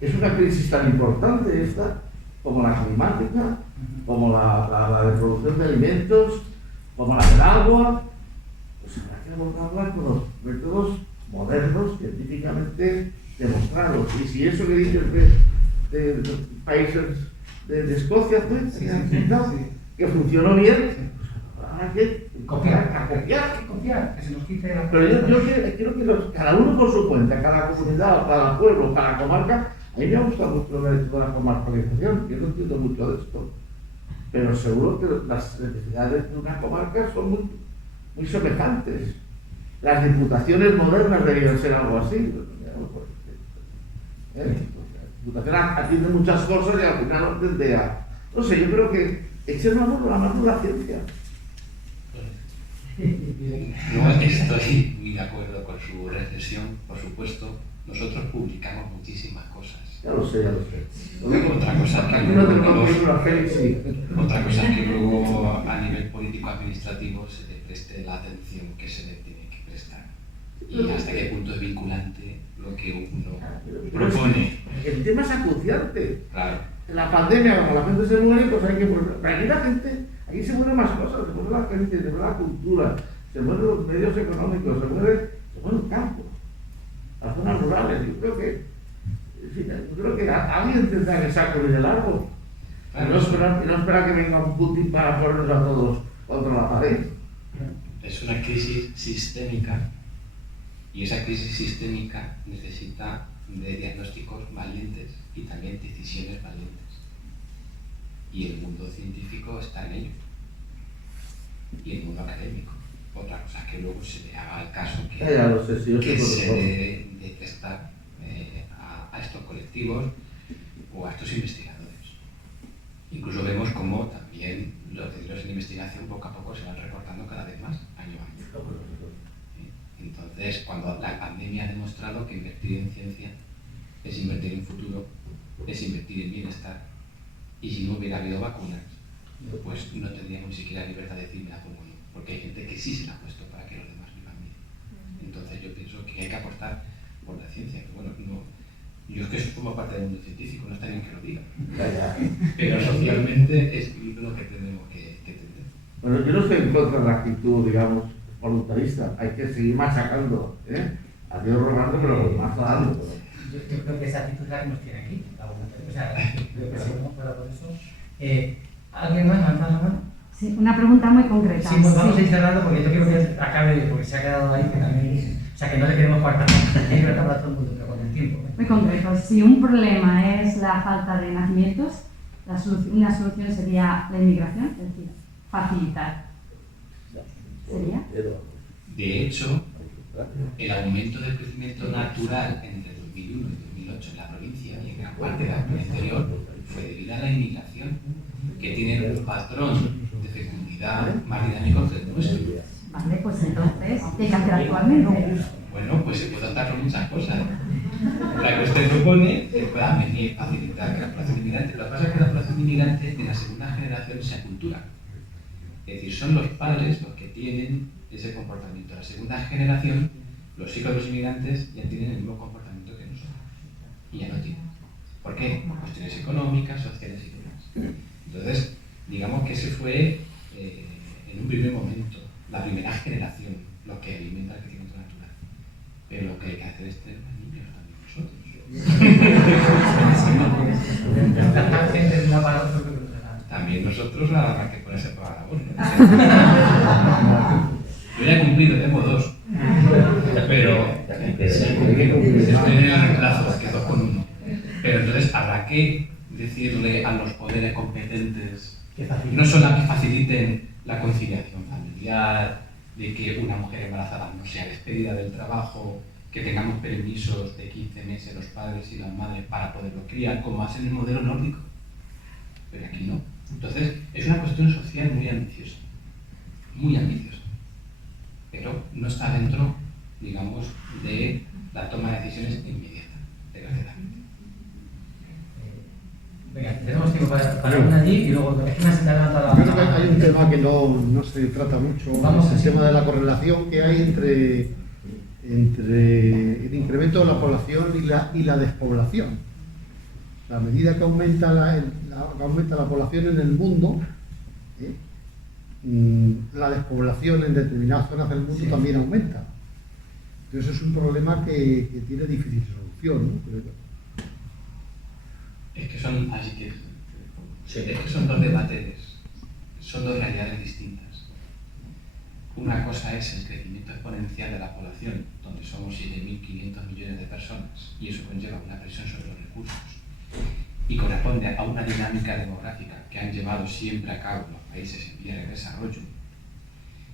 es una crisis tan importante esta como la climática, como la de producción de alimentos, como la del agua, pues habrá que abordarla con los métodos modernos, científicamente demostrados. Y si eso que dices de países de Escocia, pues, que funcionó bien, pues habrá que copiar, que se nos quite la... Pero yo creo que cada uno por su cuenta, cada comunidad, cada pueblo, cada comarca. A mí me ha gustado mucho el mérito de la comarcalización, yo no entiendo mucho de esto, pero seguro que las necesidades de una comarca son muy semejantes. Las diputaciones modernas deberían ser algo así. Las diputaciones atienden muchas cosas y al final no entienden. No sé, yo creo que echemos la mano de la ciencia. No estoy muy de acuerdo con su reflexión, por supuesto. Nosotros publicamos muchísimas cosas. Ya lo sé. Otra cosa que luego a nivel político-administrativo se le preste la atención que se le tiene que prestar. Y hasta qué punto es vinculante lo que uno propone. El tema es acuciante. Claro. En la pandemia, como la gente se muere, pues hay que... Pero aquí la gente, aquí se mueren más cosas, se muere la gente, se muere la cultura, se mueren los medios económicos, se muere el campo, las zonas rurales. Yo creo que alguien tendrá que sacudir el árbol. Claro, y no esperar que venga un Putin para ponernos a todos contra la pared. Es una crisis sistémica y esa crisis sistémica necesita de diagnósticos valientes y también decisiones valientes. Y el mundo científico está en ello. Y el mundo académico. Otra cosa que luego se le haga el caso que se debe de prestar a estos colectivos o a estos investigadores. Incluso vemos cómo también los dineros en investigación poco a poco se van recortando cada vez más, año a año. Entonces, cuando la pandemia ha demostrado que invertir en ciencia es invertir en futuro, es invertir en bienestar, y si no hubiera habido vacunas, pues no tendríamos ni siquiera libertad de decir, mira, pues bueno, porque hay gente que sí se la ha puesto para que los demás vivan bien. Entonces yo pienso que hay que apostar por la ciencia, que bueno, yo es que eso forma parte del mundo científico, no está bien que lo diga, pero socialmente es lo que tenemos que tener. Bueno, yo no estoy en contra de la actitud, digamos, voluntarista, hay que seguir machacando, a Dios rogando, pero más dando. Yo creo que esa actitud es la que nos tiene aquí, la voluntad. O sea, creo que si no fuera por eso. ¿Alguien más levanta la mano? Sí, una pregunta muy concreta. Sí, pues vamos a ir cerrando porque yo quiero que acabe, porque se ha quedado ahí, que también, o sea, que no le queremos faltar. Hay libertad para todo el mundo, pero con el tiempo. Muy concreto. Si un problema es la falta de nacimientos, una solución sería la inmigración, es decir, facilitar. ¿Sería? De hecho, el aumento del crecimiento natural entre 2001 y 2008 en la provincia y en gran parte de la provincia interior fue debido a la inmigración, que tiene un patrón de fecundidad más dinámico que el nuestro. Vale, pues entonces, ¿qué hay que hacer actualmente? Bueno, pues se puede optar por muchas cosas. La que usted propone que pueda venir facilitar que la población inmigrante. Lo que pasa es que la población inmigrante de la segunda generación se acultura. Es decir, son los padres los que tienen ese comportamiento. La segunda generación, los hijos de los inmigrantes ya tienen el mismo comportamiento que nosotros. Y ya no tienen. ¿Por qué? Por cuestiones económicas, sociales y demás. Entonces, digamos que ese fue, en un primer momento, la primera generación, lo que alimenta el crecimiento natural. Pero lo que hay que hacer es tener más niños también nosotros. También nosotros habrá que ponerse por la labor. Yo ya he cumplido, tengo 2. Pero estoy en el reemplazo, que 2 con 1. Pero entonces habrá que decirle a los poderes competentes no solo que faciliten la conciliación familiar, de que una mujer embarazada no sea despedida del trabajo, que tengamos permisos de 15 meses los padres y las madres para poderlo criar, como hacen en el modelo nórdico. Pero aquí no. Entonces, es una cuestión social muy ambiciosa, pero no está dentro, digamos, de la toma de decisiones inmediata, desgraciadamente. Venga, tenemos tiempo para una allí y luego es que me has levantado la mano. Yo creo que hay un tema que no se trata mucho, el tema de la correlación que hay entre el incremento de la población y la despoblación. A medida que aumenta la población en el mundo, la despoblación en determinadas zonas del mundo también aumenta. Entonces es un problema que tiene difícil solución, ¿no? Creo yo. Es que son dos debates, son dos realidades distintas. Una cosa es el crecimiento exponencial de la población, donde somos 7.500 millones de personas, y eso conlleva una presión sobre los recursos, y corresponde a una dinámica demográfica que han llevado siempre a cabo los países en vías de desarrollo.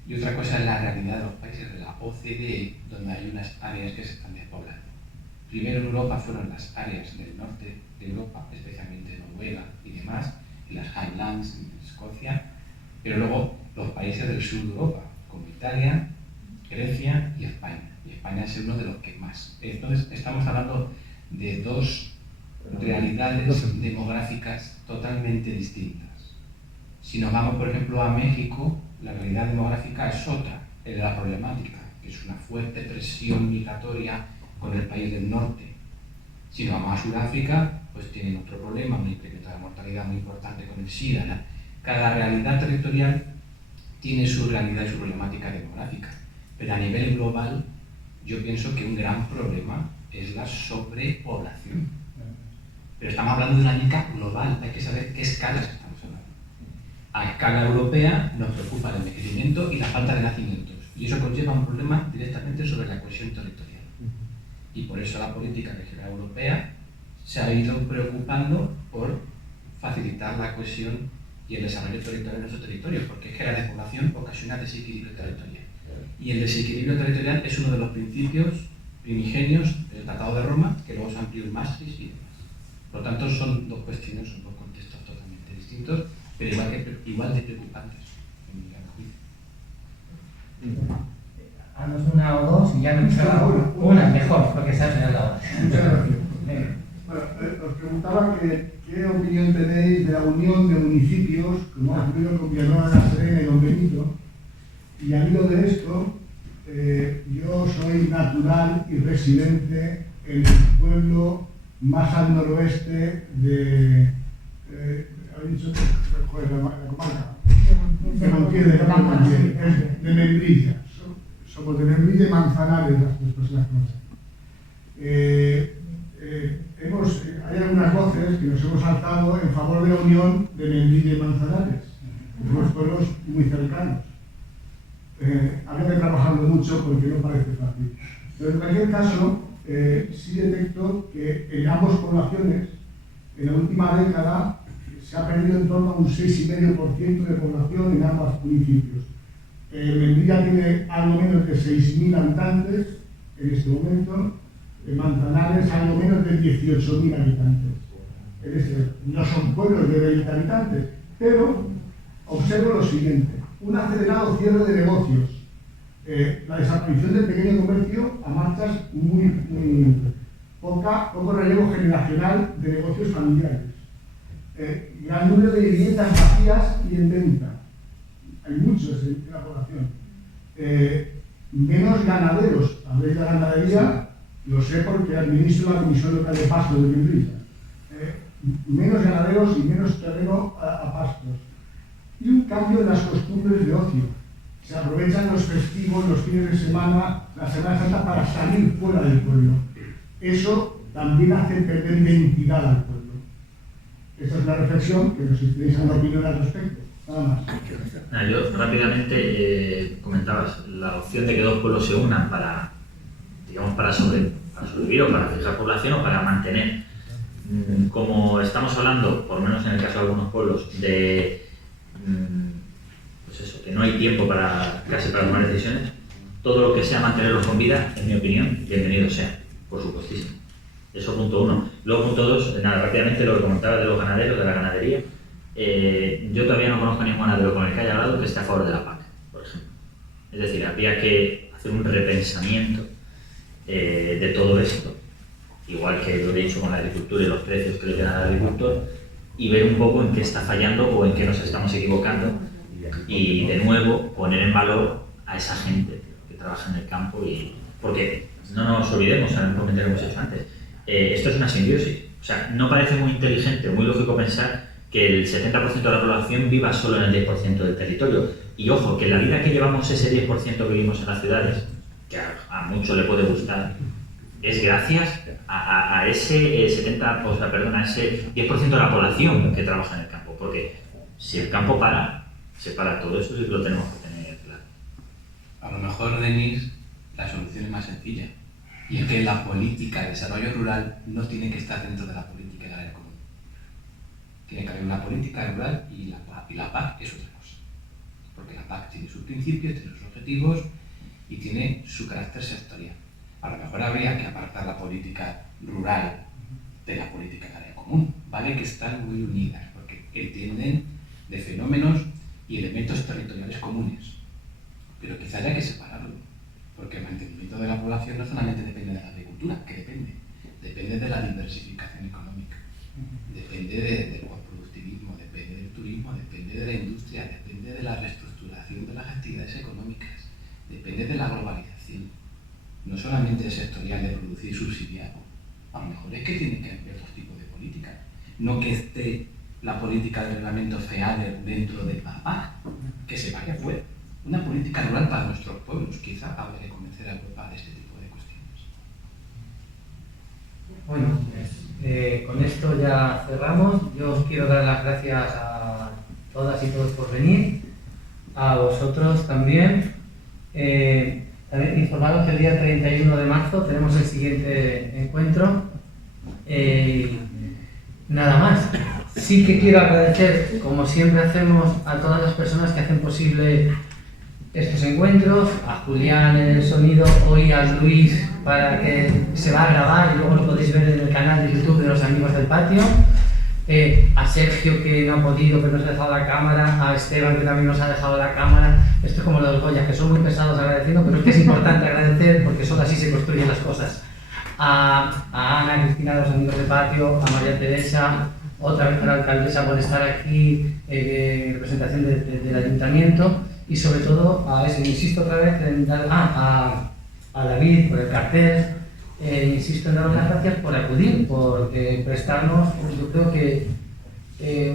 Y otra cosa es la realidad de los países de la OCDE, donde hay unas áreas que se están despoblando. Primero en Europa fueron las áreas del norte de Europa, especialmente Noruega y demás, y las Highlands en Escocia, pero luego los países del sur de Europa, como Italia, Grecia y España. Y España es uno de los que más. Entonces estamos hablando de dos realidades demográficas totalmente distintas. Si nos vamos, por ejemplo, a México, la realidad demográfica es otra, es la problemática, que es una fuerte presión migratoria con el país del norte. Si nos vamos a Sudáfrica, pues tienen otro problema, un incremento de mortalidad muy importante con el SIDA, ¿no? Cada realidad territorial tiene su realidad y su problemática demográfica, pero a nivel global yo pienso que un gran problema es la sobrepoblación. Pero estamos hablando de una dinámica global, hay que saber qué escalas estamos hablando. A escala europea nos preocupa el envejecimiento y la falta de nacimientos, y eso conlleva un problema directamente sobre la cohesión territorial. Y por eso la política regional europea se ha ido preocupando por facilitar la cohesión y el desarrollo territorial de nuestros territorios, porque es que la despoblación ocasiona desequilibrio territorial. Y el desequilibrio territorial es uno de los principios primigenios del Tratado de Roma, que luego se amplió en Maastricht y demás. Por lo tanto, son dos cuestiones, son dos contextos totalmente distintos, pero igual de preocupantes, en mi juicio. Haznos una o dos y ya me queda una mejor, porque se ha hecho la hora. Muchas gracias. Bueno, os preguntaba qué opinión tenéis de la unión de municipios, como ha ocurrido con Villanueva de la Serena y Don Benito, y al hilo de esto, yo soy natural y residente en el pueblo más al noroeste de ¿habéis dicho? Joder, la comarca de Membrilla. Somos de Membrilla y Manzanares, las tres personas que conocen. Hay algunas voces que nos hemos alzado en favor de la unión de Membrilla y Manzanares, unos pueblos muy cercanos. Habría que trabajarlo mucho porque no parece fácil. Pero en cualquier caso, sí detecto que en ambas poblaciones, en la última década, se ha perdido en torno a un 6,5% de población en ambos municipios. Membrilla tiene algo menos de 6.000 habitantes en este momento, Manzanares algo menos de 18.000 habitantes. Es decir, no son pueblos de 20 habitantes, pero observo lo siguiente: un acelerado cierre de negocios, la desaparición del pequeño comercio a marchas muy poco relevo generacional de negocios familiares, gran número de viviendas vacías y en venta, hay muchos en la población, menos ganaderos. Habléis de la ganadería, lo sé porque administro la Comisión Local de Pasto de Membrilla, menos ganaderos y menos terreno a pastos, y un cambio en las costumbres de ocio. Se aprovechan los festivos, los fines de semana, la Semana Santa para salir fuera del pueblo. Eso también hace perder identidad al pueblo. Esta es la reflexión, que no sé si tenéis alguna opinión al respecto. Nada más. Yo rápidamente comentabas la opción de que dos pueblos se unan para, digamos, para sobrevivir o para fijar población o para mantener. Como estamos hablando, por lo menos en el caso de algunos pueblos, de pues eso, que no hay tiempo casi para tomar decisiones, todo lo que sea mantenerlos con vida, en mi opinión, bienvenido sea, por supuestísimo. Eso punto uno. Luego punto dos, nada, rápidamente lo que comentaba de los ganaderos, de la ganadería. Yo todavía no conozco a ningún ganadero con el que haya hablado que esté a favor de la PAC, por ejemplo. Es decir, habría que hacer un repensamiento de todo esto, igual que lo he dicho con la agricultura y los precios que le dan al agricultor, y ver un poco en qué está fallando o en qué nos estamos equivocando, y de nuevo poner en valor a esa gente que trabaja en el campo, porque no nos olvidemos, a lo que hemos hecho antes, esto es una simbiosis. O sea, no parece muy inteligente, muy lógico pensar que el 70% de la población viva solo en el 10% del territorio. Y ojo, que la vida que llevamos, ese 10% que vivimos en las ciudades, que a mucho le puede gustar, es gracias a ese 10% de la población que trabaja en el campo. Porque si el campo se para todo eso, sí que lo tenemos que tener claro. A lo mejor, Denis, la solución es más sencilla. Y es que la política de desarrollo rural no tiene que estar dentro de la política agraria común. Tiene que haber una política rural y la PAC es otra cosa. Porque la PAC tiene sus principios, tiene sus objetivos y tiene su carácter sectorial. A lo mejor habría que apartar la política rural de la política agraria común. Vale que están muy unidas porque entienden de fenómenos y elementos territoriales comunes. Pero quizá haya que separarlo. Porque el mantenimiento de la población no solamente depende de la agricultura, que depende de la diversificación económica, depende del productivismo, depende del turismo, depende de la industria, depende de la reestructuración de las actividades económicas, depende de la globalización. No solamente es sectorial de producir y subsidiar, a lo mejor es que tiene que haber otros tipos de políticas, no que esté la política del reglamento FEADER dentro de la PAC, que se vaya fuera. Una política rural para nuestros pueblos, quizá habría que convencer a Europa de este tipo de cuestiones. Bueno, pues, con esto ya cerramos. Yo os quiero dar las gracias a todas y todos por venir, a vosotros también. También informaros que el día 31 de marzo tenemos el siguiente encuentro. Nada más. Sí que quiero agradecer, como siempre hacemos, a todas las personas que hacen posible estos encuentros, a Julián en el sonido, hoy a Luis para que se va a grabar y luego lo podéis ver en el canal de YouTube de los Amigos del Patio, a Sergio que no ha podido pero nos ha dejado la cámara, a Esteban que también nos ha dejado la cámara. Esto es como los Goya, que son muy pesados agradeciendo, pero es que es importante agradecer porque solo así se construyen las cosas. A Ana, Cristina de los Amigos del Patio, a María Teresa, otra vez a la alcaldesa por estar aquí en representación del ayuntamiento. Y sobre todo, insisto otra vez, en dar a David por el cartel, insisto en dar las gracias por acudir, por prestarnos, yo creo que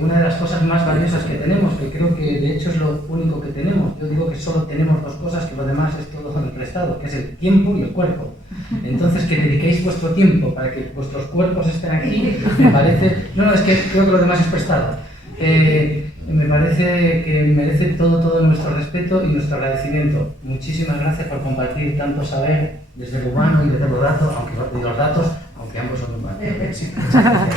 una de las cosas más valiosas que tenemos, que creo que de hecho es lo único que tenemos. Yo digo que solo tenemos dos cosas, que lo demás es todo con el prestado, que es el tiempo y el cuerpo. Entonces, que dediquéis vuestro tiempo para que vuestros cuerpos estén aquí, me parece... No, es que creo que lo demás es prestado. Me parece que merece todo nuestro respeto y nuestro agradecimiento. Muchísimas gracias por compartir tanto saber desde lo humano y desde los datos, aunque ambos son humanos. Sí, muchas gracias.